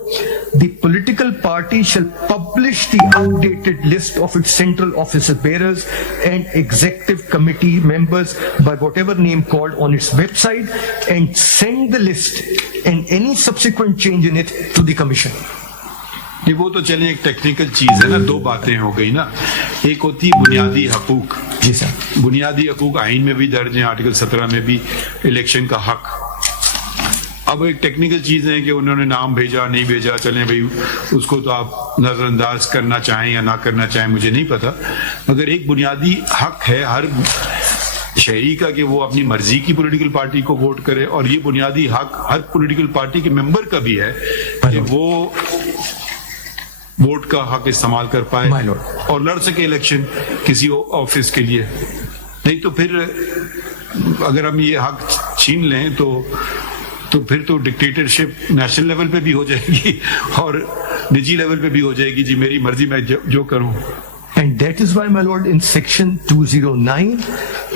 the political party shall publish the updated list of its central office bearers and executive committee members by whatever name called on its website, and send the list and any subsequent change in it to the commission. ये वो तो चले एक technical चीज है ना, दो बातें हो गई ना. एक होती है बुनियादी हकूक. जी सर. बुनियादी हकूक आइन में भी दर्ज है, आर्टिकल 17 में भी, इलेक्शन का हक. अब एक टेक्निकल चीज है कि उन्होंने नाम भेजा नहीं भेजा, चलें भाई उसको तो आप नजरअंदाज करना चाहें या ना करना चाहें मुझे नहीं पता, मगर एक बुनियादी हक है हर शहरी का कि वो अपनी मर्जी की पॉलिटिकल पार्टी को वोट करे, और ये बुनियादी हक हर पॉलिटिकल पार्टी के मेंबर का भी है कि वो वोट का हक इस्तेमाल कर पाए और लड़ सके इलेक्शन किसी ऑफिस के लिए. नहीं तो फिर अगर हम ये हक छीन लें तो फिर तो डिक्टेटरशिप नेशनल लेवल पे भी हो जाएगी और निजी लेवल पे भी हो जाएगी. जी मेरी मर्जी मैं जो करूं. And that is why, my lord, in section 209,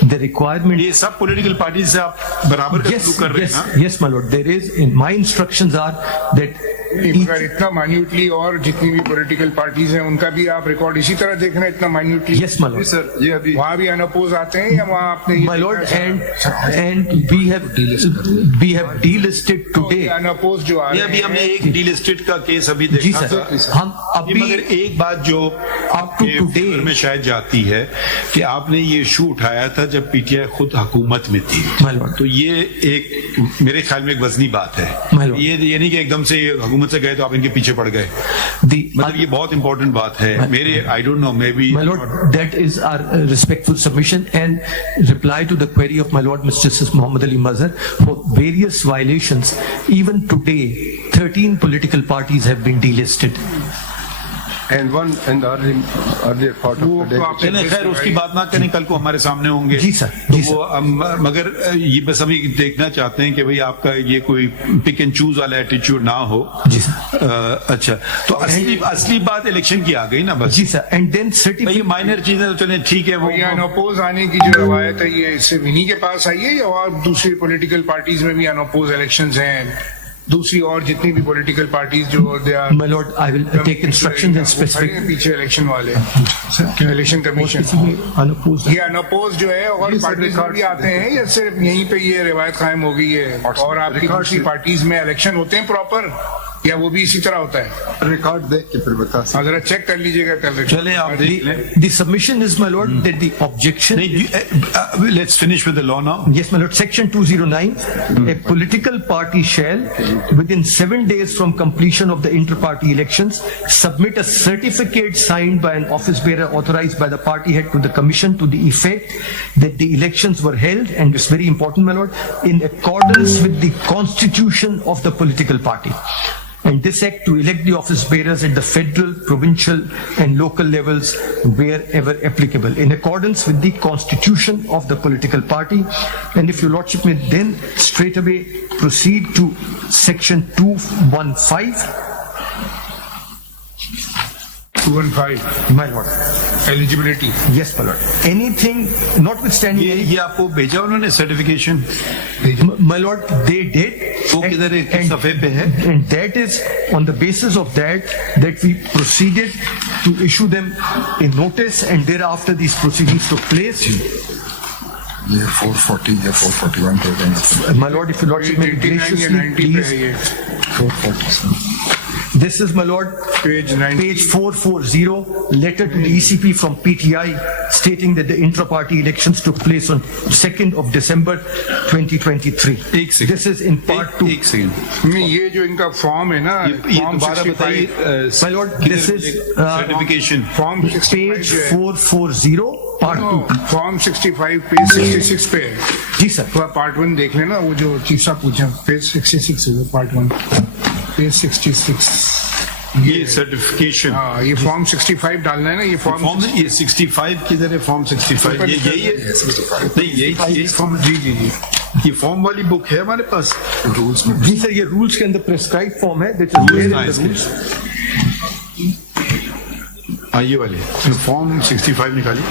the requirement. ये सब पॉलिटिकल पार्टी से आप बराबर का सलूक कर रहे हैं ना? Yes, my lord. There is. In my instructions are that. अगर इतना माइन्यूटली, और जितनी भी पॉलिटिकल पार्टीज हैं उनका भी आप रिकॉर्ड इसी तरह देख रहे हैं इतना minutely? Yes, my lord. Sir, ये अभी वहाँ भी अनअपोज आते हैं या वहाँ आपने? My lord, and we have delisted today. Unopposed जो आ ये रहे अभी हैं, हमने एक डीलिस्टेड का केस अभी जी देखा सर. था. हम अभी मगर एक बात जो आपके फेवर में शायद जाती है कि आपने ये इशू उठाया था जब पीटीआई खुद हुकूमत में थी. My lord. तो ये एक मेरे ख्याल में एक वजनी बात है. My lord. ये नहीं कि एकदम से हुकूमत से गए तो आप इनके पीछे पड़ गए. मतलब ये बहुत इंपॉर्टेंट बात है. मेरे I don't know, may be. My lord, that is our respectful submission and reply to the query of my lord Mr. Muhammad Ali Mazhar for various violations. Even today, 13 political parties have been delisted. and one and earlier part of the day. चलें खैर उसकी बात ना करें, कल को हमारे सामने होंगे. जी सर, तो जी वो मगर ये बस हम देखना चाहते हैं कि भाई आपका ये कोई पिक एंड चूज वाला एटीट्यूड ना हो. जी सर. अच्छा, तो असली बात इलेक्शन की आ गई ना बस. जी सर. एंड देन ये माइनर चीजें तो चलें ठीक है. वो ये अनअपोज आने की जो रवायत है ये सिर्फ इन्हीं के पास आई है या और दूसरी पॉलिटिकल पार्टीज में भी अनअपोज इलेक्शंस हैं? दूसरी और जितनी भी पॉलिटिकल पार्टीज जो My lord, I will take instructions and specific. पीछे इलेक्शन वाले इलेक्शन कमीशन ये अनअपोज जो है और पार्टीज में भी आते हैं या सिर्फ यहीं पे ये रिवायत कायम हो गई है और आपकी दूसरी पार्टीज में इलेक्शन होते हैं प्रॉपर या वो भी इसी तरह होता है? रिकॉर्ड देख के फिर बता सकते. जरा चेक कर लीजिएगा कल. चलें आप देख लें. The submission is, my lord, that the objection. Let's finish with the law now. Yes, my lord. Section 209. A political party shall, within 7 days from completion of the inter-party elections, submit a certificate signed by an office bearer authorized by the party head to the commission to the effect that the elections were held, and it's very important, my lord, in accordance with the constitution of the political party. And this act to elect the office bearers at the federal, provincial and local levels wherever applicable, in accordance with the constitution of the political party. And if your lordship may then straight away proceed to section 215. 215. My lord. Eligibility. Yes, my lord. Anything notwithstanding. ये आपको भेजा उन्होंने certification? My lord, they did. वो किधर एक सफे पे है? And that is on the basis of that we proceeded to issue them a notice, and thereafter these proceedings took place. یہ 440 یا 441 پہ ہے. My lord, if your lordship may graciously please. 440. This is, my lord, Page 90. page 440, letter to the ECP from PTI stating that the intra-party elections took place on 2nd of December 2023. ایک second. This is in part 2. ایک second. نہیں یہ جو ان کا form ہے نا یہ form دوبارہ 65 بتائیے. My lord, this is certification. Form 65 page جو ہے 440, part 2. فارم 65 پیج 66 پہ ہے. جی سر. تھوڑا پارٹ 1 دیکھ لینا, وہ جو چیف صاحب پوچھیں پیج 66 ہے پارٹ 1 پیج 66. یہ سرٹیفکیشن. ہاں یہ فارم 65 ڈالنا ہے نا. یہ فارم یہ 65 کدھر ہے؟ فارم 65 یہی ہے. نہیں یہی فارم. جی جی جی یہ فارم والی بک ہے ہمارے پاس رولز میں. جی سر, یہ رولز کے اندر پرسکرائب فارم ہے. that is there in the rules. ہاں یہ والے فارم 65 نکالی.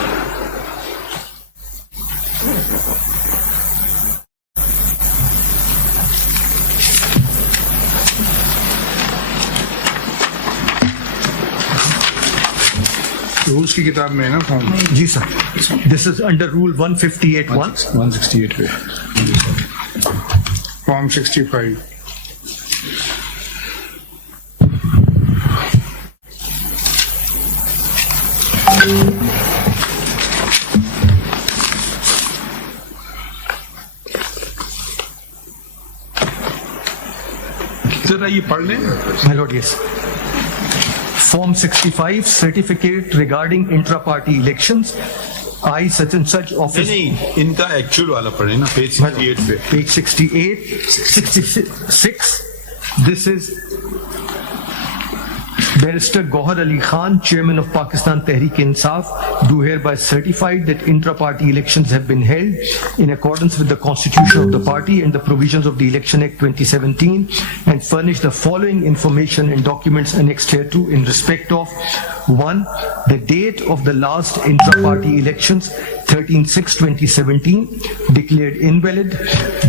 رولز کی کتاب میں ہے نا فارم. جی sir. This is under rule 158(1). 168 پہ فارم 65. ذرا یہ پڑھ لیں. My lord, yes. Form 65, certificate regarding intra-party elections. I such and such office. نہیں ان کا ایکچوئل والا پڑھیں نا پیج 68 پہ. Page 68, 66. This is Barrister Gohar Ali Khan, Chairman of Pakistan Tehreek-e-Insaf, do hereby certify that intra-party elections have been held in accordance with the Constitution of the party and the provisions of the Election Act 2017, and furnish the following information and documents annexed hereto in respect of: 1. The date of the last intra-party elections, 13/6/2017, declared invalid.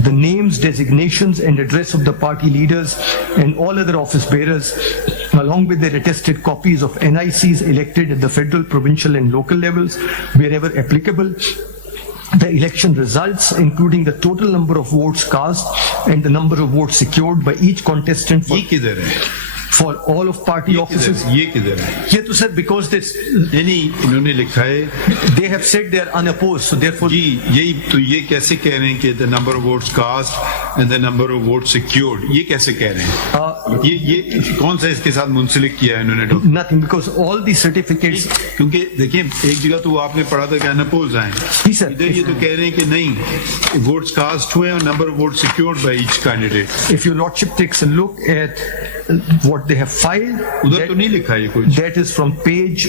The names, designations and address of the party leaders and all other office bearers, along with their attested copies of NICs elected at the federal, provincial and local levels wherever applicable. The election results, including the total number of votes cast and the number of votes secured by each contestant یہ کدھر ہے؟ for all of party offices. یہ کدھر ہے؟ یہ تو سر because this نہیں انہوں نے لکھا ہے they have said they are unopposed, so therefore جی یہی تو. یہ کیسے کہہ رہے ہیں کہ the number of votes cast and the number of votes secured؟ یہ کیسے کہہ رہے ہیں؟ یہ کون سا اس کے ساتھ منسلک کیا ہے انہوں نے؟ nothing, because all the certificates. کیونکہ دیکھیں ایک جگہ تو آپ نے پڑھا تھا کہ انپوز آئیں. جی سر. ادھر یہ تو کہہ رہے ہیں کہ نہیں ووٹس کاسٹ ہوئے اور number of vote secured by each candidate. If your lordship takes a look at what they have filed, ادھر تو نہیں لکھا یہ کچھ. that is from page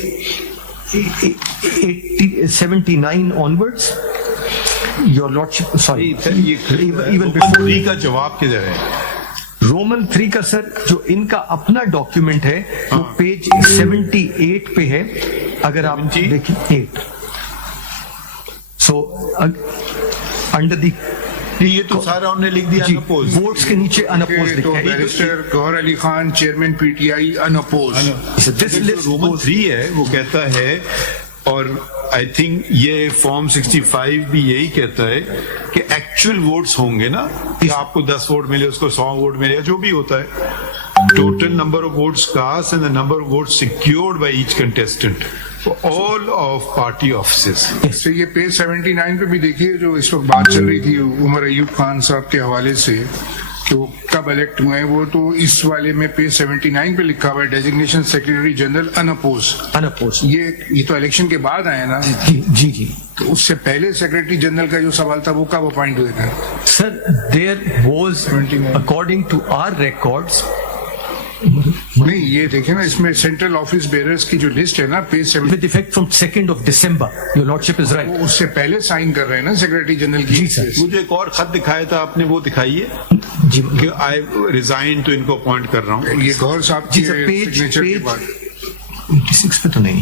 79 onwards. Your lordship, sorry, even before کا جواب کدھر ہے؟ Roman 3 کا سر جو ان کا اپنا ڈاکیومنٹ ہے وہ پیج 78 پہ ہے. اگر آپ دیکھیں 8. So under the یہ تو سارا انہوں نے لکھ دیا انپوز. ووٹس کے نیچے انپوز لکھا ہے. Barrister Gohar Ali Khan chairman P T I unopposed. Roman 3 ہے وہ کہتا ہے, اور آئی تھنک یہ فارم 65 بھی یہی کہتا ہے کہ ایکچوئل ووٹس ہوں گے نا, کہ آپ کو 10 ووٹ ملے اس کو 100 ووٹ ملے جو بھی ہوتا ہے. Total number of votes cost and the number of votes secured by each contestant for all of party offices. تو یہ پیج 79 پہ بھی دیکھیے جو اس وقت بات چل رہی تھی عمر ایوب خان صاحب کے حوالے سے کہ وہ کب الیکٹ ہوئے ہیں, وہ تو اس والے میں پیج 79 پہ لکھا ہوا ہے ڈیزگنیشن سیکرٹری جنرل انپوز. یہ تو الیکشن کے بعد آئے نا. جی جی. تو اس سے پہلے سیکرٹری جنرل کا جو سوال تھا وہ کب اپوائنٹ ہوئے تھے؟ سر there was, according to our records, نہیں یہ دیکھیں نا اس میں سینٹرل آفس بیئررز کی جو لسٹ ہے نا page 7 with effect from 2nd of December. Your lordship is right. اس سے پہلے سائن کر رہے ہیں نا سیکرٹری جنرل کی. جی سر. مجھے ایک اور خط دکھایا تھا آپ نے, وہ دکھائیے کہ آئی ریزائن تو ان کو اپوائنٹ کر رہا ہوں. یہ گوہر صاحب کی سگنیچر کے بعد 26 پہ تو نہیں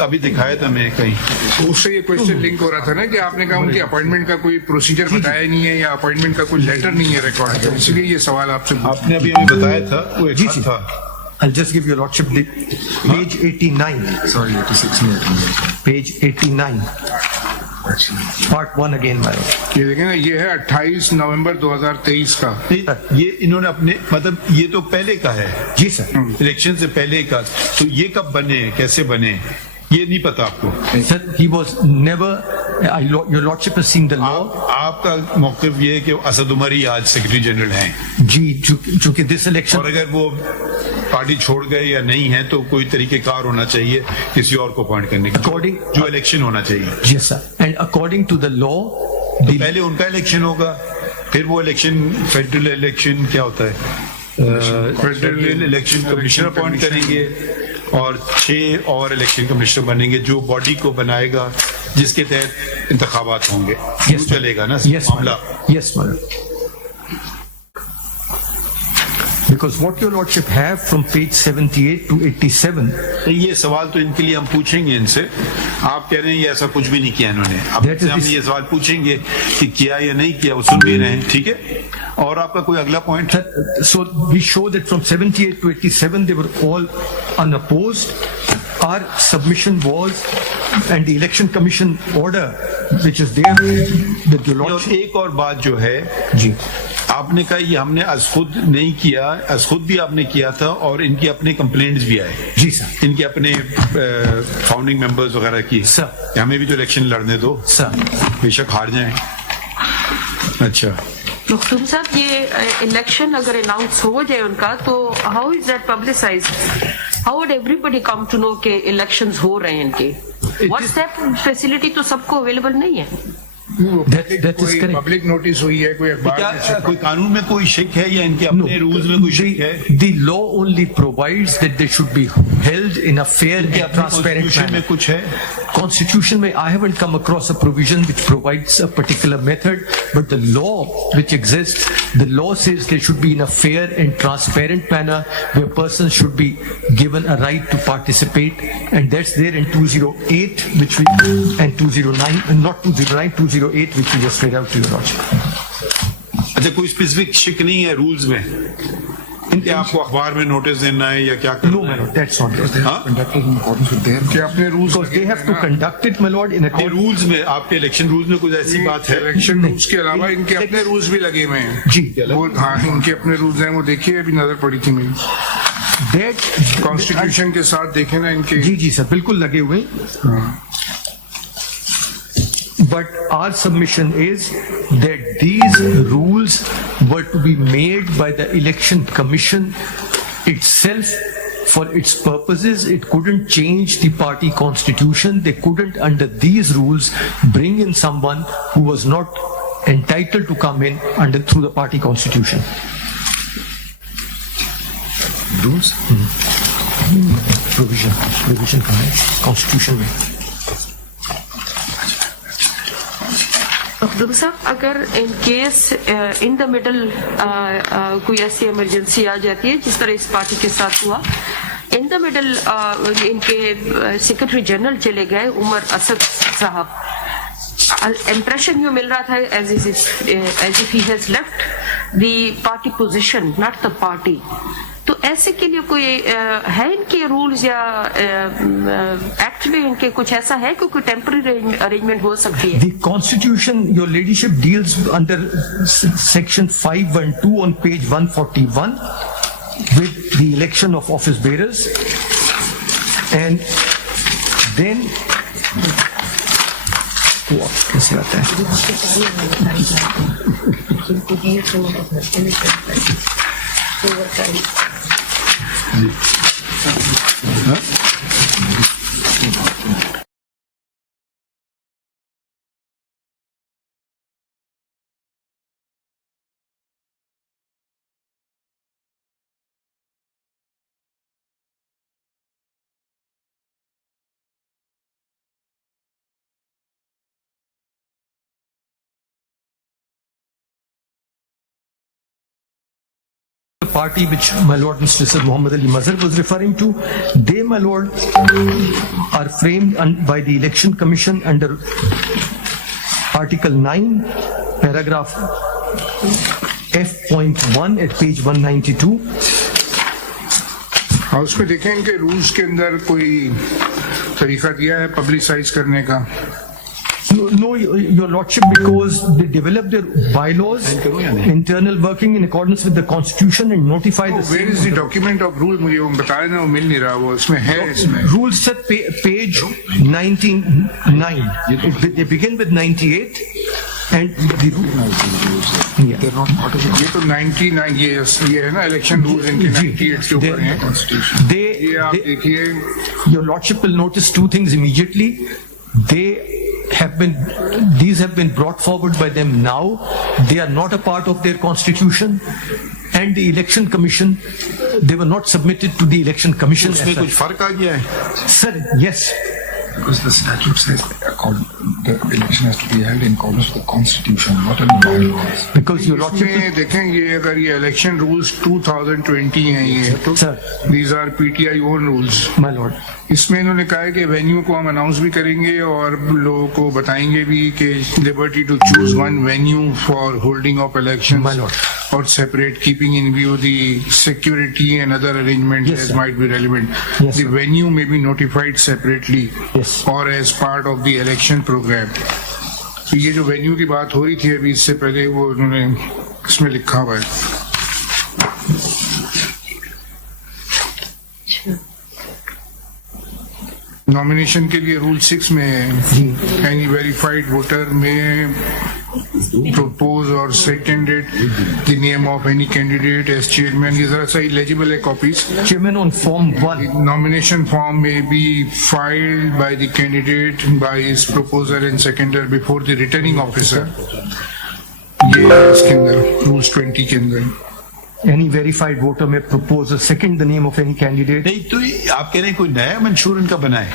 ابھی دکھایا تھا میں کہیں. اس سے یہ کوشچن لنک ہو رہا تھا نا کہ آپ نے کہا ان کی اپوائنٹمنٹ کا کوئی پروسیجر بتایا نہیں ہے یا اپوائنٹمنٹ کا کوئی لیٹر نہیں ہے ریکارڈ, اس لیے یہ سوال آپ سے. آپ نے ابھی ہمیں بتایا تھا وہ ایک خط تھا. I'll just give your lordship the page 89. Sorry, 86 میں. Page 89. Part 1 again, my lord. یہ دیکھیں نا، یہ ہے 28 نومبر 2023 کا. یہ انہوں نے اپنے مطلب یہ تو پہلے کا ہے جی سر. الیکشن سے پہلے کا، تو یہ کب بنے، کیسے بنے، یہ نہیں پتا آپ کو. Sir, he was never, your lordship has seen the law. آپ کا موقف یہ ہے کہ اسد عمر ہی آج سیکرٹری جنرل ہیں جی، چونکہ this election. اور اگر وہ پارٹی چھوڑ گئے یا نہیں ہے تو کوئی طریقہ کار ہونا چاہیے کسی اور کو اپوائنٹ کرنے کا، جو الیکشن ہونا چاہیے. Yes sir. And according to the law, تو پہلے ان کا الیکشن ہوگا، پھر وہ الیکشن فیڈرل الیکشن کیا ہوتا ہے، فیڈرل الیکشن کمیشنر اپوائنٹ کریں گے اور 6 اور الیکشن کمشنر بنیں گے جو باڈی کو بنائے گا جس کے تحت انتخابات ہوں گے. چلے گا نا معاملہ. Yes ma'am. Because what your lordship have from page 78 to 87. یہ سوال تو ان کے لیے ہم پوچھیں گے ان سے. آپ کہہ رہے ہیں یہ ایسا کچھ بھی نہیں کیا انہوں نے، اب سے ہم یہ سوال پوچھیں گے کہ کیا یا نہیں کیا، وہ سن بھی رہے ہیں. ٹھیک ہے، اور آپ کا کوئی اگلا point? So we show that from 78 to 87 they were all unopposed. Our submission was, and the election commission order which is there, that your lordship. ایک اور بات جو ہے جی، آپ نے کہا یہ ہم نے از خود نہیں کیا، از خود بھی آپ نے کیا تھا اور ان کی اپنے کمپلینٹس بھی آئے. جی سر. ان کے اپنے فاؤنڈنگ ممبرز وغیرہ کی. سر. ہمیں بھی تو الیکشن لڑنے دو سر، بے شک ہار جائیں. اچھا مختوم صاحب، یہ الیکشن اگر اناؤنس ہو جائے ان کا تو how is that publicised? How would everybody come to know کہ الیکشنز ہو رہے ہیں ان کے؟ واٹس دیٹ فیسلٹی تو سب کو اویلیبل نہیں ہے. کوئی پبلک نوٹس ہوئی ہے، کوئی اخبار میں، کوئی قانون میں کوئی شک ہے یا ان کے اپنے رولز میں کوئی شک ہے؟ The law only provides that they should be held in a fair and transparent میں manner. کچھ ہے Constitution may, I haven't come across a provision which provides a particular method, but the law which exists, the law says they should be in a fair and transparent manner where persons should be given a right to participate, and that's there in 208 which we, and 209, not 209, 208 which we just read out to your lordship. اچھا، کوئی specific شک نہیں ہے rules میں کہ آپ کو اخبار میں نوٹس دینا ہے یا کیا کرنا No, my ہے؟ lord, that's not it. کہ اپنے rules Because they have to conduct it, my lord, in accordance. Rules میں آپ کے الیکشن رولز میں کچھ ایسی بات ہے؟ الیکشن رولز کے علاوہ ان کے اپنے رولز بھی لگے ہوئے ہیں. جی، وہ ہاں، ان کے اپنے رولز ہیں، وہ دیکھیے، ابھی نظر پڑی تھی میری. کانسٹیٹیوشن کے ساتھ دیکھیں نا ان کے. جی جی سر، بالکل لگے ہوئے. But our submission is that these rules were to be made by the election commission itself for its purposes. It couldn't change the party constitution. They couldn't, under these rules, bring in someone who was not entitled to come in through the party constitution. Rules? Provision कहाँ है? Constitution में. مخدوم صاحب، اگر in case in the middle کوئی ایسی emergency آ جاتی ہے جس طرح اس پارٹی کے ساتھ ہوا، ان دا مڈل ان کے سیکرٹری جنرل چلے گئے عمر اسد صاحب، امپریشن یہ مل رہا تھا as if he has left the party position not the party. تو ایسے کے لیے کوئی ہے ان کے رولز یا ایکٹ میں ان کے کچھ ایسا ہے کہ کوئی ٹیمپرری ارینجمنٹ ہو سکتی ہے؟ The Constitution, your ladyship, deals under section 512 on page 141 with the election of office bearers, and then کیسے آتا ہے؟ Party which my lord Mr. Sir Muhammad Ali Mazhar was referring to, they, my lord, are framed by the election commission under article 9 paragraph f.1 at page 192. اور اس میں دیکھیں ان کے rules کے اندر کوئی طریقہ دیا ہے پبلسائز کرنے کا؟ No, Your Lordship, because they develop their bylaws, internal working in accordance with the Constitution and notify the Where is the document of rule? मुझे वो बताया ना, वो मिल नहीं रहा, वो इसमें है इसमें. Rules set page 99. They begin with 98 and the ये तो 99 ये है ना इलेक्शन रूल्स इनके 98 के ऊपर हैं. ये आप देखिए. Your Lordship will notice two things immediately. These have been brought forward by them now. They are not a part of their constitution, and the election commission, they were not submitted to the election commission. उसमें कुछ फर्क आ गया है? Sir, yes. Because the statute says the election has to be held in accordance with the Constitution, not in the bylaws. Because Your Lordship, इसमें देखेंगे अगर ये election rules 2020 हैं ये तो these are PTI own rules. My Lord. इसमें इन्होंने कहा है कि वेन्यू को हम अनाउंस भी करेंगे और लोगों को बताएंगे भी कि liberty to choose one venue for holding of election और separate keeping in view the security and other arrangement as might be relevant. The venue may be notified separately और as part of the election program. तो ये जो venue की बात हो रही थी अभी इससे पहले वो उन्होंने इसमें लिखा हुआ है. नॉमिनेशन के लिए रूल 6 में एनी वेरीफाइड वोटर में propose or seconded the name of any candidate as chairman. ये जरा सा illegible है copies. Chairman on form 1. The nomination form may be filed by the candidate by his proposer and seconder before the returning officer. ये इसके अंदर rules 20 के अंदर. Any verified voter may propose or second the name of any candidate. नहीं तो आप कह रहे हैं कोई नया मंशूर इनका बना है?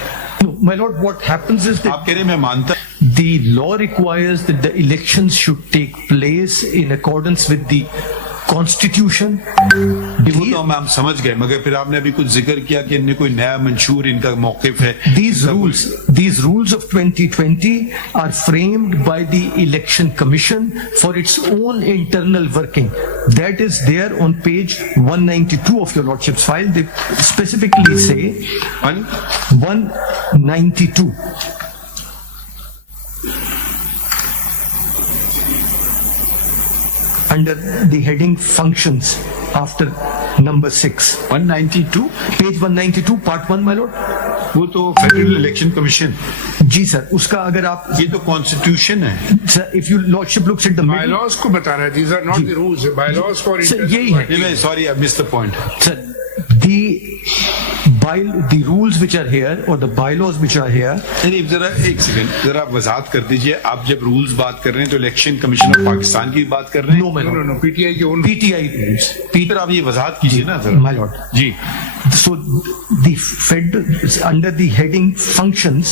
No, my lord, what happens is that आप कह रहे हैं मैं मानता the law requires that the elections should take place in accordance with the Constitution. वो तो हम समझ गए, मगर फिर आपने अभी कुछ जिक्र किया कि इनने कोई नया मंशूर इनका मौकिफ है. These rules of 2020 are framed by the Election Commission for its own internal working. That is there on page 192 of your Lordship's file. They specifically say 192. Under the heading functions after number 6. 192? Page 192, part 1, my lord. वो तो federal election commission. जी sir, उसका अगर आप ये तो constitution है. Sir, if your lordship looks at the bylaws को बता रहा है. These are not the rules. Bylaws for यही है. Sorry, I missed the point. Sir, the rules which are here or the bylaws which are here. नहीं, जरा एक second, जरा वजाहत कर दीजिए. आप जब रूल्स बात कर रहे हैं तो इलेक्शन कमीशन ऑफ पाकिस्तान की बात कर रहे हैं? No, PTI के own. PTI rules. पीटर आप ये वजाहत कीजिए ना जरा. My lord. Ji. So the federal under the heading functions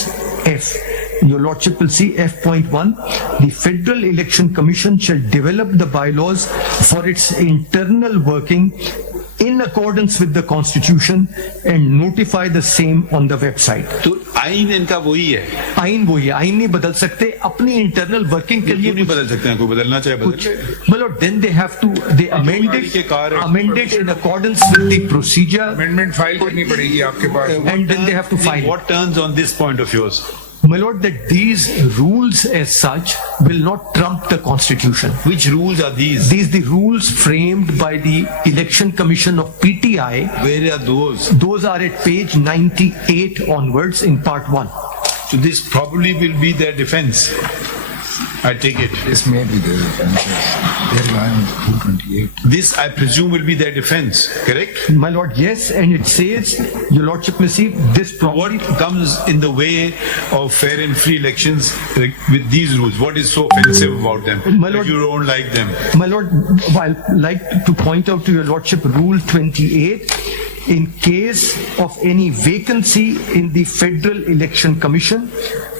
F. Your Lordship will see F.1. The Federal Election Commission shall develop the bylaws for its internal working in accordance with the Constitution and notify the same on the website. तो आइन इनका वही है. आइन वही है. आइन नहीं बदल सकते. अपनी इंटरनल वर्किंग के लिए नहीं बदल सकते हैं. कोई बदलना चाहे बदल. मतलब then they have to amend it in accordance with the procedure. Amendment file करनी पड़ेगी आपके पास. And then they have to file. What turns on this point of yours? My lord, that these rules as such will not trump the Constitution. Which rules are these? These the rules framed by the Election Commission of PTI. Where are those? Those are at page 98 onwards in part 1. So this probably will be their defense. I take it. This may be their defense. They rely on Rule 28. This, I presume, will be their defense, correct? My lord, yes, and it says, your lordship may see this probably. What comes in the way of fair and free elections with these rules? What is so offensive about them? My lord, you don't like them? My lord, I'd like to point out to your lordship Rule 28. In case of any vacancy in the Federal Election Commission,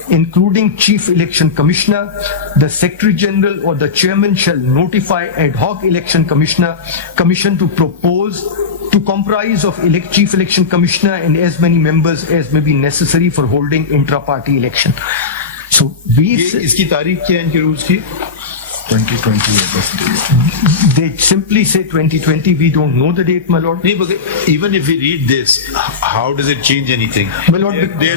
including Chief Election Commissioner, the Secretary General or the Chairman shall notify ad hoc Election Commission to propose to comprise of Chief Election Commissioner and as many members as may be necessary for holding intra-party election. So इसकी तारीख क्या है इनके rules की? 2020. They simply say 2020. We don't know the date, my lord. Even if we read this, how does it change anything? My lord, They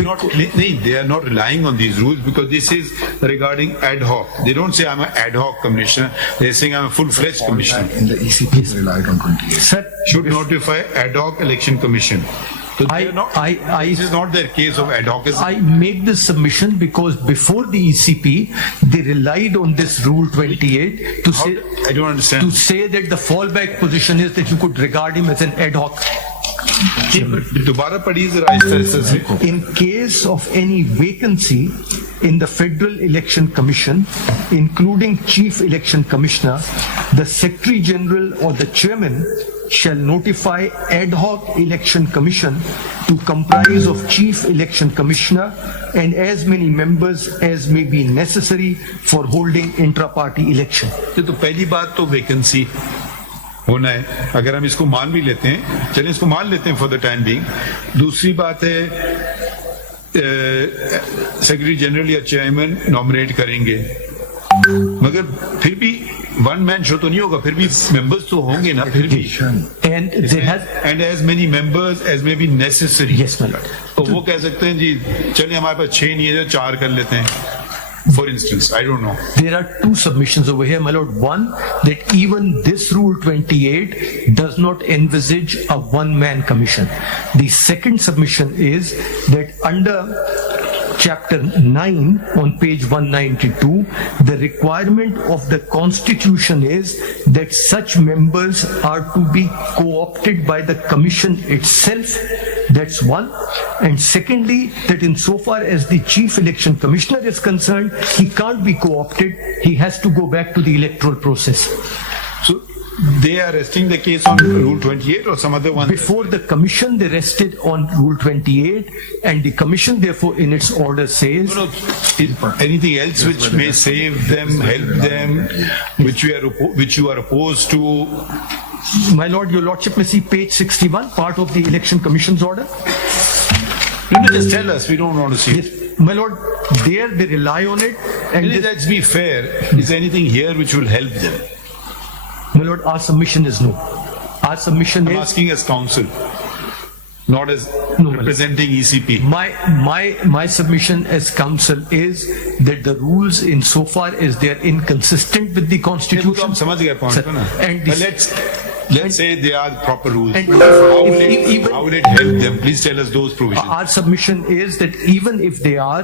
are not relying on these rules because this is regarding ad hoc. They don't say I'm an ad hoc commissioner. They're saying I'm a full-fledged commissioner. In the ECP relied on 28. Sir, Should notify ad hoc election commission. So this is not their case of ad hoc. I make this submission because before the ECP, they relied on this Rule 28 to say, I don't understand. to say that the fallback position is that you could regard him as an ad hoc. दोबारा पढ़िए जरा इस तरह से. In case of any vacancy in the Federal Election Commission, including Chief Election Commissioner, the Secretary General or the Chairman shall notify ad hoc election commission to comprise of Chief Election Commissioner and as many members as may be necessary for holding intra-party election. तो पहली बात तो vacancy होना है, अगर हम इसको मान भी लेते हैं, चलिए इसको मान लेते हैं फॉर द टाइम बीइंग. दूसरी बात है सेक्रेटरी जनरल या चेयरमैन नॉमिनेट करेंगे, मगर फिर भी वन मैन शो तो नहीं होगा, फिर भी मेंबर्स तो होंगे ना, फिर भी. And as many members as may be necessary. Yes, my lord. तो वो कह सकते हैं जी चलिए हमारे पास 6 नहीं है, 4 कर लेते हैं. For instance, I don't know. There are two submissions over here, my lord. One, that even this Rule 28 does not envisage a one-man commission. The second submission is that under Chapter 9 on page 192, the requirement of the Constitution is that such members are to be co-opted by the Commission itself. That's one. And secondly, that insofar as the Chief Election Commissioner is concerned, he can't be co-opted. He has to go back to the electoral process. So they are resting the case on Rule 28 or some other one? Before the Commission, they rested on Rule 28, and the Commission, therefore, in its order says... Anything else which may save them, help them, which you are opposed to? My lord, your lordship may see page 61, part of the Election Commission's order. Just tell us, we don't want to see it. Yes, my lord, there they rely on it. And let's be fair. Is there anything here which will help them? My lord, our submission is no. Our submission I'm is... asking as counsel, not as representing ECP. My submission as counsel is that the rules insofar as they are inconsistent with the Constitution... Let's say they are proper rules. And how will it help them? Please tell us those provisions. Our submission is that even if they are,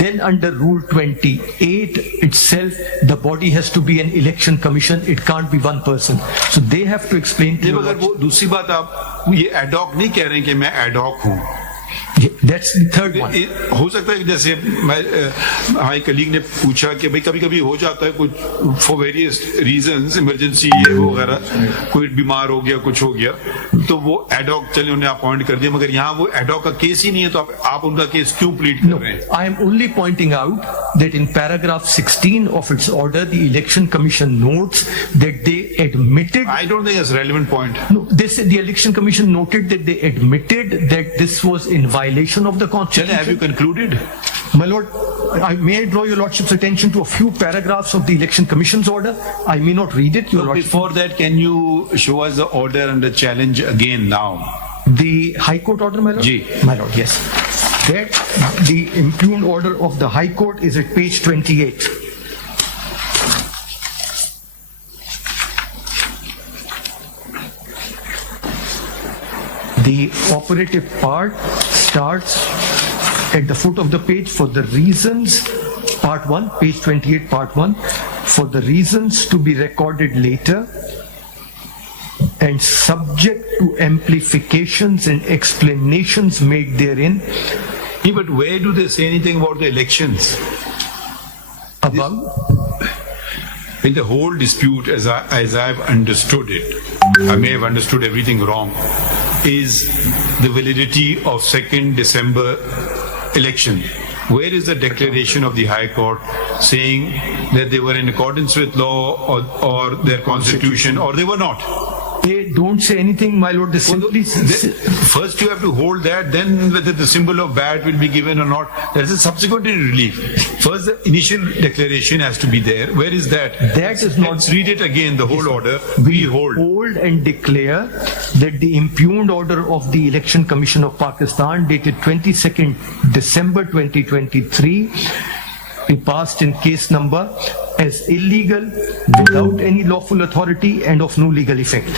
then under Rule 28 itself, the body has to be an election commission. It can't be one person. So they have to explain to you. दूसरी बात आप ये ad hoc नहीं कह रहे हैं कि मैं ad hoc हूँ. That's the third one. हो सकता है कि जैसे हमारे कलीग ने पूछा कि भाई कभी कभी हो जाता है कुछ फॉर वेरियस रीजंस, इमरजेंसी ये वो वगैरह, कोई बीमार हो गया, कुछ हो गया, तो वो एड हॉक चलिए उन्हें अपॉइंट कर दिया, मगर यहाँ वो एड हॉक का केस ही नहीं है, तो आप उनका केस क्यों प्लीड कर रहे हैं? I am only pointing out that in paragraph 16 of its order, the Election Commission notes that they admitted... I don't think that's a relevant point. No, the Election Commission noted that they admitted that this was in violation of the Constitution. Have you concluded? My lord, may I draw your lordship's attention to a few paragraphs of the Election Commission's order? I may not read it, your lordship. Before that, can you show us the order and the challenge again now? The High Court order, my lord? Ji. My lord, yes. That the impugned order of the High Court is at page 28. The operative part starts at the foot of the page for the reasons, part 1, page 28, part 1, for the reasons to be recorded later and subject to amplifications and explanations made therein. Yeah, but where do they say anything about the elections? Above? In the whole dispute, as I've understood it, I may have understood everything wrong, is the validity of 2nd December election. Where is the declaration of the High Court saying that they were in accordance with law or their constitution, or they were not? They don't say anything, my lord. They simply First you have to hold that, then whether the symbol of bat will be given or not, that is a subsequent relief. First the initial declaration has to be there. Where is that? That is not. Let's read it again, the whole order. We hold And declare that the impugned order of the Election Commission of Pakistan dated 22nd December 2023 be passed in case number as illegal, without any lawful authority and of no legal effect.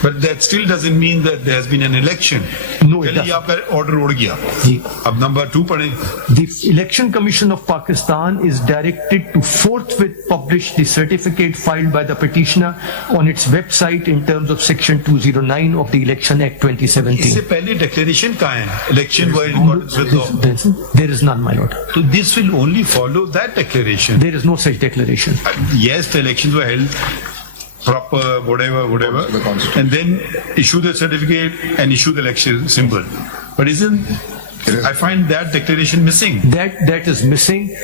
But that still doesn't mean that there has been an election. No, it चलिए आपका order उड़ गया. जी. अब number 2 पढ़ें. The Election Commission of Pakistan is directed to forthwith publish the certificate filed by the petitioner on its website in terms of section 209 of the Election Act 2017. इससे पहले declaration कहाँ है? Election were in accordance with law. There is none, my lord. So this will only follow that declaration. There is no such declaration. Yes, the elections were held proper, whatever, and then issue the certificate and issue the election symbol. But I find that declaration missing. That is missing.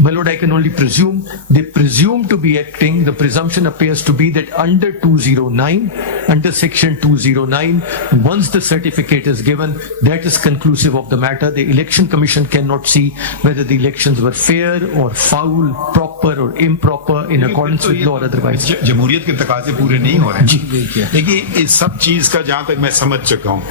My lord, I can only presume. They presume to be acting. The presumption appears to be that under 209, under section 209, once the certificate is given, that is conclusive of the matter. The Election Commission cannot see whether the elections were fair or foul, proper or improper, in accordance with law or otherwise. जमहूरियत के तकाजे पूरे नहीं हो रहे हैं. देखिए इस सब चीज का जहां तक मैं समझ चुका हूँ,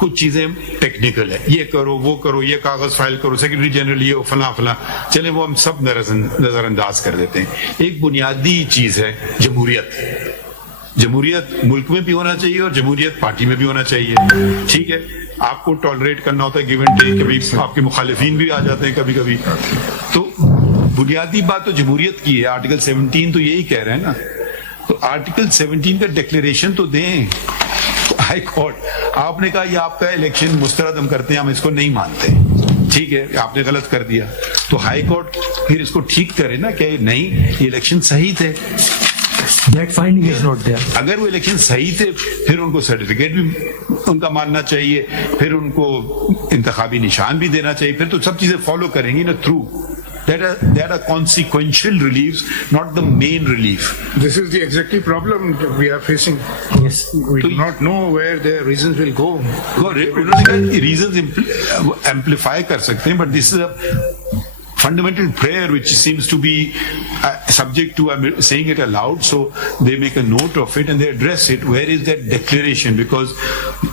कुछ चीजें टेक्निकल है, ये करो, ये कागज फाइल करो, सेक्रेटरी जनरल ये फला, चले वो हम सब नजरअंदाज कर देते हैं. एक बुनियादी चीज है जमहूरियत मुल्क में भी होना चाहिए और जमहूरियत पार्टी में भी होना चाहिए. ठीक है, आपको टॉलरेट करना होता है गिव एंड टेक, कभी आपके मुखालिफिन भी आ जाते हैं कभी. तो बुनियादी बात तो जमहूरियत की है. आर्टिकल 17 तो यही कह रहे हैं ना. तो आर्टिकल 17 का डिक्लेरेशन तो दें. हाई कोर्ट आपने कहा ये आपका इलेक्शन मुस्तरद हम करते हैं, हम इसको नहीं मानते. ठीक है, आपने गलत कर दिया, तो हाई कोर्ट फिर इसको ठीक करे ना कि नहीं ये इलेक्शन सही थे. That finding is not there. अगर वो इलेक्शन सही थे फिर उनको सर्टिफिकेट भी उनका मानना चाहिए, फिर उनको इंतखाबी निशान भी देना चाहिए, फिर तो सब चीजें फॉलो करेंगी ना through. That are consequential reliefs, not the main relief. This is the exactly problem that we are facing. Yes. We do not know where their reasons will go. उन्होंने कहा reasons amplify कर सकते हैं, but this is a fundamental prayer which seems to be subject to saying it aloud, so they make a note of it and they address it. Where is that declaration? Because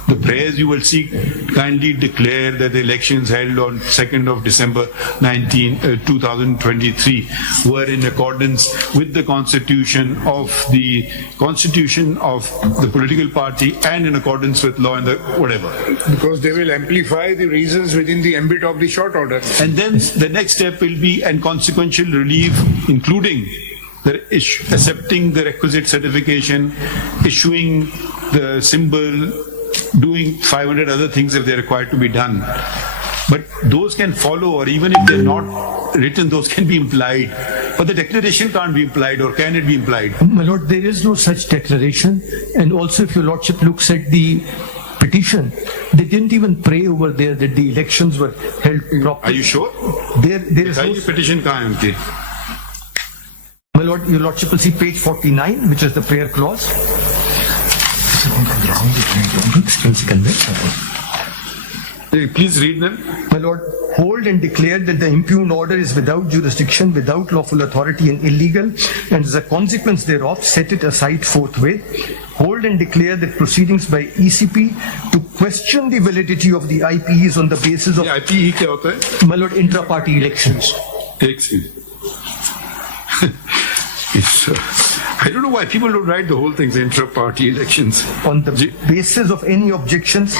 the prayers you will see kindly declare that the elections held on 2nd of December 2023 were in accordance with the constitution of the political party and in accordance with law and the whatever. Because they will amplify the reasons within the ambit of the short order. And then the next step will be and consequential relief, including accepting the requisite certification, issuing the symbol, doing 500 other things if they're required to be done. But those can follow, or even if they're not written, those can be implied. But the declaration can't be implied, or can it be implied? My lord, there is no such declaration. And also if your lordship looks at the petition, they didn't even pray over there that the elections were held properly. Are you sure? There is no petition. My lord, your lordship will see page 49, which is the prayer clause. Please read them. My lord, hold and declare that the impugned order is without jurisdiction, without lawful authority and illegal, and as a consequence thereof, set it aside forthwith. Hold and declare that proceedings by ECP to question the validity of the IPEs on the basis of... IPE क्या होता है? My lord, intra-party elections. I don't know why people don't write the whole thing, intra-party elections. On the basis of any objections,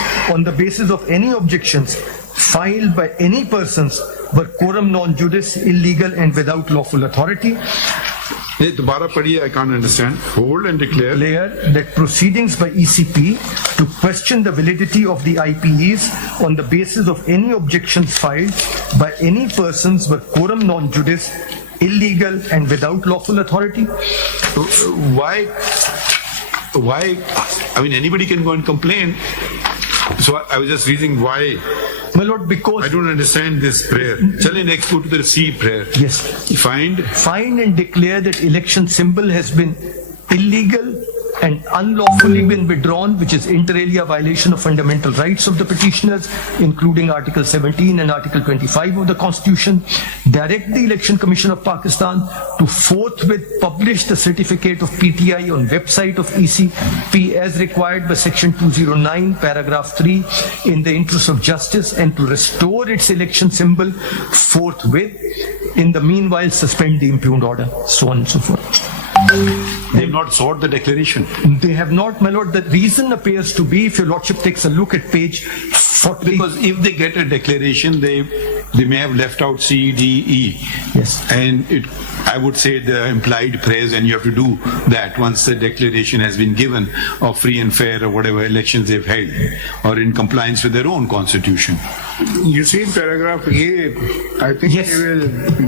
filed by any persons were quorum non-judice, illegal and without lawful authority. दोबारा पढ़िए, I can't understand. Hold and declare that proceedings by ECP to question the validity of the IPEs on the basis of any objections filed by any persons were quorum non-judice, illegal and without lawful authority. Why? I mean, anybody can go and complain. So I was just reading why. My lord, because I don't understand this prayer. Chale, next go to the C prayer. Yes. Find and declare that election symbol has been illegal and unlawfully been withdrawn, which is inter alia violation of fundamental rights of the petitioners, including Article 17 and Article 25 of the Constitution, direct the Election Commission of Pakistan to forthwith publish the certificate of PTI on website of ECP as required by Section 209, paragraph 3, in the interest of justice, and to restore its election symbol forthwith. In the meanwhile, suspend the impugned order, so on and so forth. They have not sought the declaration. They have not, my lord. The reason appears to be, if your lordship takes a look at page 40. Because if they get a declaration, they may have left out C, D, E. Yes. And I would say the implied praise, and you have to do that once the declaration has been given of free and fair or whatever elections they've held, or in compliance with their own constitution. You see in paragraph A, I think Yes.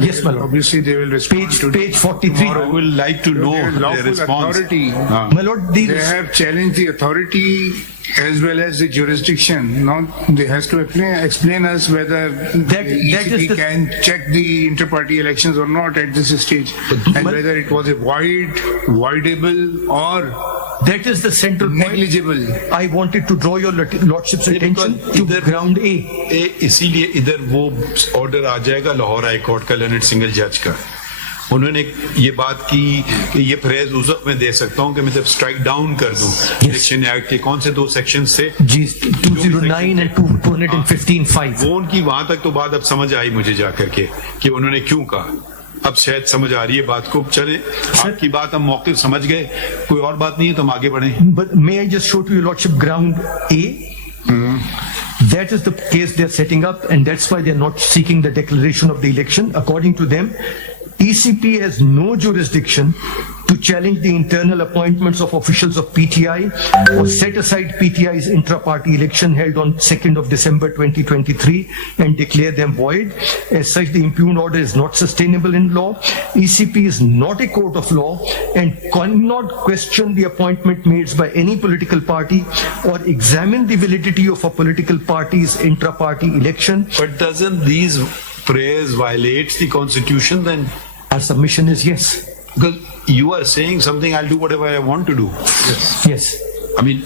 Yes, my lord. obviously they will respond to Page 43. I will like to know their their lawful response. authority. My lord, They have challenged the authority as well as the jurisdiction. Now they has to explain us whether That ECP is the- can check the inter-party elections or not at this stage, and whether it was a voidable or that is the central point. negligible. I wanted to draw your lordship's attention to ground A. इसीलिए इधर वो order आ जाएगा Lahore high court का learned single जज का. उन्होंने ये बात की कि ये फ्रेज उस वक्त मैं दे सकता हूँ कि मैं जब स्ट्राइक डाउन कर दूं इलेक्शन एक्ट के कौन से 2 सेक्शंस थे, जी 209 and 215(5). वो उनकी वहां तक तो बात अब समझ आई मुझे जाकर के कि उन्होंने क्यों कहा. अब शायद समझ आ रही है बात को. चले, आपकी बात हम मौके समझ गए, कोई और बात नहीं है तो हम आगे बढ़े. But may I just show to your lordship ground A? That is the case they are setting up, and that's why they are not seeking the declaration of the election. According to them, ECP has no jurisdiction to challenge the internal appointments of officials of PTI or set aside PTI's intra-party election held on 2nd of December 2023 and declare them void. As such, the impugned order is not sustainable in law. ECP is not a court of law and cannot question the appointment made by any political party or examine the validity of a political party's intra-party election. But doesn't these prayers violate the constitution then? Our submission is yes. Because you are saying something, I'll do whatever I want to do. Yes. I mean,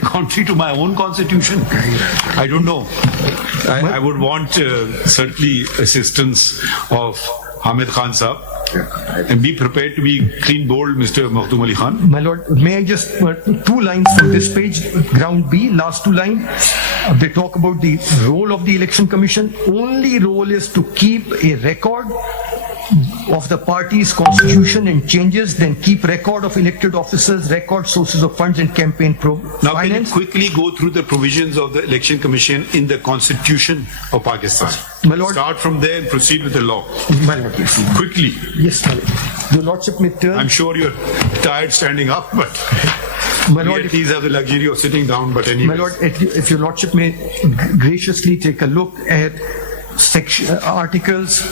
contrary to my own constitution. I don't know. I would want certainly assistance of Hamid Khan Saab. And be prepared to be clean bold, Mr. Makhdoom Ali Khan. My lord, may I just 2 lines from this page, ground B, last 2 lines. They talk about the role of the Election Commission. Only role is to keep a record of the party's constitution and changes, then keep record of elected officers, record sources of funds and campaign Now, can you finance. quickly go through the provisions of the Election Commission in the Constitution of Pakistan? My lord, Start from there and proceed with the law. my lord, yes. Quickly. Yes, my lord. Your lordship may turn. I'm sure you're tired standing up, but My we lord, at least have the luxury of sitting down. But anyway. My lord, if your lordship may graciously take a look at articles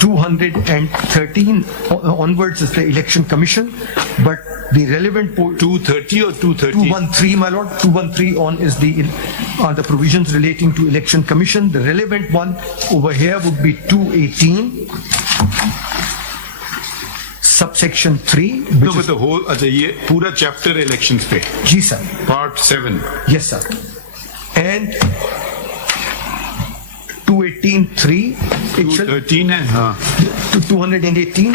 213 onwards is the Election Commission, but the relevant 230 or 230? 213, my lord, 213 on is are the provisions relating to Election Commission. The relevant one over here would be 218. Subsection 3. No, but the whole, ये पूरा chapter elections पे. Ji sir. Part 7. Yes sir. And 218(3). 213 है, हाँ. To 218,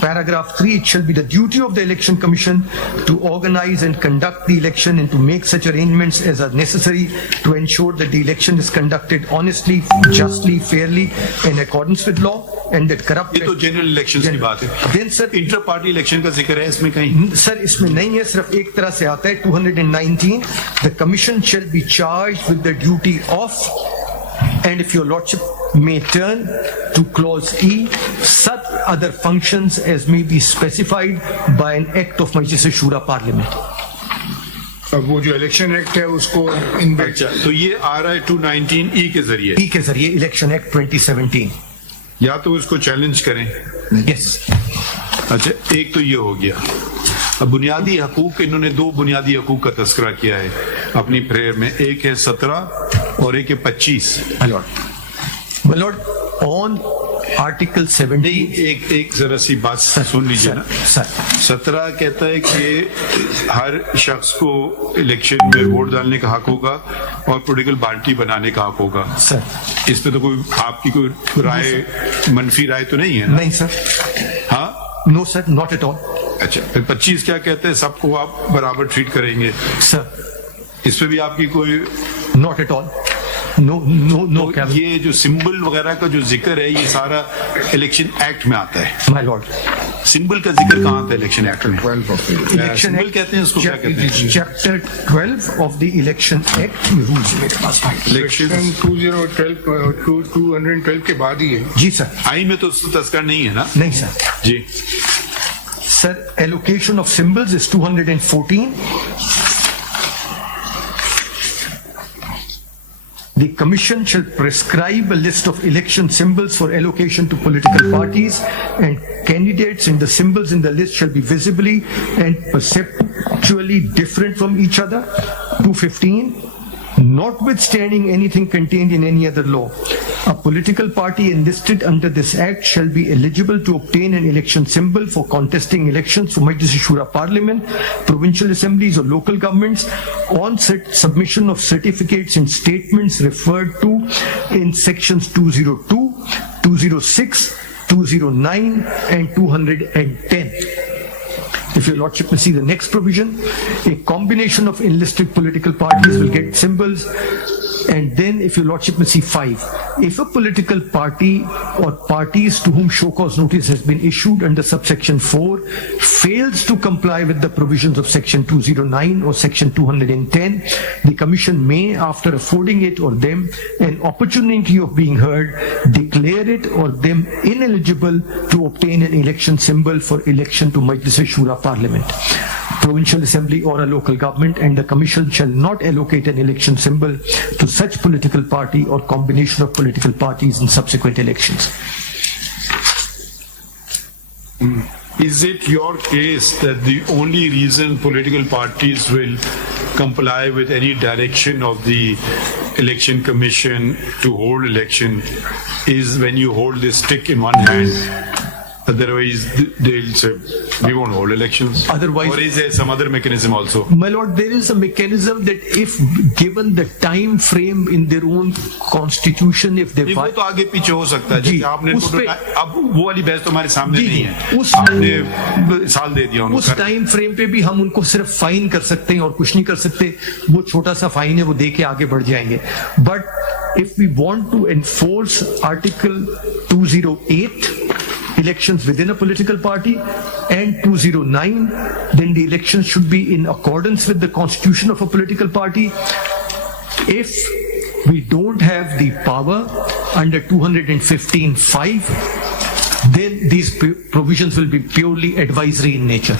paragraph 3, it shall be the duty of the Election Commission to organize and conduct the election and to make such arrangements as are necessary to ensure that the election is conducted honestly, justly, fairly, in accordance with law, and that corrupt... ये तो general elections की बात है. Then sir, Inter-party election का जिक्र है इसमें कहीं? सर इसमें नहीं है, सिर्फ एक तरह से आता है 219. The Commission shall be charged with the duty of, and if your lordship may turn to clause E, such other functions as may be specified by an act of Majlis Shura Parliament. अब वो जो election act है उसको अच्छा, तो ये आ रहा है 219E के जरिए. E के जरिए इलेक्शन एक्ट 2017. या तो उसको चैलेंज करें. Yes. अच्छा, एक तो ये हो गया. अब बुनियादी हकूक, इन्होंने 2 बुनियादी हकूक का तस्करा किया है अपनी प्रेयर में. एक है 17 और एक है 25. My lord, on Article 70. एक जरा सी बात सुन लीजिए ना। 17 कहता है कि हर शख्स को इलेक्शन में वोट डालने का हक होगा और पॉलिटिकल पार्टी बनाने का हक होगा। सर, इस पे तो कोई आपकी कोई राय, मनफी राय तो नहीं है ना? नहीं सर। हाँ, no sir, not at all. अच्छा, फिर 25 क्या कहते हैं, सबको आप बराबर ट्रीट करेंगे? सर, इस पे भी आपकी कोई? Not at all. No no no. ये जो सिंबल वगैरह का जो जिक्र है, ये सारा इलेक्शन एक्ट में आता है। माय लॉर्ड, सिंबल का जिक्र कहाँ आता है इलेक्शन एक्ट में? इलेक्शन सिंबल कहते हैं उसको, क्या कहते हैं? Chapter 12 of the election act rules. Election 212 के बाद ही है। जी सर। आई में तो तस्कर नहीं है ना? नहीं सर। जी sir, allocation of symbols is 214. The Commission shall prescribe a list of election symbols for allocation to political parties, and candidates in the symbols in the list shall be visibly and perceptually different from each other. 215. Notwithstanding anything contained in any other law, a political party enlisted under this act shall be eligible to obtain an election symbol for contesting elections for Majlis Shura Parliament, provincial assemblies or local governments on submission of certificates and statements referred to in sections 202, 206, 209 and 210. If your lordship may see the next provision, a combination of enlisted political parties will get symbols. And then if your lordship may see 5, if a political party or parties to whom show cause notice has been issued under subsection 4 fails to comply with the provisions of section 209 or section 210, the Commission may, after affording it or them an opportunity of being heard, declare it or them ineligible to obtain an election symbol for election to Majlis Shura Parliament, provincial assembly or a local government, and the Commission shall not allocate an election symbol to such political party or combination of political parties in subsequent elections. Is it your case that the only reason political parties will comply with any direction of the Election Commission to hold election is when you hold this stick in one hand? Otherwise, they'll say, we won't hold elections. Otherwise, or is there some other mechanism also? My lord, there is a mechanism that if given the time frame in their own constitution, if they... वो तो आगे पीछे हो सकता है। जैसे आपने अब वो वाली बहस तो हमारे सामने नहीं है। आपने साल दे दिया उनको। उस टाइम फ्रेम पे भी हम उनको सिर्फ फाइन कर सकते हैं और कुछ नहीं कर सकते। वो छोटा सा फाइन है, वो दे के आगे बढ़ जाएंगे। But if we want to enforce Article 208, elections within a political party, and 209, then the elections should be in accordance with the constitution of a political party. If we don't have the power under 215(5), then these provisions will be purely advisory in nature.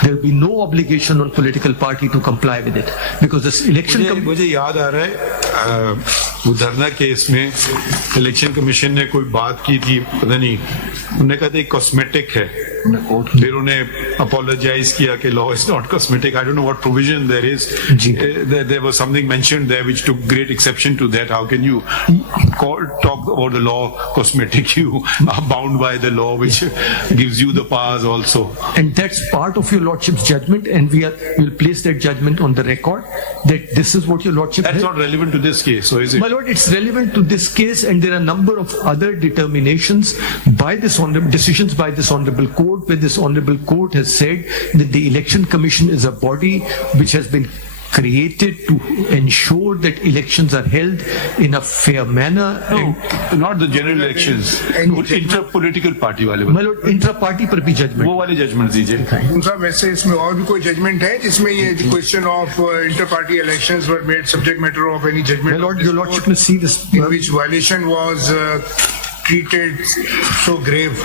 There will be no obligation on political party to comply with it, because this election... मुझे याद आ रहा है वो धरना case में election commission ने कोई बात की थी, पता नहीं, उन्होंने कहा था कॉस्मेटिक है, फिर उन्हें apologize किया कि law is not cosmetic. I don't know what provision there is. There was something mentioned there which took great exception to that. How can you talk about the law cosmetic? You are bound by the law which gives you the powers also. And that's part of your lordship's judgment, and we'll place that judgment on the record that this is what your lordship... That's not relevant to this case, so is it? My lord, it's relevant to this case, and there are a number of other determinations by this honorable, decisions by this honorable court, where this honorable court has said that the election commission is a body which has been created to ensure that elections are held in a fair manner. No, not the general elections. Inter-political party वाले. My lord, intra-party पर भी judgment. वो वाले judgment दीजिए. उनका वैसे इसमें और भी कोई judgment है जिसमें ये question of inter-party elections were made subject matter of any judgment? My lord, your lordship must see this. In which violation was treated so grave.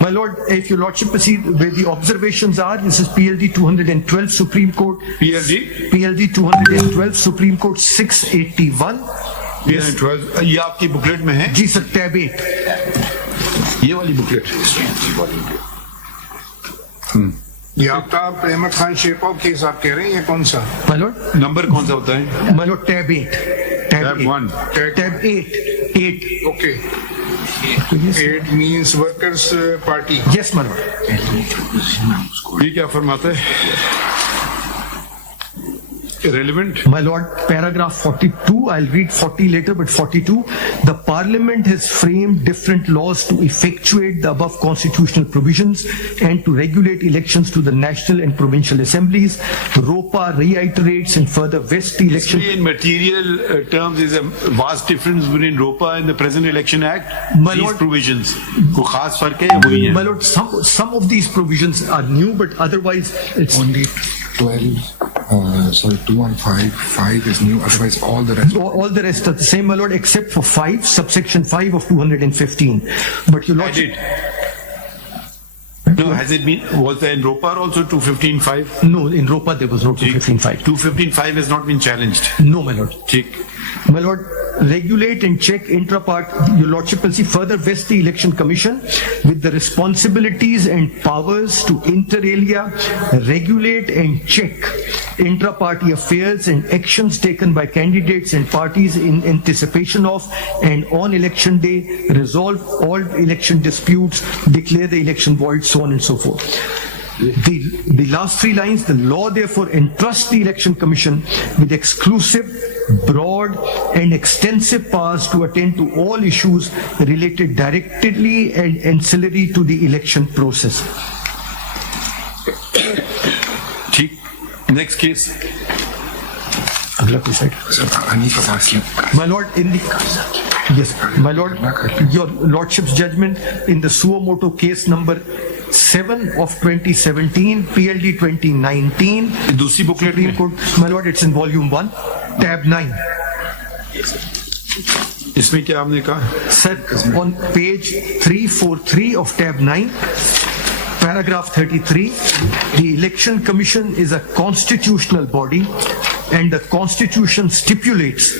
My lord, if your lordship will see where the observations are, this is PLD 212 Supreme Court. PLD 212 Supreme Court 681. PLD 12 ये आपकी booklet में है? जी sir, tab 8 ये वाली booklet. ये आपका अहमद खान शेखों case आप कह रहे हैं, ये कौन सा? My lord, नंबर कौन सा होता है? My lord, tab 8 tab 1 tab 8 Okay. It means workers' party. Yes, my lord. یہ کیا فرماتا ہے؟ Irrelevant. My lord, paragraph 42, I'll read 40 later, but 42, the parliament has framed different laws to effectuate the above constitutional provisions and to regulate elections to the national and provincial assemblies. ROPA reiterates and further vests the election. In material terms, is a vast difference between ROPA and the present election act. My These lord, provisions. कोई खास फर्क है या वही है? My lord, some of these provisions are new, but otherwise it's Only 215 is new, otherwise all the rest. all the rest are the same, my lord, except for 5, subsection 5 of 215. But your lordship, No, has it been, was there in ROPA also 215.5? no, in ROPA there was no 215.5. 215.5 has not been challenged. No, my lord. ठीक. My lord, regulate and check intra-part, your lordship will see further vest the election commission with the responsibilities and powers to inter alia regulate and check intra-party affairs and actions taken by candidates and parties in anticipation of and on election day, resolve all election disputes, declare the election void, so on and so forth. The last 3 lines, the law therefore entrusts the election commission with exclusive, broad and extensive powers to attend to all issues related directly and ancillary to the election process. ठीक. Next case. Agla koi side. I need to ask you. My lord, yes, my lord, your lordship's judgment in the suo motu case number 7 of 2017, PLD 2019. दूसरी booklet Supreme में Court, my lord, it's in volume 1, tab 9. इसमें क्या आपने कहा? Sir, on page 343 of tab 9, paragraph 33, the election commission is a constitutional body and the constitution stipulates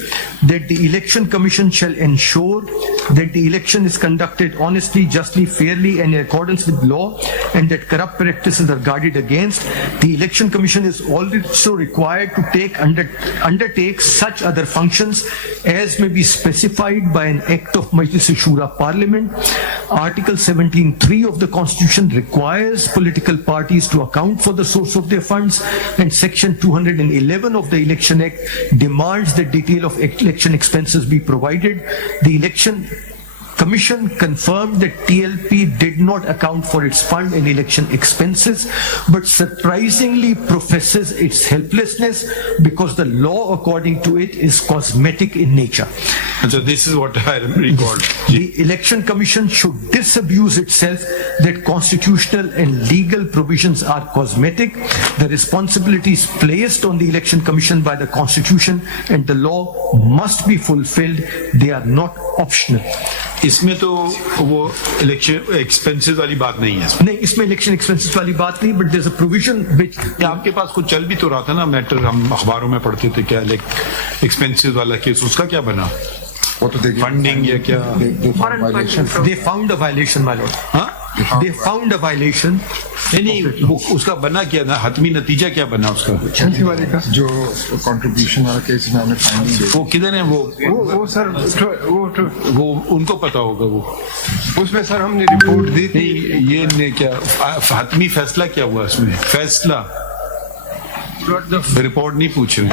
that the election commission shall ensure that the election is conducted honestly, justly, fairly and in accordance with law and that corrupt practices are guarded against. The election commission is also required to undertake such other functions as may be specified by an act of Majlis-e-Shura Parliament. Article 17(3) of the constitution requires political parties to account for the source of their funds, and section 211 of the Election Act demands that detail of election expenses be provided. The election Commission confirmed that TLP did not account for its fund and election expenses, but surprisingly professes its helplessness because the law according to it is cosmetic in nature. And so this is what I recalled. The Election Commission should disabuse itself that constitutional and legal provisions are cosmetic. The responsibilities placed on the Election Commission by the Constitution and the law must be fulfilled. They are not optional. इसमें तो वो election expenses वाली बात नहीं है. नहीं, इसमें election expenses वाली बात नहीं, but there is a provision which आपके पास कुछ चल भी तो रहा था ना मैटर, हम अखबारों में पढ़ते थे क्या एक्सपेंसेस वाला केस, उसका क्या बना? What do they get? Funding या क्या? they found a violation, my lord. हाँ? They found a violation. नहीं, वो उसका बना क्या ना, हतमी नतीजा क्या बना उसका? जो कंट्रीब्यूशन वाला केस में हमने फाइनल दिया, वो किधर है? वो सर वो उनको पता होगा. वो उसमें सर हमने रिपोर्ट दी थी. ये क्या हतमी फैसला क्या हुआ इसमें? फैसला रिपोर्ट नहीं पूछ रहे.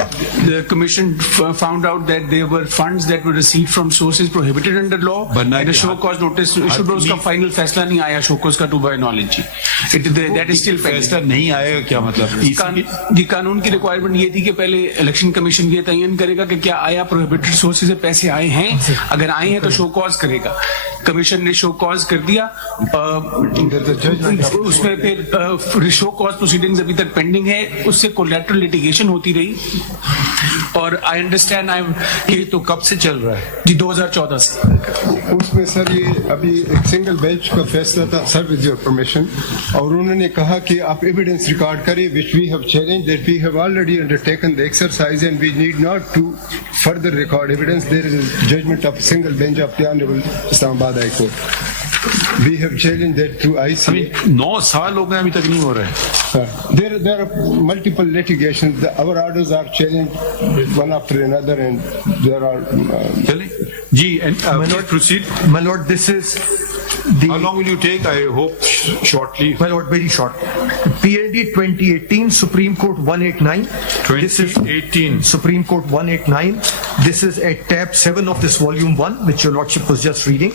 The commission found out that there were funds that were received from sources prohibited under law, and a show cause notice issued. उसका final फैसला नहीं आया show cause का to my knowledge. That is still pending. फैसला नहीं आएगा क्या मतलब? जी, कानून की रिक्वायरमेंट ये थी कि पहले इलेक्शन कमीशन ये तयन करेगा कि क्या आया प्रोहिबिटेड सोर्सेज से पैसे आए हैं, अगर आए हैं तो शो कॉज करेगा. कमीशन ने शो कॉज कर दिया, उसमें फिर शो कॉज प्रोसीडिंग्स अभी तक पेंडिंग है, उससे कोलैटरल लिटिगेशन होती रही. और आई अंडरस्टैंड ये तो कब से चल रहा है? जी 2014 से. उसमें सर ये अभी एक सिंगल बेंच का फैसला था, सर विद योर परमिशन, और उन्होंने कहा कि आप एविडेंस रिकॉर्ड करें, which we have challenged, that we have already undertaken the exercise and we need not to further record evidence. There is a judgment of a single bench of the Honorable Islamabad High Court. We have challenged that through ICA. 9 साल हो गए अभी तक नहीं हो रहा है. There are multiple litigations. Our orders are challenged one after another, and there are. Ji, and proceed. My Lord, this is How long will you take? I hope shortly. My Lord, very short. PLD 2018, Supreme Court 189. 2018. Supreme Court 189. This is at tab 7 of this volume 1, which your Lordship was just reading.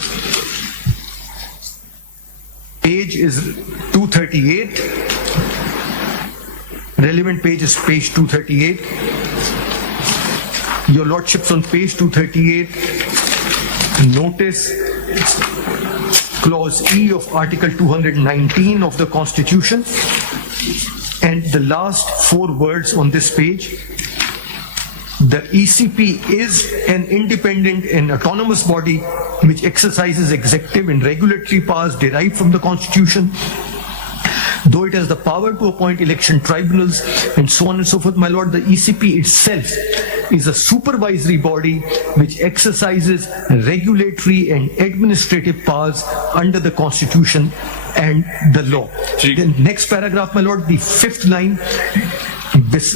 Page is 238. Relevant page is page 238. Your Lordships, on page 238, notice Clause E of Article 219 of the Constitution, and the last 4 words on this page. The ECP is an independent and autonomous body which exercises executive and regulatory powers derived from the Constitution. Though it has the power to appoint election tribunals and so on and so forth, my Lord, the ECP itself is a supervisory body which exercises regulatory and administrative powers under the Constitution and the law. The next paragraph, my Lord, the 5th line.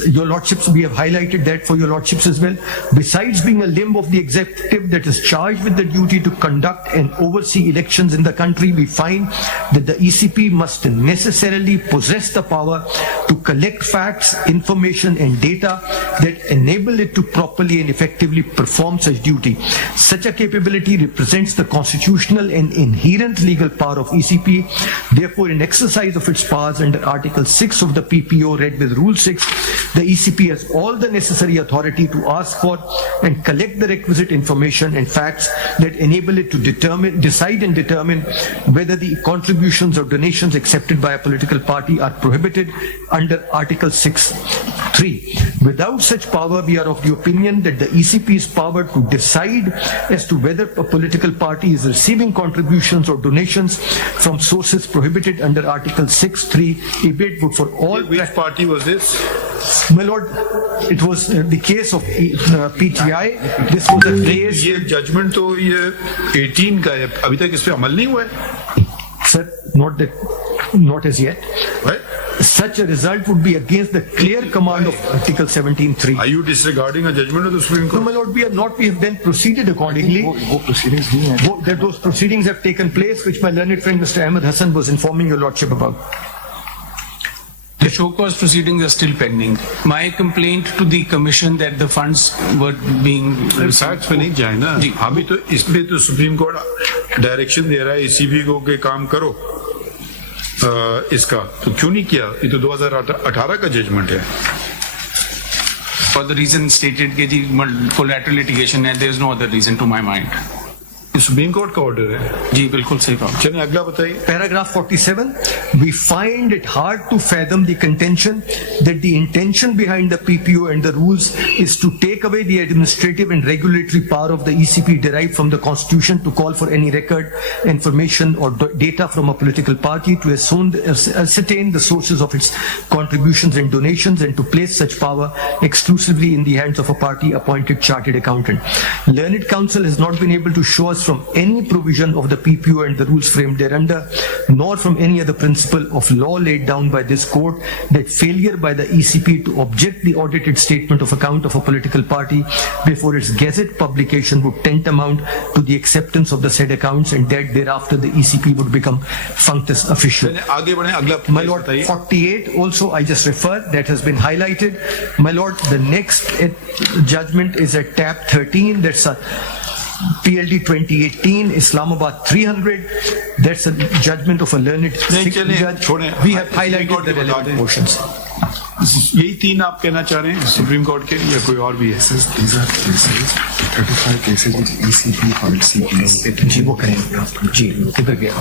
Your Lordships, we have highlighted that for your Lordships as well. Besides being a limb of the executive that is charged with the duty to conduct and oversee elections in the country, we find that the ECP must necessarily possess the power to collect facts, information and data that enable it to properly and effectively perform such duty. Such a capability represents the constitutional and inherent legal power of ECP. Therefore, in exercise of its powers under Article 6 of the PPO, read with Rule 6, the ECP has all the necessary authority to ask for and collect the requisite information and facts that enable it to decide and determine whether the contributions or donations accepted by a political party are prohibited under Article 6(3). Without such power, we are of the opinion that the ECP's power to decide as to whether a political party is receiving contributions or donations from sources prohibited under Article 6(3) abate would for all. Which party was this? My Lord, it was the case of PTI. This was a case. ये judgment तो ये 18 का है, अभी तक इस पे अमल नहीं हुआ है? Sir, not as yet. Right? Such a result would be against the clear command of Article 17(3). Are you disregarding a judgment of the Supreme Court? No, my Lord, we have not. We have then proceeded accordingly. Those proceedings have taken place, which my learned friend Mr. Ahmed Hassan was informing your Lordship about. The show cause proceedings are still pending. My complaint to the commission that the funds were being facts पे नहीं जाए ना, अभी तो इसमें तो supreme court direction दे रहा है ECB को कि काम करो इसका, तो क्यों नहीं किया? ये तो 2018 का जजमेंट है. for the reason stated कि जी collateral litigation है, there is no other reason to my mind. Supreme court का ऑर्डर है. जी बिल्कुल सही कहा. चलिए अगला बताइए. Paragraph 47, we find it hard to fathom the contention that the intention behind the PPO and the rules is to take away the administrative and regulatory power of the ECP derived from the Constitution to call for any record, information or data from a political party, to ascertain the sources of its contributions and donations, and to place such power exclusively in the hands of a party appointed chartered accountant. Learned Counsel has not been able to show us from any provision of the PPO and the rules framed thereunder, nor from any other principle of law laid down by this court, that failure by the ECP to object the audited statement of account of a political party before its gazette publication would tantamount to the acceptance of the said accounts, and that thereafter the ECP would become functus official. My Lord, 48 also I just referred, that has been highlighted. My Lord, the next judgment is at tab 13, that's a PLD 2018, Islamabad 300. That's a judgment of a learned judge. We have highlighted the relevant portions. यही 3 आप कहना चाह रहे हैं supreme court के, या कोई और भी है? These are cases, 35 cases which ECP filed CPS. जी वो करेंगे. जी किधर गया?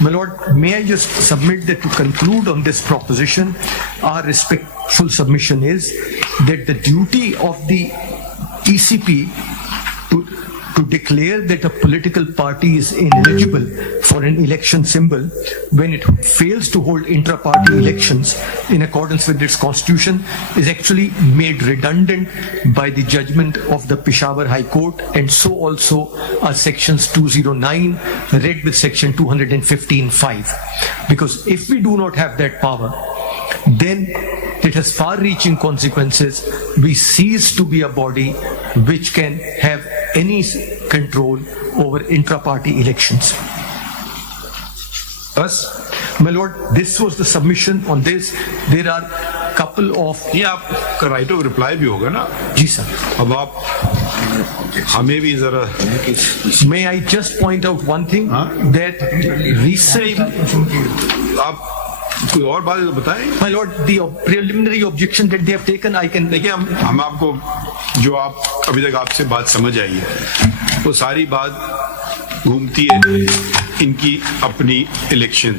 My Lord, may I just submit that to conclude on this proposition, our respectful submission is that the duty of the ECP to to declare that a political party is ineligible for an election symbol when it fails to hold intra-party elections in accordance with its constitution is actually made redundant by the judgment of the Peshawar High Court, and so also are sections 209 read with section 215(5). Because if we do not have that power, then it has far-reaching consequences. We cease to be a body which can have any control over intra-party elections. بس My lord, this was the submission on this. There are couple of... یہ آپ کا right of reply بھی ہوگا نا جی سر. اب آپ ہمیں بھی ذرا May I just point out one thing? That recently... آپ کوئی اور بات بتائیں. My lord, the preliminary objection that they have taken, I can... دیکھیں ہم آپ کو جو آپ ابھی تک آپ سے بات سمجھ آئی ہے وہ ساری بات گھومتی ہے ان کی اپنی الیکشن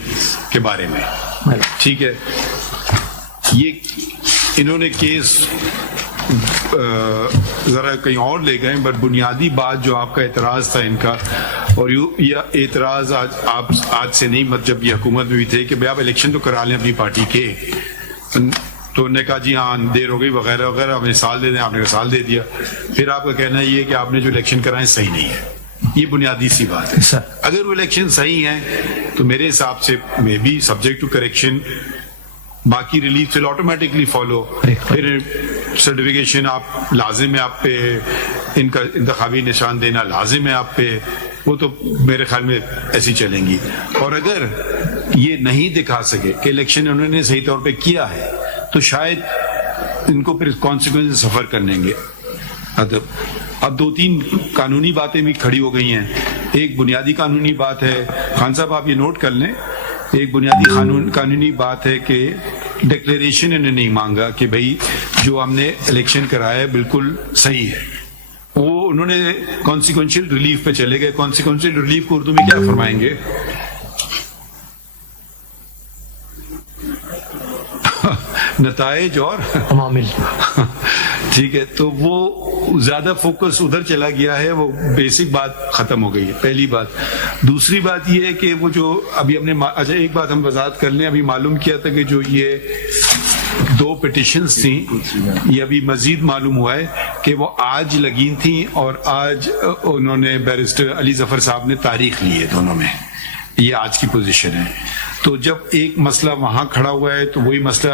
کے بارے میں. ٹھیک ہے, یہ انہوں نے کیس ذرا کہیں اور لے گئے, بٹ بنیادی بات جو آپ کا اعتراض تھا ان کا, اور یہ اعتراض آج سے نہیں, جب یہ حکومت میں بھی تھے کہ بھائی آپ الیکشن تو کرا لیں اپنی پارٹی کے, تو انہوں نے کہا جی ہاں دیر ہو گئی وغیرہ وغیرہ, ہمیں سال دے دیں, آپ نے سال دے دیا. پھر آپ کا کہنا یہ ہے کہ آپ نے جو الیکشن کرائے صحیح نہیں ہے. یہ بنیادی سی بات ہے. اگر وہ الیکشن صحیح ہیں تو میرے حساب سے میں بھی سبجیکٹ ٹو کریکشن باقی ریلیف ول آٹومیٹکلی فالو. پھر سرٹیفکیشن آپ لازم ہے, آپ پہ ان کا انتخابی نشان دینا لازم ہے آپ پہ, وہ تو میرے خیال میں ایسی چلیں گی. اور اگر یہ نہیں دکھا سکے کہ الیکشن انہوں نے صحیح طور پہ کیا ہے تو شاید ان کو پھر کانسیکوینس سفر کرنے گے. اب دو تین قانونی باتیں بھی کھڑی ہو گئی ہیں. ایک بنیادی قانونی بات ہے, خان صاحب آپ یہ نوٹ کر لیں, ایک بنیادی قانونی بات ہے کہ ڈکلیریشن انہوں نے نہیں مانگا کہ بھئی جو ہم نے الیکشن کرایا ہے بالکل صحیح ہے. وہ انہوں نے کانسیکوینشل ریلیف پہ چلے گئے. کانسیکوینشل ریلیف کو اردو میں کیا فرمائیں گے؟ نتائج اور عوامل. ٹھیک ہے, تو وہ زیادہ فوکس ادھر چلا گیا ہے, وہ بیسک بات ختم ہو گئی ہے. پہلی بات. دوسری بات یہ ہے کہ وہ جو ابھی ہم نے, اچھا ایک بات ہم وضاحت کر لیں, ابھی معلوم کیا تھا کہ جو یہ 2 پٹیشنز تھیں, یہ ابھی مزید معلوم ہوا ہے کہ وہ آج لگی تھیں اور آج انہوں نے بیرسٹر علی ظفر صاحب نے تاریخ لی ہے دونوں میں. یہ آج کی پوزیشن ہے. تو جب ایک مسئلہ وہاں کھڑا ہوا ہے تو وہی مسئلہ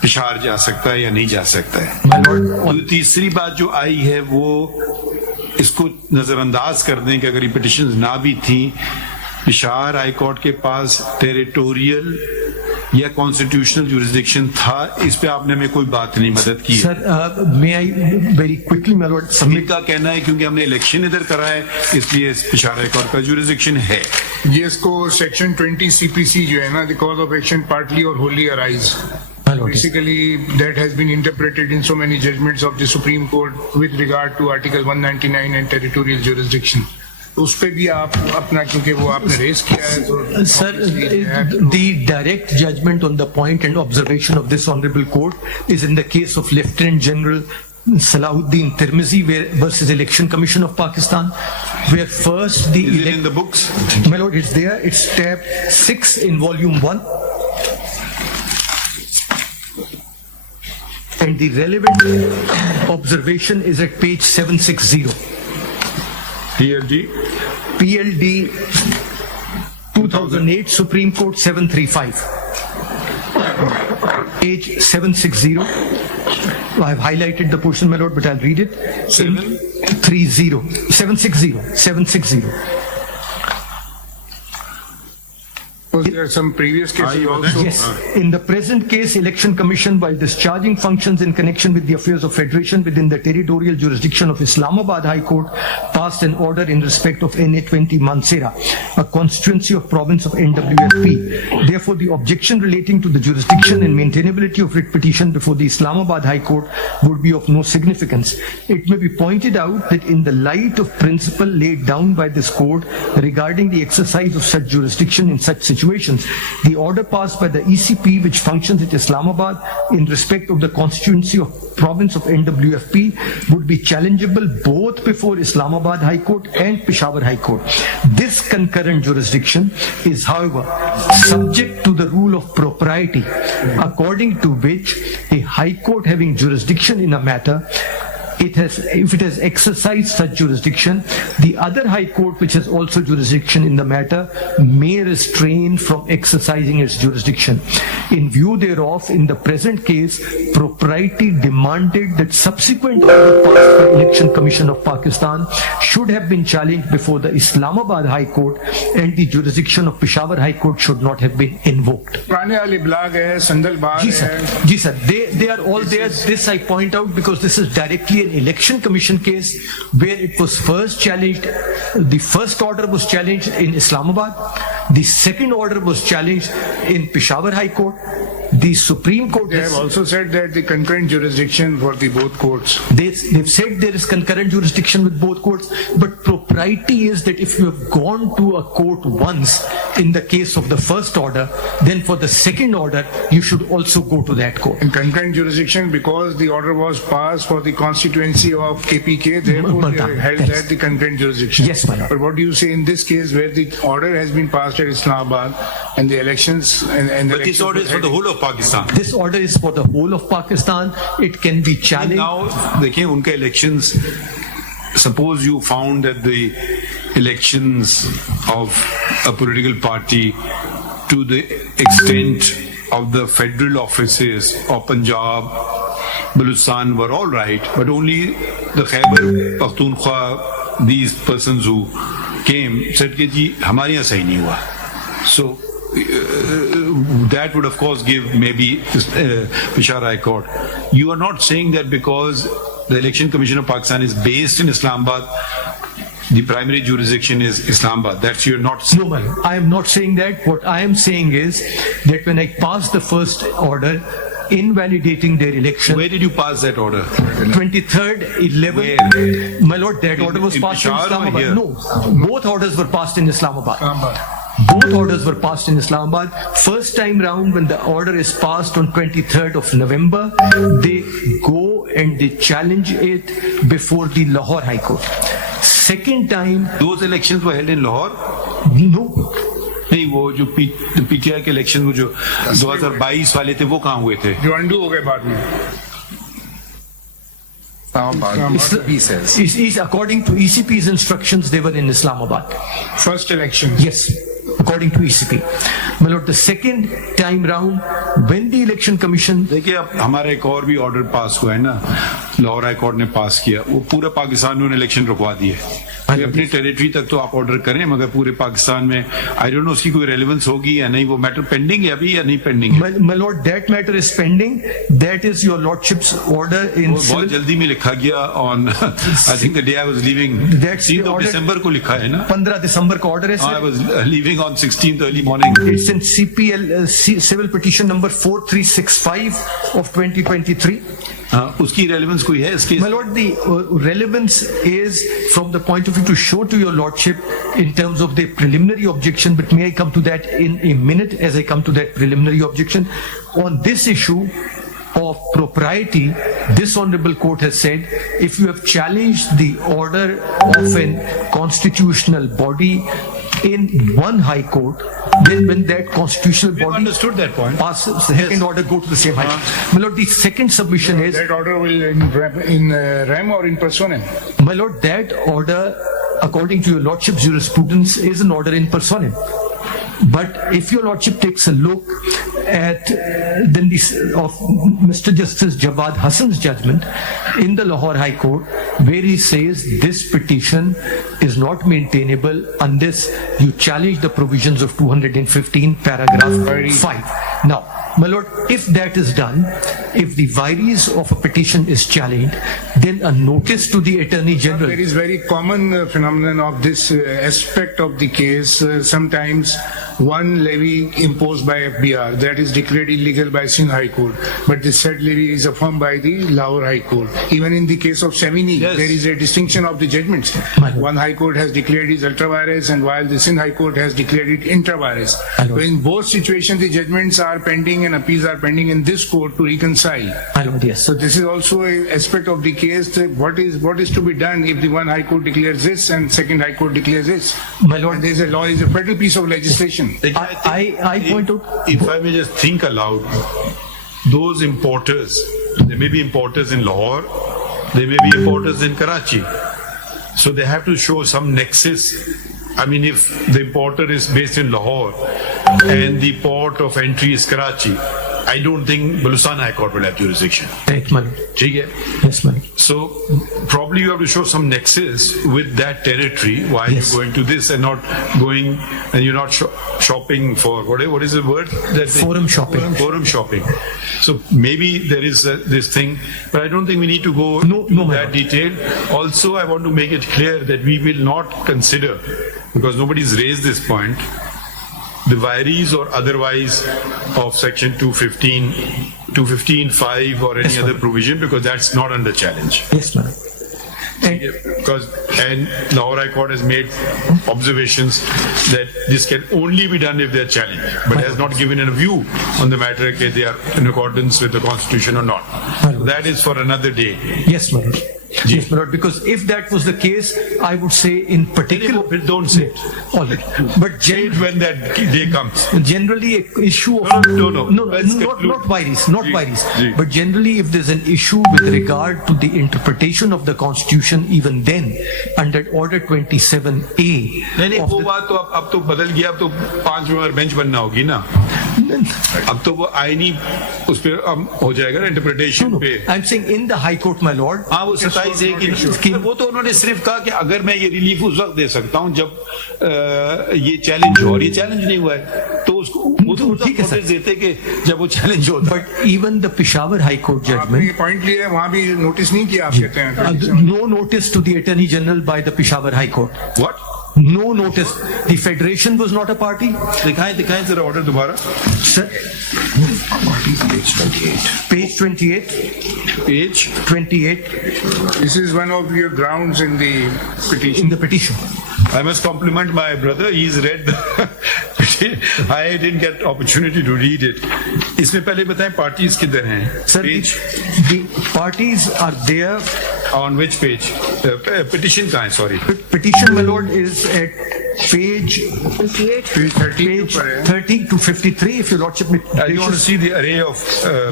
پشاور جا سکتا ہے یا نہیں جا سکتا ہے. تیسری بات جو آئی ہے وہ اس کو نظر انداز کر دیں کہ اگر یہ پٹیشنز نہ بھی تھیں, پشاور ہائی کورٹ کے پاس ٹیریٹوریل یا کانسٹیٹیوشنل جورسڈکشن تھا. اس پہ آپ نے ہمیں کوئی بات نہیں مدد کی. سر میں very quickly my lord submit کا کہنا ہے کیونکہ ہم نے الیکشن ادھر کرا ہے اس لیے پشاور ہائی کورٹ کا جورسڈکشن ہے. یہ اس کو سیکشن 20 CPC جو ہے نا, the cause of action partly or wholly arise. Basically, that has been interpreted in so many judgments of the Supreme Court with regard to Article 199 and territorial jurisdiction. اس پہ بھی آپ اپنا, کیونکہ وہ آپ نے ریز کیا ہے تو سر the direct judgment on the point and observation of this honorable court is in the case of Lieutenant General Salahuddin Tirmizi versus Election Commission of Pakistan, where first the... Is it in the books? My lord, it's there. It's tab 6 in volume 1. And the relevant observation is at page 760. PLD 2008 Supreme Court 735. Page 760. I have highlighted the portion, my lord, but I'll read it. 760. Was there some previous cases also? Yes. In the present case, Election Commission, while discharging functions in connection with the affairs of Federation within the territorial jurisdiction of Islamabad High Court, passed an order in respect of NA20 Mansehra, a constituency of province of NWFP. Therefore, the objection relating to the jurisdiction and maintainability of writ petition before the Islamabad High Court would be of no significance. It may be pointed out that in the light of principle laid down by this court regarding the exercise of such jurisdiction in such situations, situations. The order passed by the ECP, which functions at Islamabad in respect of the constituency of province of NWFP, would be challengeable both before Islamabad High Court and Peshawar High Court. This concurrent jurisdiction is, however, subject to the rule of propriety, according to which a High Court having jurisdiction in a matter, if it has exercised such jurisdiction, the other High Court which has also jurisdiction in the matter may restrain from exercising its jurisdiction. In view thereof, in the present case, propriety demanded that subsequent order passed by Election Commission of Pakistan should have been challenged before the Islamabad High Court, and the jurisdiction of Peshawar High Court should not have been invoked. Ji sir, they are all there. This I point out because this is directly an Election Commission case where it was first challenged. The first order was challenged in Islamabad. The second order was challenged in Peshawar High Court. The Supreme Court they have also said that the concurrent jurisdiction for the both courts. They've said there is concurrent jurisdiction with both courts, but propriety is that if you have gone to a court once in the case of the first order, then for the second order you should also go to that court. In concurrent jurisdiction, because the order was passed for the constituency of KPK, therefore they held that the concurrent jurisdiction. Yes, my lord. But what do you say in this case where the order has been passed at Islamabad and the elections and but this order is for the whole of Pakistan. This order is for the whole of Pakistan. It can be challenged. Now, देखिए उनके elections. Suppose you found that the elections of a political party, to the extent of the federal offices of Punjab, Baluchistan were all right, but only the Khyber Pakhtunkhwa, these persons who came said कि जी हमारे यहाँ सही नहीं हुआ. So that would of course give maybe Peshawar High Court. You are not saying that because the Election Commission of Pakistan is based in Islamabad, the primary jurisdiction is Islamabad. That's you're not saying. No, I am not saying that. What I am saying is that when I passed the first order invalidating their election. Where did you pass that order? 23rd, 11th. My lord, that order was passed in Islamabad. No, both orders were passed in Islamabad. Both orders were passed in Islamabad. First time round, when the order is passed on 23rd of November, they go and they challenge it before the Lahore High Court. Second time, those elections were held in Lahore? No. नहीं, वो जो PTI के election वो जो 2022 वाले थे वो कहाँ हुए थे? जो अंडू हो गए बाद में. According to ECP's instructions, they were in Islamabad. First election. Yes, according to ECP. My lord, the second time round, when the election commission. देखिए अब हमारा एक और भी ऑर्डर पास हुआ है ना, लाहौर हाई कोर्ट ने पास किया, वो पूरा पाकिस्तान में इलेक्शन रुकवा दिए. अपनी टेरिटरी तक तो आप ऑर्डर करें, मगर पूरे पाकिस्तान में आई डोंट नो उसकी कोई रेलेवेंस होगी या नहीं. वो मैटर पेंडिंग है अभी या नहीं पेंडिंग है? My lord, that matter is pending. That is your lordship's order in. बहुत जल्दी में लिखा गया on I think the day I was leaving. 16th of December को लिखा है ना? 15 दिसंबर का ऑर्डर है. I was leaving on 16th early morning. It's in CPL civil petition number 4365 of 2023. उसकी रेलेवेंस कोई है इसके? My lord, the relevance is from the point of view to show to your lordship in terms of the preliminary objection, but may I come to that in a minute as I come to that preliminary objection. On this issue of propriety, this honorable court has said if you have challenged the order of an constitutional body in one high court, then when that constitutional body understood that point passes the second order, go to the same high court. My lord, the second submission is that order will in rem or in personam? My lord, that order, according to your lordship's jurisprudence, is an order in personam. But if your lordship takes a look at then this of Mr. Justice Jawad Hassan's judgment in the Lahore High Court, where he says this petition is not maintainable unless you challenge the provisions of 215 paragraph 5. Now, my lord, if that is done, if the viries of a petition is challenged, then a notice to the Attorney General. There is very common phenomenon of this aspect of the case. Sometimes one levy imposed by FBR that is declared illegal by Sindh High Court, but the said levy is affirmed by the Lahore High Court. Even in the case of Semini, Yes. there is a distinction of the judgments. One High Court has declared it ultra vires, and while the Sindh High Court has declared it intra vires. So in both situations, the judgments are pending and appeals are pending in this court to reconcile. Yes. So this is also an aspect of the case that what is to be done if the one High Court declares this and second High Court declares this. My lord, And there is a law, is a federal piece of legislation. I point out. If I may just think aloud, those importers, there may be importers in Lahore, there may be importers in Karachi. So they have to show some nexus. I mean, if the importer is based in Lahore and the port of entry is Karachi, I don't think Baluchistan High Court will have jurisdiction. Right, my lord. ठीक है? Yes, my lord. So probably you have to show some nexus with that territory. Why Yes. you're going to this and not going, and you're not shopping for what is the word? Forum shopping. Forum shopping. So maybe there is this thing, but I don't think we need to go into my that lord. detail. Also, I want to make it clear that we will not consider, because nobody's raised this point, the vires or otherwise of section 215, 215(5) or any other provision, because that's not under challenge. Yes, my lord. Because Lahore High Court has made observations that this can only be done if they are challenged, but has not given a view on the matter that they are in accordance with the constitution or not. That is for another day. Yes, my lord. Yes, my lord. Because if that was the case, I would say in particular. Don't say it. All right. But Say it when that day comes. generally, an issue of No. Let's not conclude. vires, not Ji, vires. ji. But generally, if there's an issue with regard to the interpretation of the constitution, even then, under Order 27A. नहीं of वो the- बात तो अब तो बदल गया, अब तो 5 मेंबर बेंच बनना होगी ना. अब तो वो आईनी उस पे हो जाएगा ना इंटरप्रिटेशन पे. I'm saying in the High Court, my lord. हाँ वो 27 की वो तो उन्होंने सिर्फ कहा कि अगर मैं ये रिलीफ उस वक्त दे सकता हूँ जब ये चैलेंज हो, और ये चैलेंज नहीं हुआ है, तो उसको वो तो ठीक है, सर. नोटिस देते कि जब वो चैलेंज होता. But even the Peshawar High Court आपने judgment, ये पॉइंट लिया है, वहाँ भी नोटिस नहीं किया, आप कहते हैं. no notice to the Attorney General by the Peshawar High Court. What? No notice. The Federation was not a party. दिखाएं जरा ऑर्डर दोबारा. Sir, page 28. Page 28 This is one of your grounds in the petition. in the petition. I must compliment my brother. He's read. I didn't get opportunity to read it. इसमें पहले बताएं parties किधर हैं? Sir, Page the parties are there. on which page? Petition कहाँ है? Sorry. Petition, my lord, is at page 32 पर है. 30 to 53. If your lordship may. I want to see the array of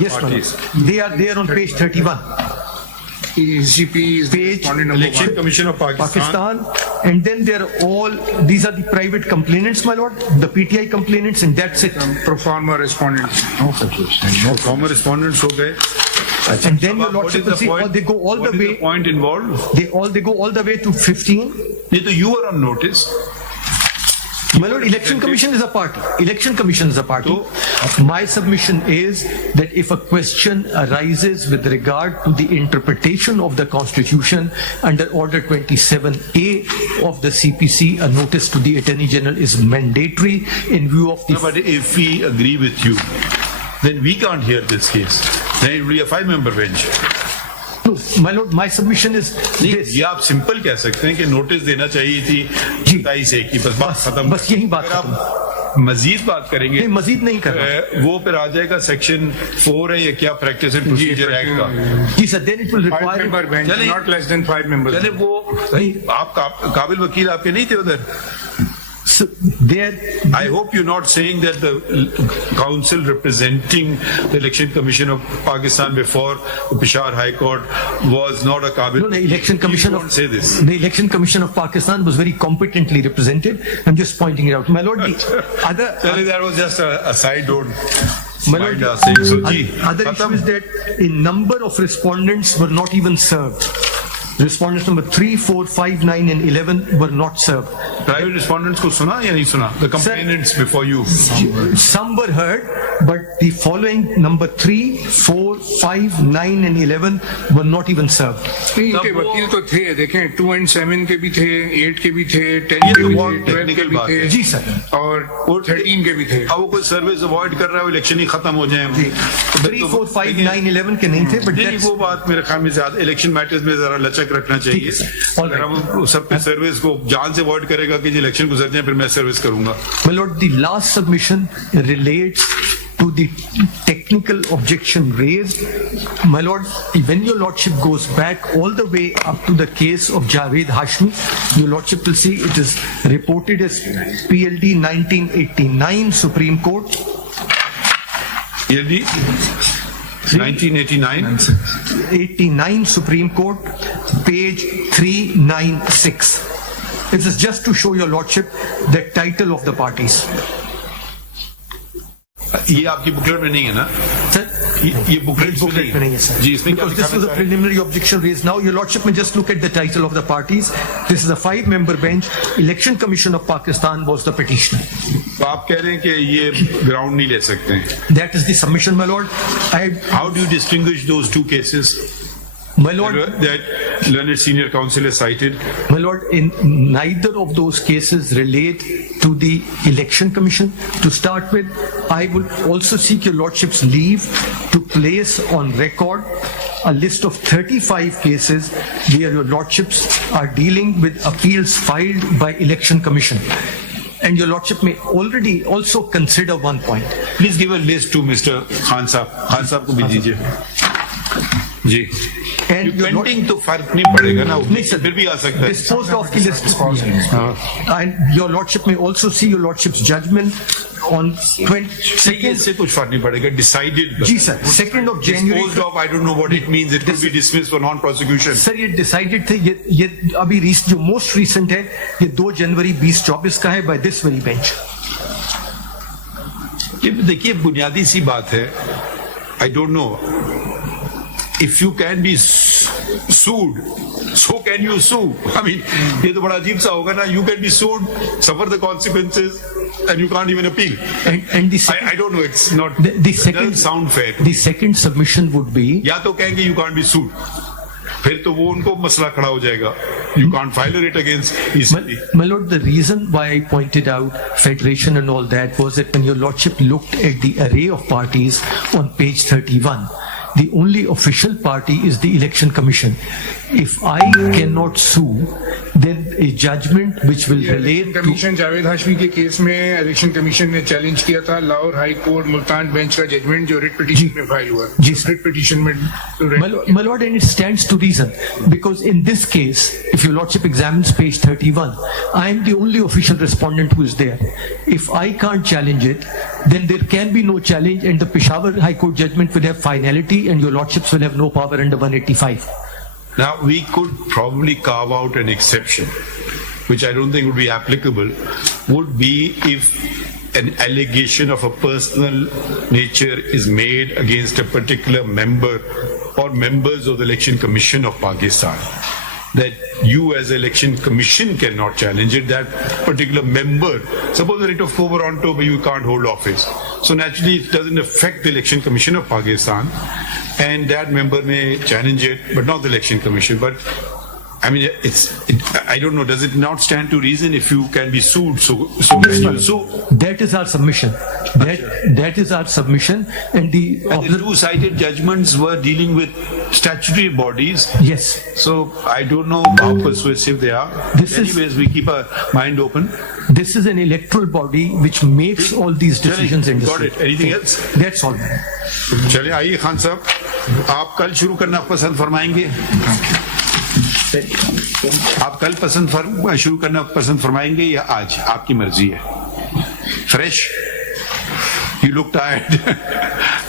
Yes, my parties. lord. They are there on page 31. ECP is the Page respondent number Election one. Commission of Pakistan. Pakistan, and then they're all, these are the private complainants, my lord, the PTI complainants, and that's it. Pro forma respondents. Former respondents हो गए. And then your What is lordship the will see, point? they go all What the is way, point involved? they go all the way to 15. नहीं तो you are on notice. My lord, Election Commission is a party. Election Commission is a party. My submission is that if a question arises with regard to the interpretation of the Constitution under Order 27A of the CPC, a notice to the Attorney General is mandatory in view of the... No, but if we agree with you, then we can't hear this case. Then it will be a 5-member bench. No, my lord, my submission is this. ये आप simple कह सकते हैं कि notice देना चाहिए थी 27 की, बस बात खत्म. बस यही बात अगर खत्म. आप मजीद बात करेंगे नहीं, मजीद नहीं कर रहा. वो फिर आ जाएगा सेक्शन 4 है या क्या प्रैक्टिस एंड प्रोसीजर एक्ट का. जी sir, then it will 5 require... member bench, चलिए. not less than 5 members. चले वो आप काबिल वकील आपके नहीं थे उधर. So, there, I hope you're not saying that the council representing the Election Commission of Pakistan before the Peshawar High Court was not a Kabil. no, the Election Commission Please don't say this. The Election Commission of Pakistan was very competently represented. I'm just pointing it out. My lord, the other... Sorry, that was just a side note. My lord, Mind us saying so, ji. other issue is that a number of respondents were not even served. Respondents number 3, 4, 5, 9 and 11 were not served. Private respondents को सुना या नहीं सुना? The complainants before you. Some were heard, but the following number 3, 4, 5, 9 and 11 were not even served. इनके वकील तो थे, देखें 2 and 7 के भी थे, 8 के भी थे, 10 के भी थे, 12 के भी थे, जी सर, और 13 के भी थे. अब वो कोई सर्विस अवॉइड कर रहा है, इलेक्शन ही खत्म हो जाए. 3, 4, 5, 9, 11 के नहीं थे, but that's वो बात मेरे ख्याल में ज्यादा इलेक्शन मैटर्स में जरा लचक रखना चाहिए. अगर हम सबके सर्विस को जान से अवॉइड करेगा कि इलेक्शन गुजर जाए फिर मैं सर्विस करूंगा. My lord, the last submission relates to the technical objection raised. My lord, when your lordship goes back all the way up to the case of Javed Hashmi, your lordship will see it is reported as PLD 1989 Supreme Court. PLD 1989 89 Supreme Court, page 396. This is just to show your lordship the title of the parties. ये आपकी booklet में नहीं है ना Sir, ये booklet में नहीं है sir. जी, इसमें क्या Because this was a preliminary objection raised. Now your lordship may just look at the title of the parties. This is a 5-member bench. Election Commission of Pakistan was the petitioner. तो आप कह रहे हैं कि ये ground नहीं ले सकते हैं. That is the submission, my lord. How do you distinguish those two cases My lord, that learned senior counsel has cited? my lord, in neither of those cases relate to the Election Commission. To start with, I would also seek your lordship's leave to place on record a list of 35 cases where your lordships are dealing with appeals filed by Election Commission. And your lordship may already also consider one point. Please give a list to Mr. Khan Saab. Khan Saab को भी दीजिए. जी. And your painting तो फर्क नहीं पड़ेगा ना. नहीं sir, फिर भी आ सकता है. disposed of the list. And your lordship may also see your lordship's judgment on 22nd. इससे कुछ फर्क नहीं पड़ेगा. Decided. जी sir, 2nd of January. Disposed of, I don't know what it means. It could be dismissed for non-prosecution. Sir ये decided थे, ये अभी जो मोस्ट रीसेंट है ये 2 जनवरी 2024 का है by this very bench. ये देखिए बुनियादी सी बात है. I don't know. If you can be sued, so can you sue? I mean, ये तो बड़ा अजीब सा होगा ना. You can be sued, suffer the consequences, and you can't even appeal. And the second, I don't know. It's not. the second doesn't sound fair. The second submission would be. या तो कहेंगे you can't be sued. फिर तो वो उनको मसला खड़ा हो जाएगा. You can't file a writ against ECB. My lord, the reason why I pointed out federation and all that was that when your lordship looked at the array of parties on page 31, the only official party is the Election Commission. If I cannot sue, then a judgment which will relate to... commission Javed Hashmi के case में election commission ने challenge किया था Lahore high court Multan bench का judgement जो writ petition में file हुआ. जी writ petition में My lord, and it stands to reason, because in this case, if your lordship examines page 31, I am the only official respondent who is there. If I can't challenge it, then there can be no challenge, and the Peshawar High Court judgment will have finality, and your lordships will have no power under 185. Now, we could probably carve out an exception, which I don't think would be applicable, would be if an allegation of a personal nature is made against a particular member or members of the Election Commission of Pakistan, that you as Election Commission cannot challenge it, that particular member, suppose the writ of quo warranto, but you can't hold office. So naturally it doesn't affect the Election Commission of Pakistan, and that member may challenge it, but not the Election Commission. But I mean, I don't know, does it not stand to reason if you can be sued, so can you sue? That is our submission. That is our submission, and the two cited judgments were dealing with statutory bodies. Yes. So I don't know how persuasive they are. Anyways, we keep our mind open. This is an electoral body which makes all these decisions in this. Got it. Anything else? That's all. चलिए आइए खान साहब, आप कल शुरू करना पसंद फरमाएंगे? आप कल शुरू करना पसंद फरमाएंगे या आज? आपकी मर्जी है. Fresh? You look tired.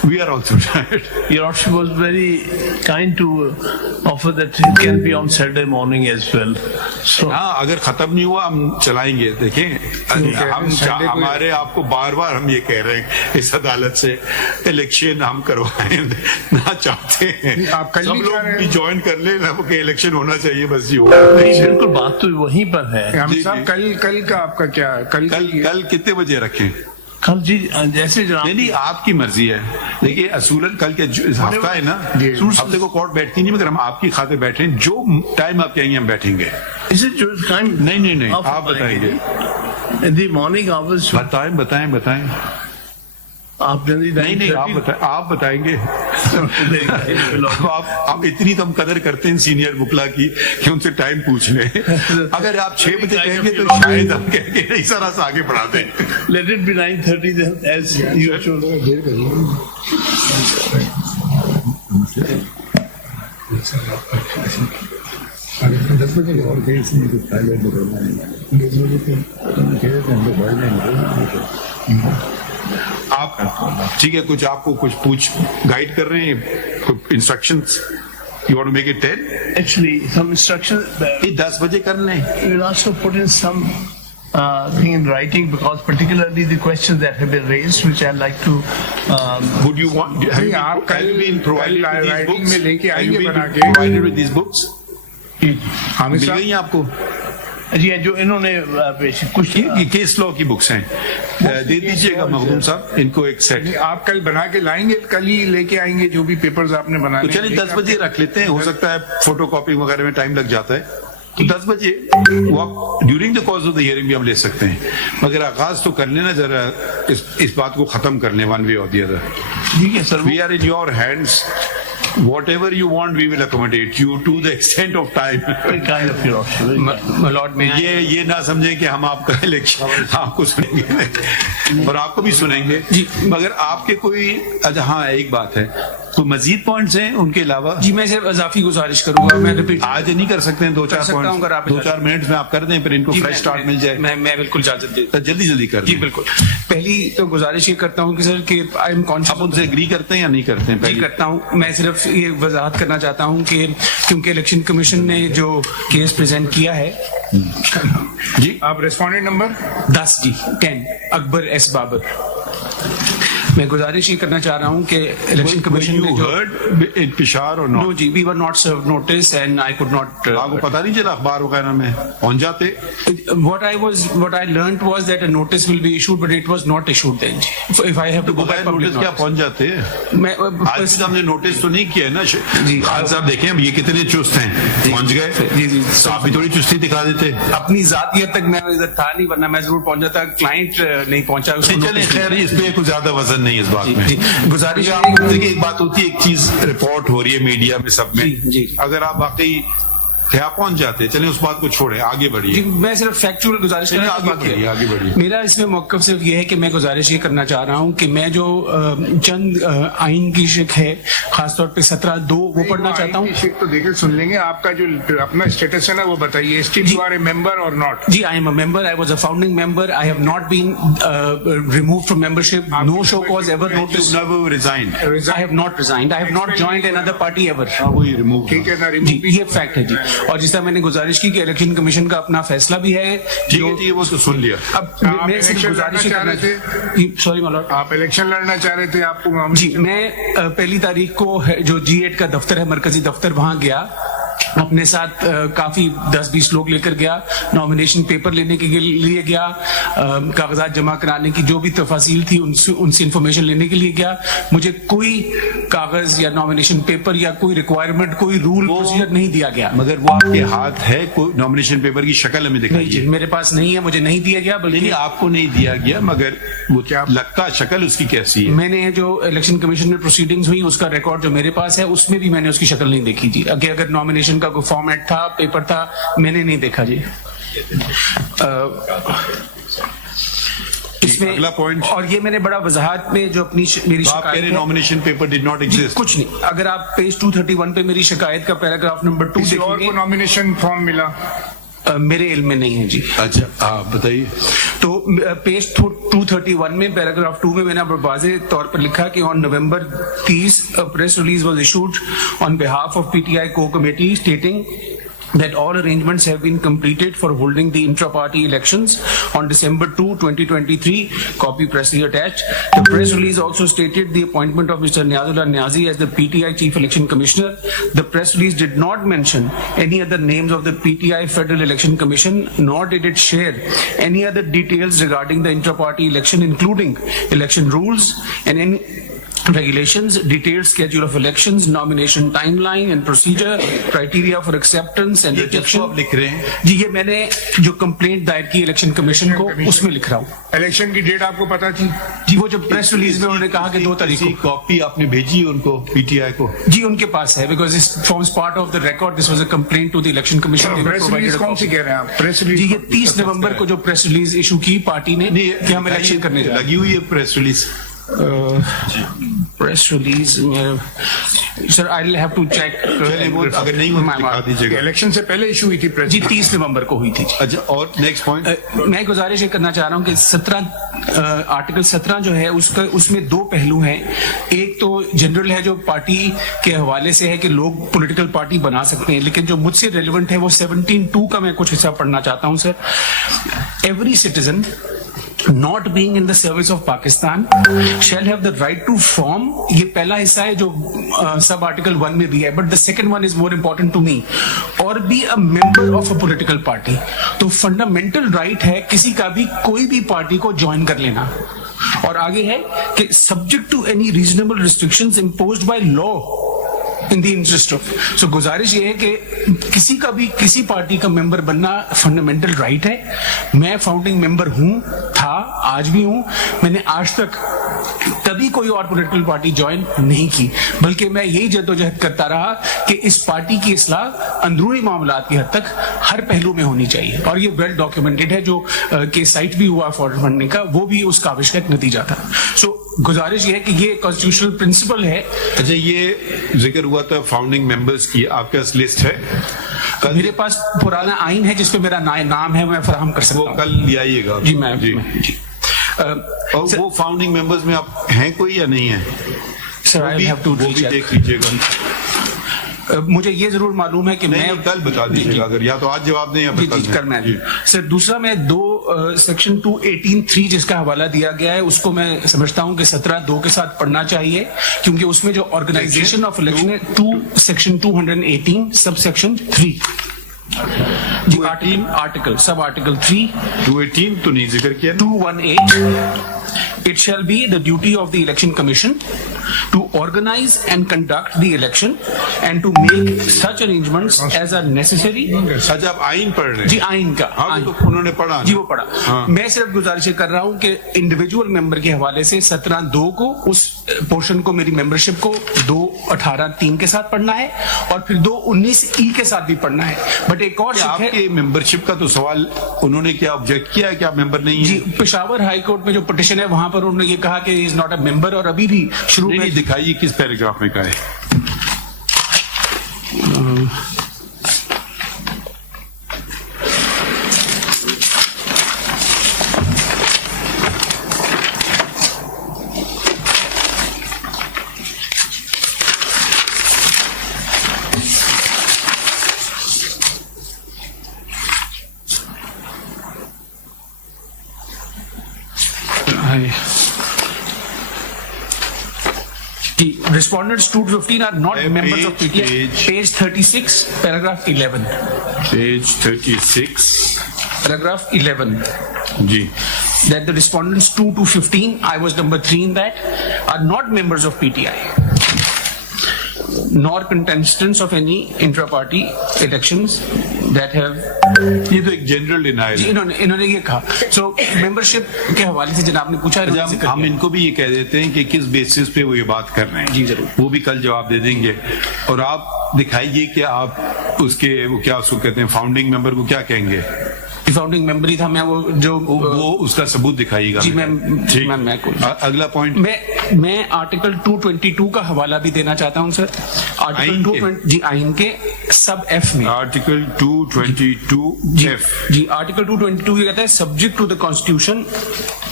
We are also tired. Your Lordship was very kind to offer that it can be on Saturday morning as well. So हाँ, अगर खत्म नहीं हुआ हम चलाएंगे. देखें, हमारे आपको बार-बार हम ये कह रहे हैं इस अदालत से इलेक्शन हम करवाएं ना चाहते हैं. सब लोग भी ज्वाइन कर ले ना कि इलेक्शन होना चाहिए, बस ये होगा. बिल्कुल, बात तो वहीं पर है. साहब कल का आपका क्या? कल कितने बजे रखें? کل جی جیسے جناب نہیں آپ کی مرضی ہے. دیکھیے اصولاً کل کے ہفتہ ہے نا, ہفتے کو کورٹ بیٹھتی نہیں, مگر ہم آپ کی خاطر بیٹھے ہیں, جو ٹائم آپ کہیں گے ہم بیٹھیں گے. نہیں آپ بتائیں گے. دی مارننگ آورز بتائیں. آپ نہیں آپ بتائیں گے. آپ اتنی تو ہم قدر کرتے ہیں سینئر وکلا کی کہ ان سے ٹائم پوچھ لیں. اگر آپ 6 بجے کہیں گے تو شاید ہم کہیں گے اس طرح سے آگے بڑھا دیں. Let it be 9:30 as you show. آپ ٹھیک ہے, کچھ آپ کو کچھ گائیڈ کر رہے ہیں, instructions you want to make it 10? Actually some instructions 10 بجے کر لیں. we'll also put in some thing in writing, because particularly the questions that have been raised, which I'd like to would you want, have you been provided with these books? میں لے کے Have you آئیے been بنا کے provided with these books? Hamid مل گئی ہیں آپ کو؟ جی جو انہوں نے کچھ یہ کیس لا کی بکس ہیں, دے دیجیے گا مخدوم صاحب ان کو ایک سیٹ. آپ کل بنا کے لائیں گے, کل ہی لے کے آئیں گے جو بھی پیپرز آپ نے تو بنانے. چلیے 10 بجے رکھ لیتے ہیں, ہو سکتا ہے فوٹو کاپی وغیرہ میں ٹائم لگ جاتا ہے, تو 10 بجے during the course of the hearing بھی ہم لے سکتے ہیں, مگر آغاز تو کر لینا ذرا, اس بات کو ختم کر لیں ون وے اور دی ادر. ٹھیک ہے سر, We are in your hands. Whatever you want, we will accommodate you to the extent of time. kind of your option. My lord, may I? یہ نہ سمجھیں کہ ہم آپ کا الیکشن آپ کو سنیں گے اور آپ کو بھی سنیں گے, مگر آپ کے کوئی ہاں ایک بات ہے, تو مزید پوائنٹس ہیں ان کے علاوہ؟ جی میں صرف اضافی گزارش کروں گا, میں ریپیٹ آج نہیں کر سکتے ہیں, 2-4 منٹس میں آپ کر دیں, پھر ان کو فریش سٹارٹ مل جائے. میں بالکل اجازت دیتا ہوں, جلدی کر جی بالکل. پہلی تو گزارش یہ کرتا ہوں کہ سر کہ آئی ایم کانشیس, آپ ان سے ایگری کرتے ہیں یا نہیں کرتے ہیں؟ جی کرتا ہوں. میں صرف یہ وضاحت کرنا چاہتا ہوں کہ کیونکہ الیکشن کمیشن نے جو کیس پریزنٹ کیا ہے, جی آپ ریسپونڈنٹ نمبر 10 جی 10 اکبر ایس بابر, میں گزارش یہ کرنا چاہ رہا ہوں کہ الیکشن کمیشن نے جو پشار اور نو جی we were not served notice and I could not, آپ کو پتہ نہیں چلا اخبار وغیرہ میں پہنچ جاتے. what I learned was that a notice will be issued but it was not issued then. If I have to go by public notice, کیا پہنچ جاتے ہیں؟ میں آج ہم نے نوٹس تو نہیں کیا ہے نا جی. خان صاحب دیکھیں یہ کتنے چست ہیں, پہنچ گئے. جی جی آپ بھی تھوڑی چستی دکھا دیتے. اپنی ذاتیت تک میں ادھر تھا نہیں, ورنہ میں ضرور پہنچ جاتا, کلائنٹ نہیں پہنچا. چلیں خیر, اس پہ کچھ زیادہ وزن نہیں اس بات میں. گزارش دیکھیے ایک بات ہوتی ہے, ایک چیز رپورٹ ہو رہی ہے میڈیا میں سب میں, اگر آپ واقعی آپ پہنچ جاتے, چلیں اس بات کو چھوڑیں, آگے بڑھیے. میں صرف فیکچوئل گزارش آگے بڑھیے. میرا اس میں موقف صرف یہ ہے کہ میں گزارش یہ کرنا چاہ رہا ہوں کہ میں جو چند آئین کی شک ہے, خاص طور پہ 17(2) وہ پڑھنا چاہتا ہوں. شک تو دیکھیں سن لیں گے, آپ کا جو اپنا اسٹیٹس ہے نا وہ بتائیے. Still you are a member اور ناٹ؟ جی I am a member, I was a founding member, I have not been removed from membership, no show cause ever noticed. Never resigned. I have not resigned, I have not joined another party ever. وہی remove. ٹھیک ہے نا, جی یہ fact ہے جی. اور جس طرح میں نے گزارش کی کہ الیکشن کمیشن کا اپنا فیصلہ بھی ہے, وہ تو سن لیا. اب میں صرف گزارش چاہ رہے تھے, سوری مالوٹ, آپ الیکشن لڑنا چاہ رہے تھے, آپ کو جی میں پہلی تاریخ کو جو G8 کا دفتر ہے, مرکزی دفتر, وہاں گیا, اپنے ساتھ کافی 10-20 لوگ لے کر گیا, نامینیشن پیپر لینے کے لیے گیا, کاغذات جمع کرانے کی جو بھی تفاصیل تھی ان سے انفارمیشن لینے کے لیے گیا. مجھے کوئی کاغذ یا نامینیشن پیپر یا کوئی ریکوائرمنٹ, کوئی رول پروسیجر نہیں دیا گیا. مگر وہ آپ کے ہاتھ ہے, کوئی نامینیشن پیپر کی شکل ہمیں دکھائیے. میرے پاس نہیں ہے, مجھے نہیں دیا گیا. بلکہ آپ کو نہیں دیا گیا, مگر وہ کیا لگتا شکل اس کی کیسی ہے؟ میں نے جو الیکشن کمیشن میں پروسیڈنگز ہوئی اس کا ریکارڈ جو میرے پاس ہے, اس میں بھی میں نے اس کی شکل نہیں دیکھی جی. اگر نامینیشن کا کوئی فارمیٹ تھا, پیپر تھا, میں نے نہیں دیکھا جی. اس میں اگلا پوائنٹ, اور یہ میں نے بڑا وضاحت میں جو اپنی میری شکایت, nomination paper did not exist, کچھ نہیں. اگر آپ پیج 231 پہ میری شکایت کا پیراگراف نمبر 2 دیکھیں گے, نامینیشن فارم ملا میرے علم میں نہیں ہے جی. اچھا آپ بتائیے. تو پیج 231 میں پیراگراف 2 میں نے واضح طور پر لکھا کہ on November 30 a press release was issued on behalf of PTI core committee stating that all arrangements have been completed for holding the intra-party elections on December 2, 2023. Copy pressly attached. The press release also stated the appointment of Mr. Niazullah Niazi as the PTI Chief Election Commissioner. The press release did not mention any other names of the PTI Federal Election Commission, nor did it share any other details regarding the intra-party election, including election rules and any regulations, detailed schedule of elections, nomination timeline and procedure, criteria for acceptance and rejection. आप लिख रहे हैं जी ये मैंने जो complaint दायर की election commission को उसमें लिख रहा हूँ. इलेक्शन की डेट आपको पता थी? जी वो जो प्रेस रिलीज में उन्होंने कहा कि 2 तारीख को. कॉपी आपने भेजी उनको पीटीआई को? जी उनके पास है, because this forms part of the record. This was a complaint to the election commission. Press release कौन सी कह रहे हैं आप? प्रेस रिलीज जी ये 30 नवंबर को जो प्रेस रिलीज इशू की पार्टी ने कि हम इलेक्शन करने जा रहे हैं. लगी हुई है press release? Press release sir I will have to check. अगर नहीं होता दिखा दीजिएगा. इलेक्शन से पहले इशू हुई थी प्रेस जी 30 नवंबर को हुई थी. अच्छा और नेक्स्ट पॉइंट मैं गुजारिश ये करना चाह रहा हूँ कि 17 आर्टिकल 17 जो है उसमें 2 पहलू हैं. एक तो जनरल है जो पार्टी के हवाले से है कि लोग पॉलिटिकल पार्टी बना सकते हैं, लेकिन जो मुझसे रेलिवेंट है वो 17(2) का मैं कुछ हिस्सा पढ़ना चाहता हूँ sir. Every citizen not being in the service of Pakistan shall have the right to form. ये पहला हिस्सा है जो सब आर्टिकल 1 में भी है, but the second one is more important to me. और be a member of a political party. तो फंडामेंटल राइट है किसी का भी कोई भी पार्टी को ज्वाइन कर लेना. और आगे है कि subject to any reasonable restrictions imposed by law in the interest of. So गुजारिश ये है कि किसी का भी किसी पार्टी का मेंबर बनना फंडामेंटल राइट है. मैं फाउंडिंग मेंबर हूं, था, आज भी हूं. मैंने आज तक कभी कोई और पॉलिटिकल पार्टी ज्वाइन नहीं की, बल्कि मैं यही जद्दोजहद करता रहा कि इस पार्टी की इस्लाह अंदरूनी मामलात की हद तक हर पहलू में होनी चाहिए. और ये वेल डॉक्यूमेंटेड है. जो के साइट भी हुआ फॉरवर्ड फंडिंग का, वो भी उस काविश का एक नतीजा था. सो गुजारिश ये है कि ये कॉन्स्टिट्यूशनल प्रिंसिपल है. अच्छा ये जिक्र हुआ था फाउंडिंग मेंबर्स की, आपके पास लिस्ट है? मेरे पास पुराना आइन है जिसपे मेरा नाम है, मैं फराहम कर सकता हूँ. वो कल ले आइएगा. जी मैं जी. और वो फाउंडिंग मेंबर्स में आप हैं कोई या नहीं है? सर आई हैव टू देख लीजिएगा. मुझे ये जरूर मालूम है कि मैं कल बता दीजिएगा, अगर या तो आज जवाब दें या फिर कल. करना है सर. दूसरा मैं 2 सेक्शन 218(3) जिसका हवाला दिया गया है उसको मैं समझता हूं कि 17(2) के साथ पढ़ना चाहिए, क्योंकि उसमें जो ऑर्गेनाइजेशन ऑफ इलेक्शन है 2 सेक्शन 218 सब सेक्शन 3 जी आर्टिकल सब आर्टिकल 3 218 तो नहीं जिक्र किया. 218 It shall be the duty of the Election Commission to organize and conduct the election and to make such arrangements as are necessary. अच्छा आप आइन पढ़ रहे हैं? जी आइन का. हाँ तो उन्होंने पढ़ा. जी वो पढ़ा. मैं सिर्फ गुजारिश कर रहा हूँ कि इंडिविजुअल मेंबर के हवाले से 17(2) को उस पोर्शन को मेरी मेंबरशिप को 218(3) के साथ पढ़ना है और फिर 219(e) के साथ भी पढ़ना है. बट एक और आपके मेंबरशिप का तो सवाल उन्होंने क्या ऑब्जेक्ट किया है कि आप मेंबर नहीं है? जी पेशावर हाई कोर्ट में जो पिटिशन है वहां पर उन्होंने ये कहा कि इज नॉट अ मेंबर. और अभी भी शुरू में दिखाइए किस पैराग्राफ में कहा है. Respondents 2 to 15 are not members of PTI. Page 36, paragraph 11. Page 36, paragraph 11. Ji. That the respondents 2 to 15, I was number 3 in that, are not members of PTI, nor contestants of any intra-party elections that have. ये तो एक general denial है. इन्होंने ये कहा. सो membership के हवाले से जनाब ने पूछा. हम इनको भी ये कह देते हैं कि किस बेसिस पे वो ये बात कर रहे हैं. जी जरूर. वो भी कल जवाब दे देंगे. और आप दिखाइए कि आप उसके वो क्या उसको कहते हैं फाउंडिंग मेंबर को क्या कहेंगे? फाउंडिंग मेंबर ही था मैं. वो उसका सबूत दिखाइएगा. जी मैं अगला पॉइंट मैं आर्टिकल 222 का हवाला भी देना चाहता हूं सर. آرٹیکل 220 جی آئین کے سب ایف میں آرٹیکل 222 جی آرٹیکل 222 یہ کہتا ہے سبجیکٹ ٹو دا کانسٹیٹیوشن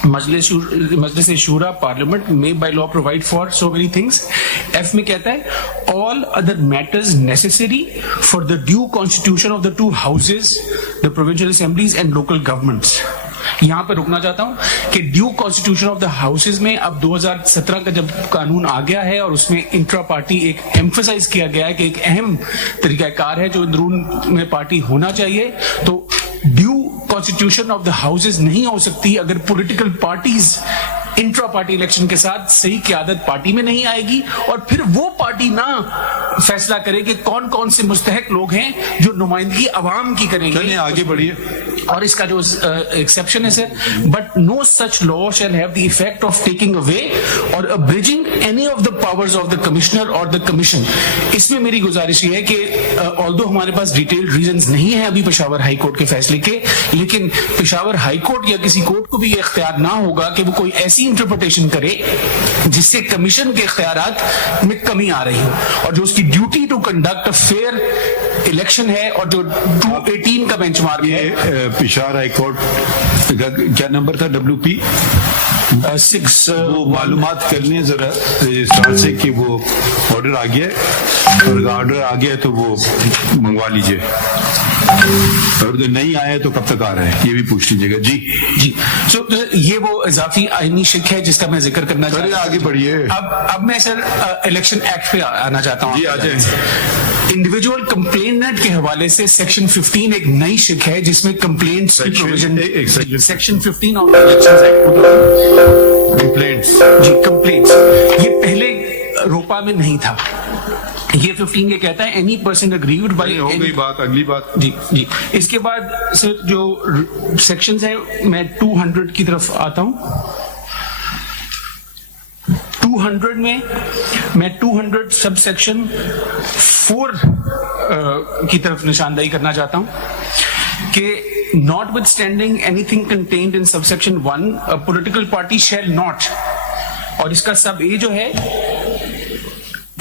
مجلس شورا parliament may by law provide for so many things. F میں کہتا ہے all other matters necessary for the due constitution of the two houses, the provincial assemblies and local governments. یہاں پہ رکنا چاہتا ہوں کہ due constitution of the houses میں اب 2017 کا جب قانون آ گیا ہے اور اس میں انٹرا پارٹی ایک ایمفسائز کیا گیا ہے کہ ایک اہم طریقہ کار ہے جو اندرون میں پارٹی ہونا چاہیے, تو due constitution of the houses نہیں ہو سکتی اگر political parties intra party election کے ساتھ صحیح قیادت پارٹی میں نہیں آئے گی اور پھر وہ پارٹی نہ فیصلہ کرے کہ کون کون سے مستحق لوگ ہیں جو نمائندگی عوام کی کریں گے. آگے بڑھیے. اور اس کا جو ایکسیپشن ہے sir, but no such law shall have the effect of taking away or abridging any of the powers of the commissioner or the commission. اس میں میری گزارش یہ ہے کہ آلدو ہمارے پاس ڈیٹیل ریزنز نہیں ہیں ابھی پشاور ہائی کورٹ کے فیصلے کے, لیکن پشاور ہائی کورٹ یا کسی کورٹ کو بھی یہ اختیار نہ ہوگا کہ وہ کوئی ایسی انٹرپریٹیشن کرے جس سے کمیشن کے اختیارات میں کمی آ رہی ہو, اور جو اس کی duty to conduct a fair election ہے اور جو 218 کا بینچ مارک ہے. پشاور ہائی کورٹ کیا نمبر تھا WP 6, وہ معلومات کر لیں ذرا رجسٹرار سے کہ وہ آرڈر آ گیا ہے, اور آرڈر آ گیا تو وہ منگوا لیجئے, اور اگر نہیں آیا تو کب تک آ رہا ہے یہ بھی پوچھ لیجیے گا. جی سو یہ وہ اضافی آئینی شک ہے جس کا میں ذکر کرنا چاہتا ہوں. آگے بڑھیے. اب میں سر الیکشن ایکٹ پہ آنا چاہتا ہوں. جی آ جائیں. انڈیویجول کمپلینٹ کے حوالے سے سیکشن 15 ایک نئی شک ہے جس میں کمپلینٹس کی provision section 15 of elections act complaints یہ پہلے روپا میں نہیں تھا. یہ 15 یہ کہتا ہے اینی پرسن اگریوڈ بائی. ہو گئی بات, اگلی بات. جی اس کے بعد سر جو سیکشنز ہیں میں 200 کی طرف آتا ہوں. 200 میں میں 200 سب سیکشن 4 کی طرف نشاندہی کرنا چاہتا ہوں کہ notwithstanding anything contained in subsection 1 a political party shall not, اور اس کا سب اے جو ہے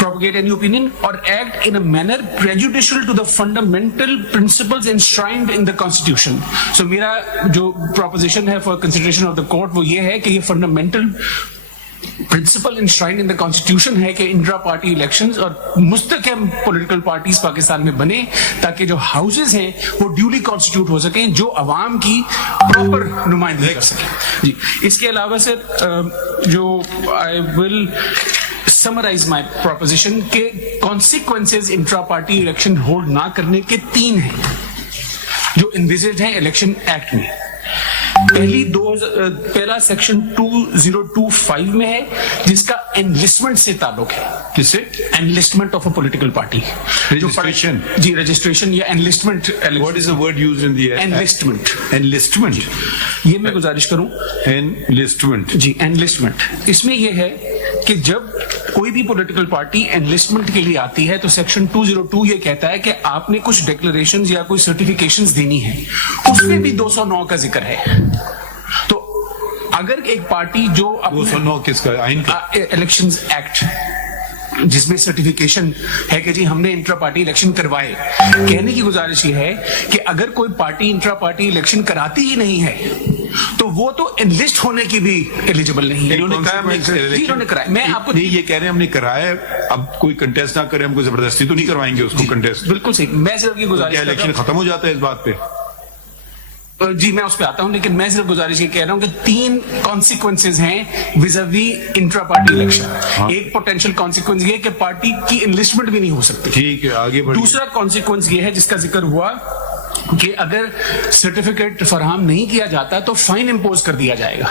propagate any opinion or act in a manner prejudicial to the fundamental principles enshrined in the constitution. So میرا جو proposition ہے for consideration of the court وہ یہ ہے کہ یہ fundamental principle enshrined in the constitution ہے کہ انٹرا پارٹی الیکشنز اور مستقل پولیٹیکل پارٹیز پاکستان میں بنے تاکہ جو ہاؤسز ہیں وہ ڈیولی کانسٹیٹیوٹ ہو سکیں, جو عوام کی پراپر نمائندگی کر سکیں. جی اس کے علاوہ سر جو آئی ول سمرائز مائی پروپوزیشن کہ consequences intra party election hold نہ کرنے کے 3 ہیں جو انویزڈ ہیں الیکشن ایکٹ میں. پہلا سیکشن 2025 میں ہے جس کا انلسٹمنٹ سے تعلق ہے. کس سے؟ Enlistment of a political party. Registration. جی رجسٹریشن یا enlistment. What is the word used in the enlistment. Enlistment. یہ میں گزارش کروں. Enlistment. جی انلسٹمنٹ. اس میں یہ ہے کہ جب کوئی بھی پولیٹیکل پارٹی انلسٹمنٹ کے لیے آتی ہے تو سیکشن 202 یہ کہتا ہے کہ آپ نے کچھ ڈیکلریشنز یا کوئی سرٹیفیکیشنز دینی ہیں, اس میں بھی 209 کا ذکر ہے. تو اگر ایک پارٹی جو 209 کس کا آئین کا الیکشنز ایکٹ جس میں سرٹیفیکیشن ہے کہ جی ہم نے انٹرا پارٹی الیکشن کروائے, کہنے کی گزارش یہ ہے کہ اگر کوئی پارٹی انٹرا پارٹی الیکشن کراتی ہی نہیں ہے تو وہ تو انلسٹ ہونے کی بھی ایلیجیبل نہیں ہے. انہوں نے کرایا. میں آپ کو یہ کہہ رہے ہیں ہم نے کرایا, اب کوئی کنٹیسٹ نہ کرے, ہم کو زبردستی تو نہیں کروائیں گے اس کو کنٹیسٹ. بالکل صحیح. میں صرف یہ گزارش الیکشن ختم ہو جاتا ہے اس بات پہ. جی میں اس پہ آتا ہوں, لیکن میں صرف گزارش یہ کہہ رہا ہوں کہ 3 کانسیکوینسز ہیں ویزاوی انٹرا پارٹی الیکشن. ایک پوٹینشیل کانسیکوینس یہ ہے کہ پارٹی کی انلسٹمنٹ بھی نہیں ہو سکتی. ٹھیک ہے آگے بڑھیں. دوسرا کانسیکوینس یہ ہے جس کا ذکر ہوا کہ اگر سرٹیفکیٹ فراہم نہیں کیا جاتا تو فائن امپوز کر دیا جائے گا.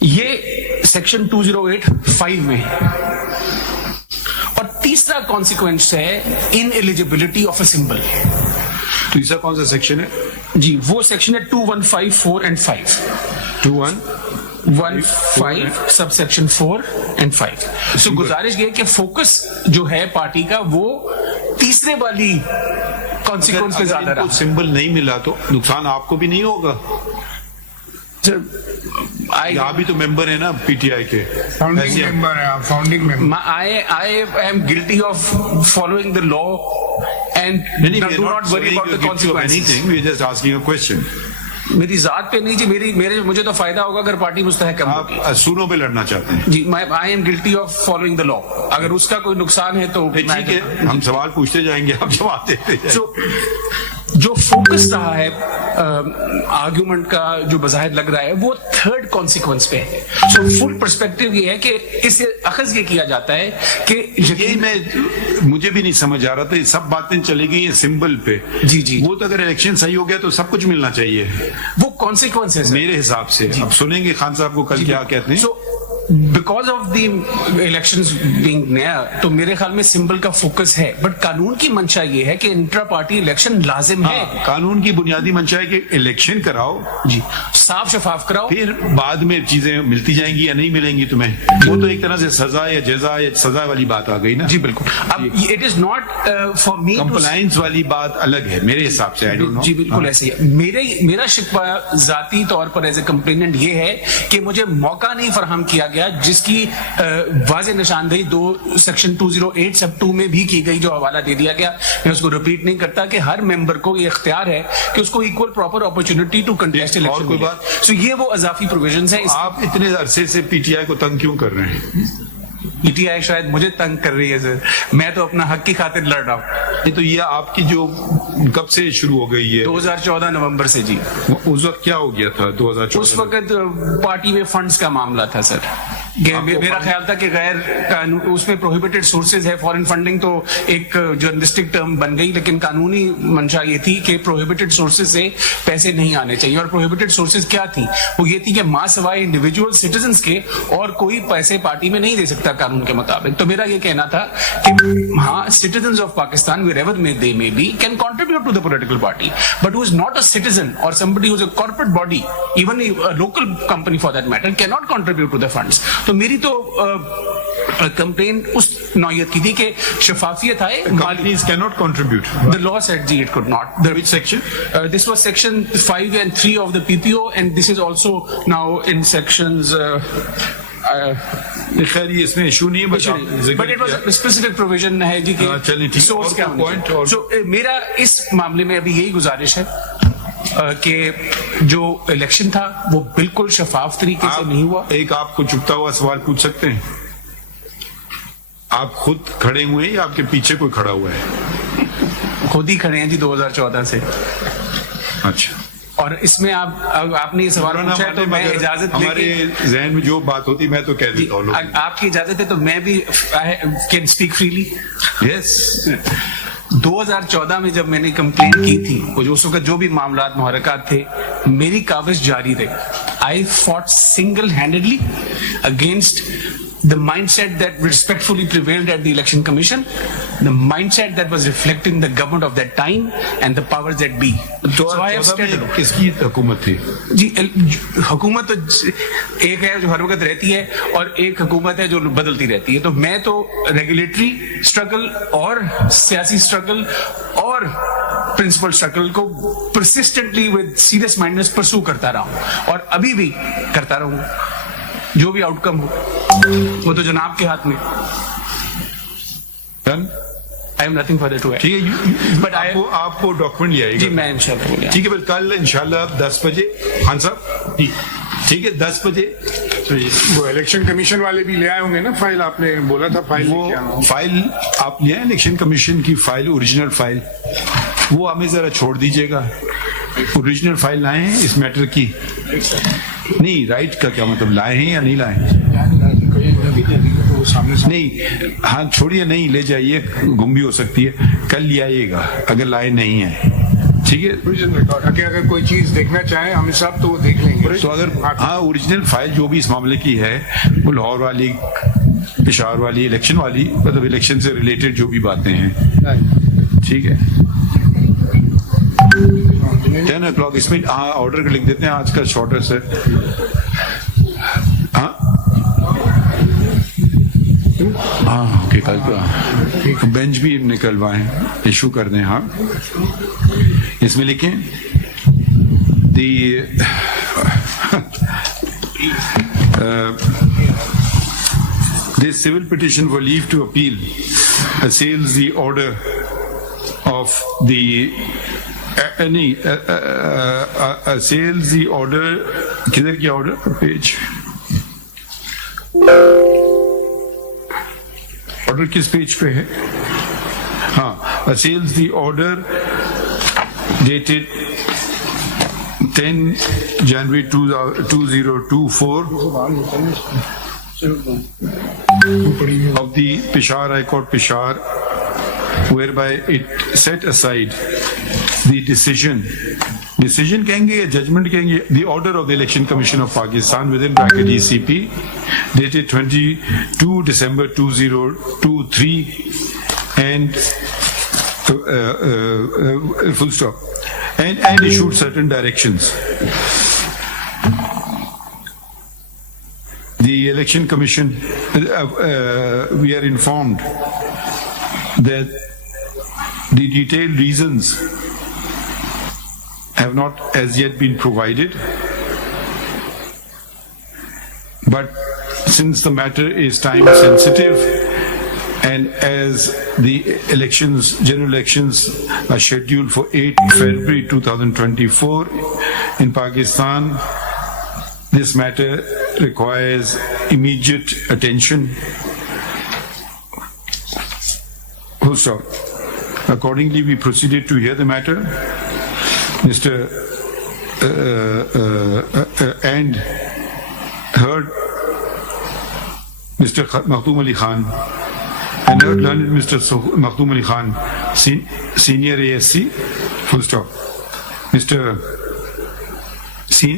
یہ سیکشن 2085 میں ہے. اور تیسرا کانسیکوینس ہے ان ایلیجیبلٹی آف اے سمبل. تیسرا کون سا سیکشن ہے؟ جی وہ سیکشن ہے 215 4 and 5. 215 sub section 4 and 5. سو گزارش یہ کہ فوکس جو ہے پارٹی کا وہ تیسرے والی کانسیکوینس پہ زیادہ رہا. سمبل نہیں ملا تو نقصان آپ کو بھی نہیں ہوگا. آپ بھی تو ممبر ہیں نا پی ٹی آئی کے, فاؤنڈنگ ممبر ہیں آپ, founding member. I am guilty of following the law and do not worry about the consequences. We are just asking a question. میری ذات پہ نہیں جی, مجھے تو فائدہ ہوگا اگر پارٹی مستحکم ہوگی. آپ اصولوں پہ لڑنا چاہتے ہیں جی, I am guilty of following the law. اگر اس کا کوئی نقصان ہے تو ٹھیک ہے, ہم سوال پوچھتے جائیں گے, آپ جواب دیتے جائیں. جو فوکس رہا ہے آرگیومنٹ کا, جو بظاہر لگ رہا ہے, وہ تھرڈ کانسیکوینس پہ ہے. سو فل پرسپیکٹو یہ ہے کہ اس سے اخذ یہ کیا جاتا ہے کہ یہ مجھے بھی نہیں سمجھ آ رہا تھا, سب باتیں چلی گئی ہیں سمبل پہ. جی وہ تو اگر الیکشن صحیح ہو گیا تو سب کچھ ملنا چاہیے, وہ کانسیکوینس ہے میرے حساب سے. اب سنیں گے خان صاحب کو کل کیا کہتے ہیں. Because of the elections being near, تو میرے خیال میں سمبل کا فوکس ہے, بٹ قانون کی منشا یہ ہے کہ انٹرا پارٹی الیکشن لازم ہے. قانون کی بنیادی منشا ہے کہ الیکشن کراؤ, جی, صاف شفاف کراؤ, پھر بعد میں چیزیں ملتی جائیں گی یا نہیں ملیں گی تمہیں, وہ تو ایک طرح سے سزا یا جزا یا سزا والی بات آ گئی نا. جی بالکل. اب it is not for me, compliance والی بات الگ ہے میرے حساب سے. جی بالکل ایسے ہی. میرا شکوہ ذاتی طور پر ایز اے کمپلیننٹ یہ ہے کہ مجھے موقع نہیں فراہم کیا گیا, جس کی واضح نشاندہی سیکشن 208 سب 2 میں بھی کی گئی, جو حوالہ دے دیا گیا. میں اس کو ریپیٹ نہیں کرتا کہ ہر ممبر کو یہ اختیار ہے کہ اس کو equal proper opportunity to contest election. کوئی بات. سو یہ وہ اضافی پروویژنز ہیں. آپ اتنے عرصے سے پی ٹی آئی کو تنگ کیوں کر رہے ہیں؟ پی ٹی آئی شاید مجھے تنگ کر رہی ہے سر, میں تو اپنا حق کی خاطر لڑ رہا ہوں. تو یہ آپ کی جو کب سے شروع ہو گئی ہے؟ 2014 نومبر سے. جی, اس وقت کیا ہو گیا تھا 2014؟ اس وقت پارٹی میں فنڈز کا معاملہ تھا سر. میرا خیال تھا کہ غیر اس میں پروہیبٹڈ سورسز ہے, فارن فنڈنگ تو ایک جرنلسٹک ٹرم بن گئی, لیکن قانونی منشا یہ تھی کہ پروہیبٹڈ سورسز سے پیسے نہیں آنے چاہیے. اور پروہیبٹڈ سورسز کیا تھی؟ وہ یہ تھی کہ ماں سوائے انڈیویجول سٹیزنز کے اور کوئی پیسے پارٹی میں نہیں دے سکتا قانون کے مطابق. تو میرا یہ کہنا تھا کہ ہاں, citizens of Pakistan wherever they may be can contribute to the political party, but who is not a citizen or somebody who is a corporate body, even a local company for that matter, cannot contribute to the funds. تو میری تو complain اس نوعیت کی تھی کہ شفافیت آئے. Companies cannot contribute. The law said G it could not. Which section? This was section 5 and 3 of the PPO, and this is also now in sections خیر یہ اس میں ایشو نہیں ہے, but it was specific provision ہے جی کہ source کیا ہونا. سو میرا اس معاملے میں ابھی یہی گزارش ہے کہ جو الیکشن تھا وہ بالکل شفاف طریقے سے نہیں ہوا. ایک آپ کو چپتا ہوا سوال پوچھ سکتے ہیں؟ آپ خود کھڑے ہوئے ہیں یا آپ کے پیچھے کوئی کھڑا ہوا ہے؟ خود ہی کھڑے ہیں جی 2014 سے. اچھا, اور اس میں آپ نے یہ سوال پوچھا ہے تو میں اجازت ہمارے ذہن میں جو بات ہوتی میں تو کہہ دیتا ہوں. آپ کی اجازت ہے تو میں بھی کین اسپیک فریلی. یس. 2014 میں جب میں نے کمپلین کی تھی, اس وقت جو بھی معاملات محرکات تھے, میری کاوش جاری رہی. I fought single-handedly against the mindset that respectfully prevailed at the election commission, the mindset that was reflecting the government of that time and the powers that be. So I have stated. کس کی حکومت تھی؟ جی حکومت تو ایک ہے جو ہر وقت رہتی ہے اور ایک حکومت ہے جو بدلتی رہتی ہے. تو میں تو ریگولیٹری اسٹرگل اور سیاسی اسٹرگل اور پرنسپل اسٹرگل کو پرسسٹنٹلی ود سیریس مائنڈنس پرسو کرتا رہا ہوں, اور ابھی بھی کرتا رہوں. جو بھی آؤٹ کم ہو وہ تو جناب کے ہاتھ میں. I have nothing further to add. ٹھیک ہے, بٹ آپ کو ڈاکومنٹ لے آئے گا. جی میں انشاءاللہ. ٹھیک ہے, پھر کل انشاءاللہ 10 بجے. خان صاحب ٹھیک ہے 10 بجے. وہ الیکشن کمیشن والے بھی لے آئے ہوں گے نا فائل, آپ نے بولا تھا فائل. وہ فائل آپ لے آئے, الیکشن کمیشن کی فائل, اوریجنل فائل, وہ ہمیں ذرا چھوڑ دیجیے گا. اوریجنل فائل لائے ہیں اس میٹر کی؟ نہیں, رائٹ کا کیا مطلب, لائے ہیں یا نہیں لائے ہیں؟ نہیں, ہاں چھوڑیے, نہیں لے جائیے, گم بھی ہو سکتی ہے. کل لے آئیے گا اگر لائے نہیں ہیں. ٹھیک ہے, اگر کوئی چیز دیکھنا چاہیں ہم صاحب تو وہ دیکھ لیں گے. تو اگر ہاں اوریجنل فائل جو بھی اس معاملے کی ہے, وہ لاہور والی, پشاور والی, الیکشن والی, مطلب الیکشن سے ریلیٹڈ جو بھی باتیں ہیں, ٹھیک ہے 10 o'clock. اس میں ہاں آرڈر لکھ دیتے ہیں آج کا شارٹر سے. ہاں اوکے, کل کا بینچ بھی نکلوائیں, ایشو کر دیں. ہاں اس میں لکھیں دی This civil petition for leave to appeal assails the order of the assails the order. किधर क्या order? Page. Order किस page पे है? हाँ, assails the order dated 10 January 2024 of the Peshawar High Court, Peshawar, whereby it set aside the decision कहेंगे या judgment कहेंगे, the order of the Election Commission of Pakistan within bracket ECP dated 22 December 2023 and full stop and issued certain directions. The Election Commission, we are informed that the detailed reasons have not as yet been provided, but since the matter is time sensitive and as the elections, general elections are scheduled for 8 February 2024 in Pakistan, this matter requires immediate attention. Full stop. Accordingly, we proceeded to hear the matter. And heard Mr. Pakhtun Ali Khan and heard learned Mr. Pakhtun Ali Khan, senior ASC, full stop. Mr.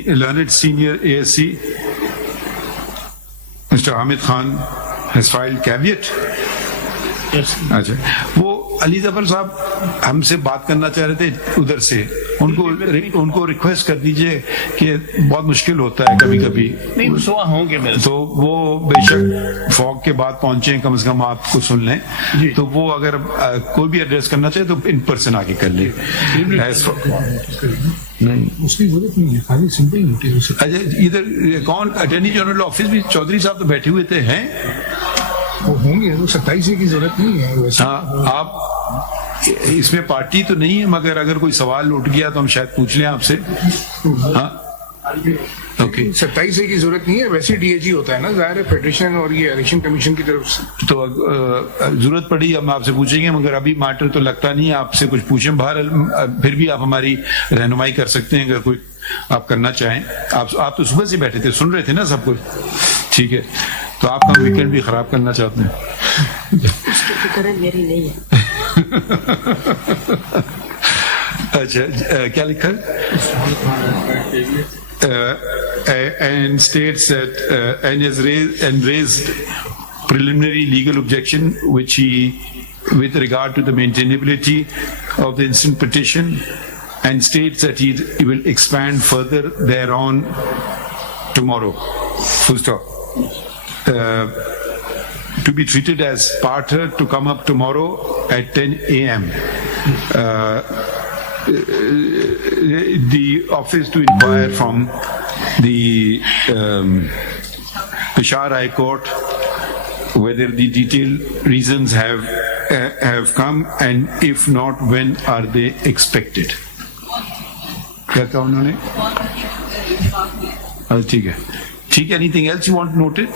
Learned senior ASC, Mr. Hamid Khan has filed caveat. अच्छा, वो अली जफर साहब हमसे बात करना चाह रहे थे उधर से, उनको रिक्वेस्ट कर दीजिए कि बहुत मुश्किल होता है कभी कभी, तो वो बेशक फॉग के बाद पहुंचे, कम से कम आपको सुन लें, तो वो अगर कोई भी एड्रेस करना चाहे तो इन पर्सन आके कर ले। नहीं, उसकी जरूरत नहीं है, खाली सिंपल नोटिस। अच्छा, इधर कौन अटॉर्नी जनरल ऑफिस भी चौधरी साहब तो बैठे हुए थे, हैं वो होंगे, तो 27 की जरूरत नहीं है वैसे। हाँ, आप इसमें पार्टी तो नहीं है, मगर अगर कोई सवाल उठ गया तो हम शायद पूछ लें आपसे। हाँ, ओके, 27 की जरूरत नहीं है, वैसे डीएजी होता है ना, जाहिर है फेडरेशन और ये इलेक्शन कमीशन की तरफ से। तो जरूरत पड़ी हम आपसे पूछेंगे, मगर अभी मैटर तो लगता नहीं है आपसे कुछ पूछें। बाहर फिर भी आप हमारी रहनुमाई कर सकते हैं अगर कोई आप करना चाहें। आप तो सुबह से बैठे थे, सुन रहे थे ना सब कुछ, ठीक है, तो आपका वीकेंड भी खराब करना चाहते हैं। उसकी फिक्र मेरी नहीं है। अच्छा, क्या लिखा है? And states that and has raised preliminary legal objection with regard to the maintainability of the instant petition, and states that he will expand further thereon tomorrow. Full stop. To be treated as Parther to come up tomorrow at 10 a.m. The office to inquire from the Peshawar High Court whether the detailed reasons have come, and if not, when are they expected. क्या कहा उन्होंने? ठीक है, ठीक है. Anything else you want noted?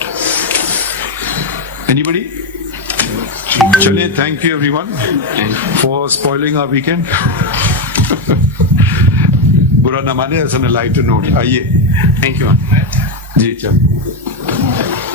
Anybody? चलिए, thank you everyone for spoiling our weekend. बुरा न माने, ऐसा न लाइट नोट. आइए, थैंक यू जी, चल.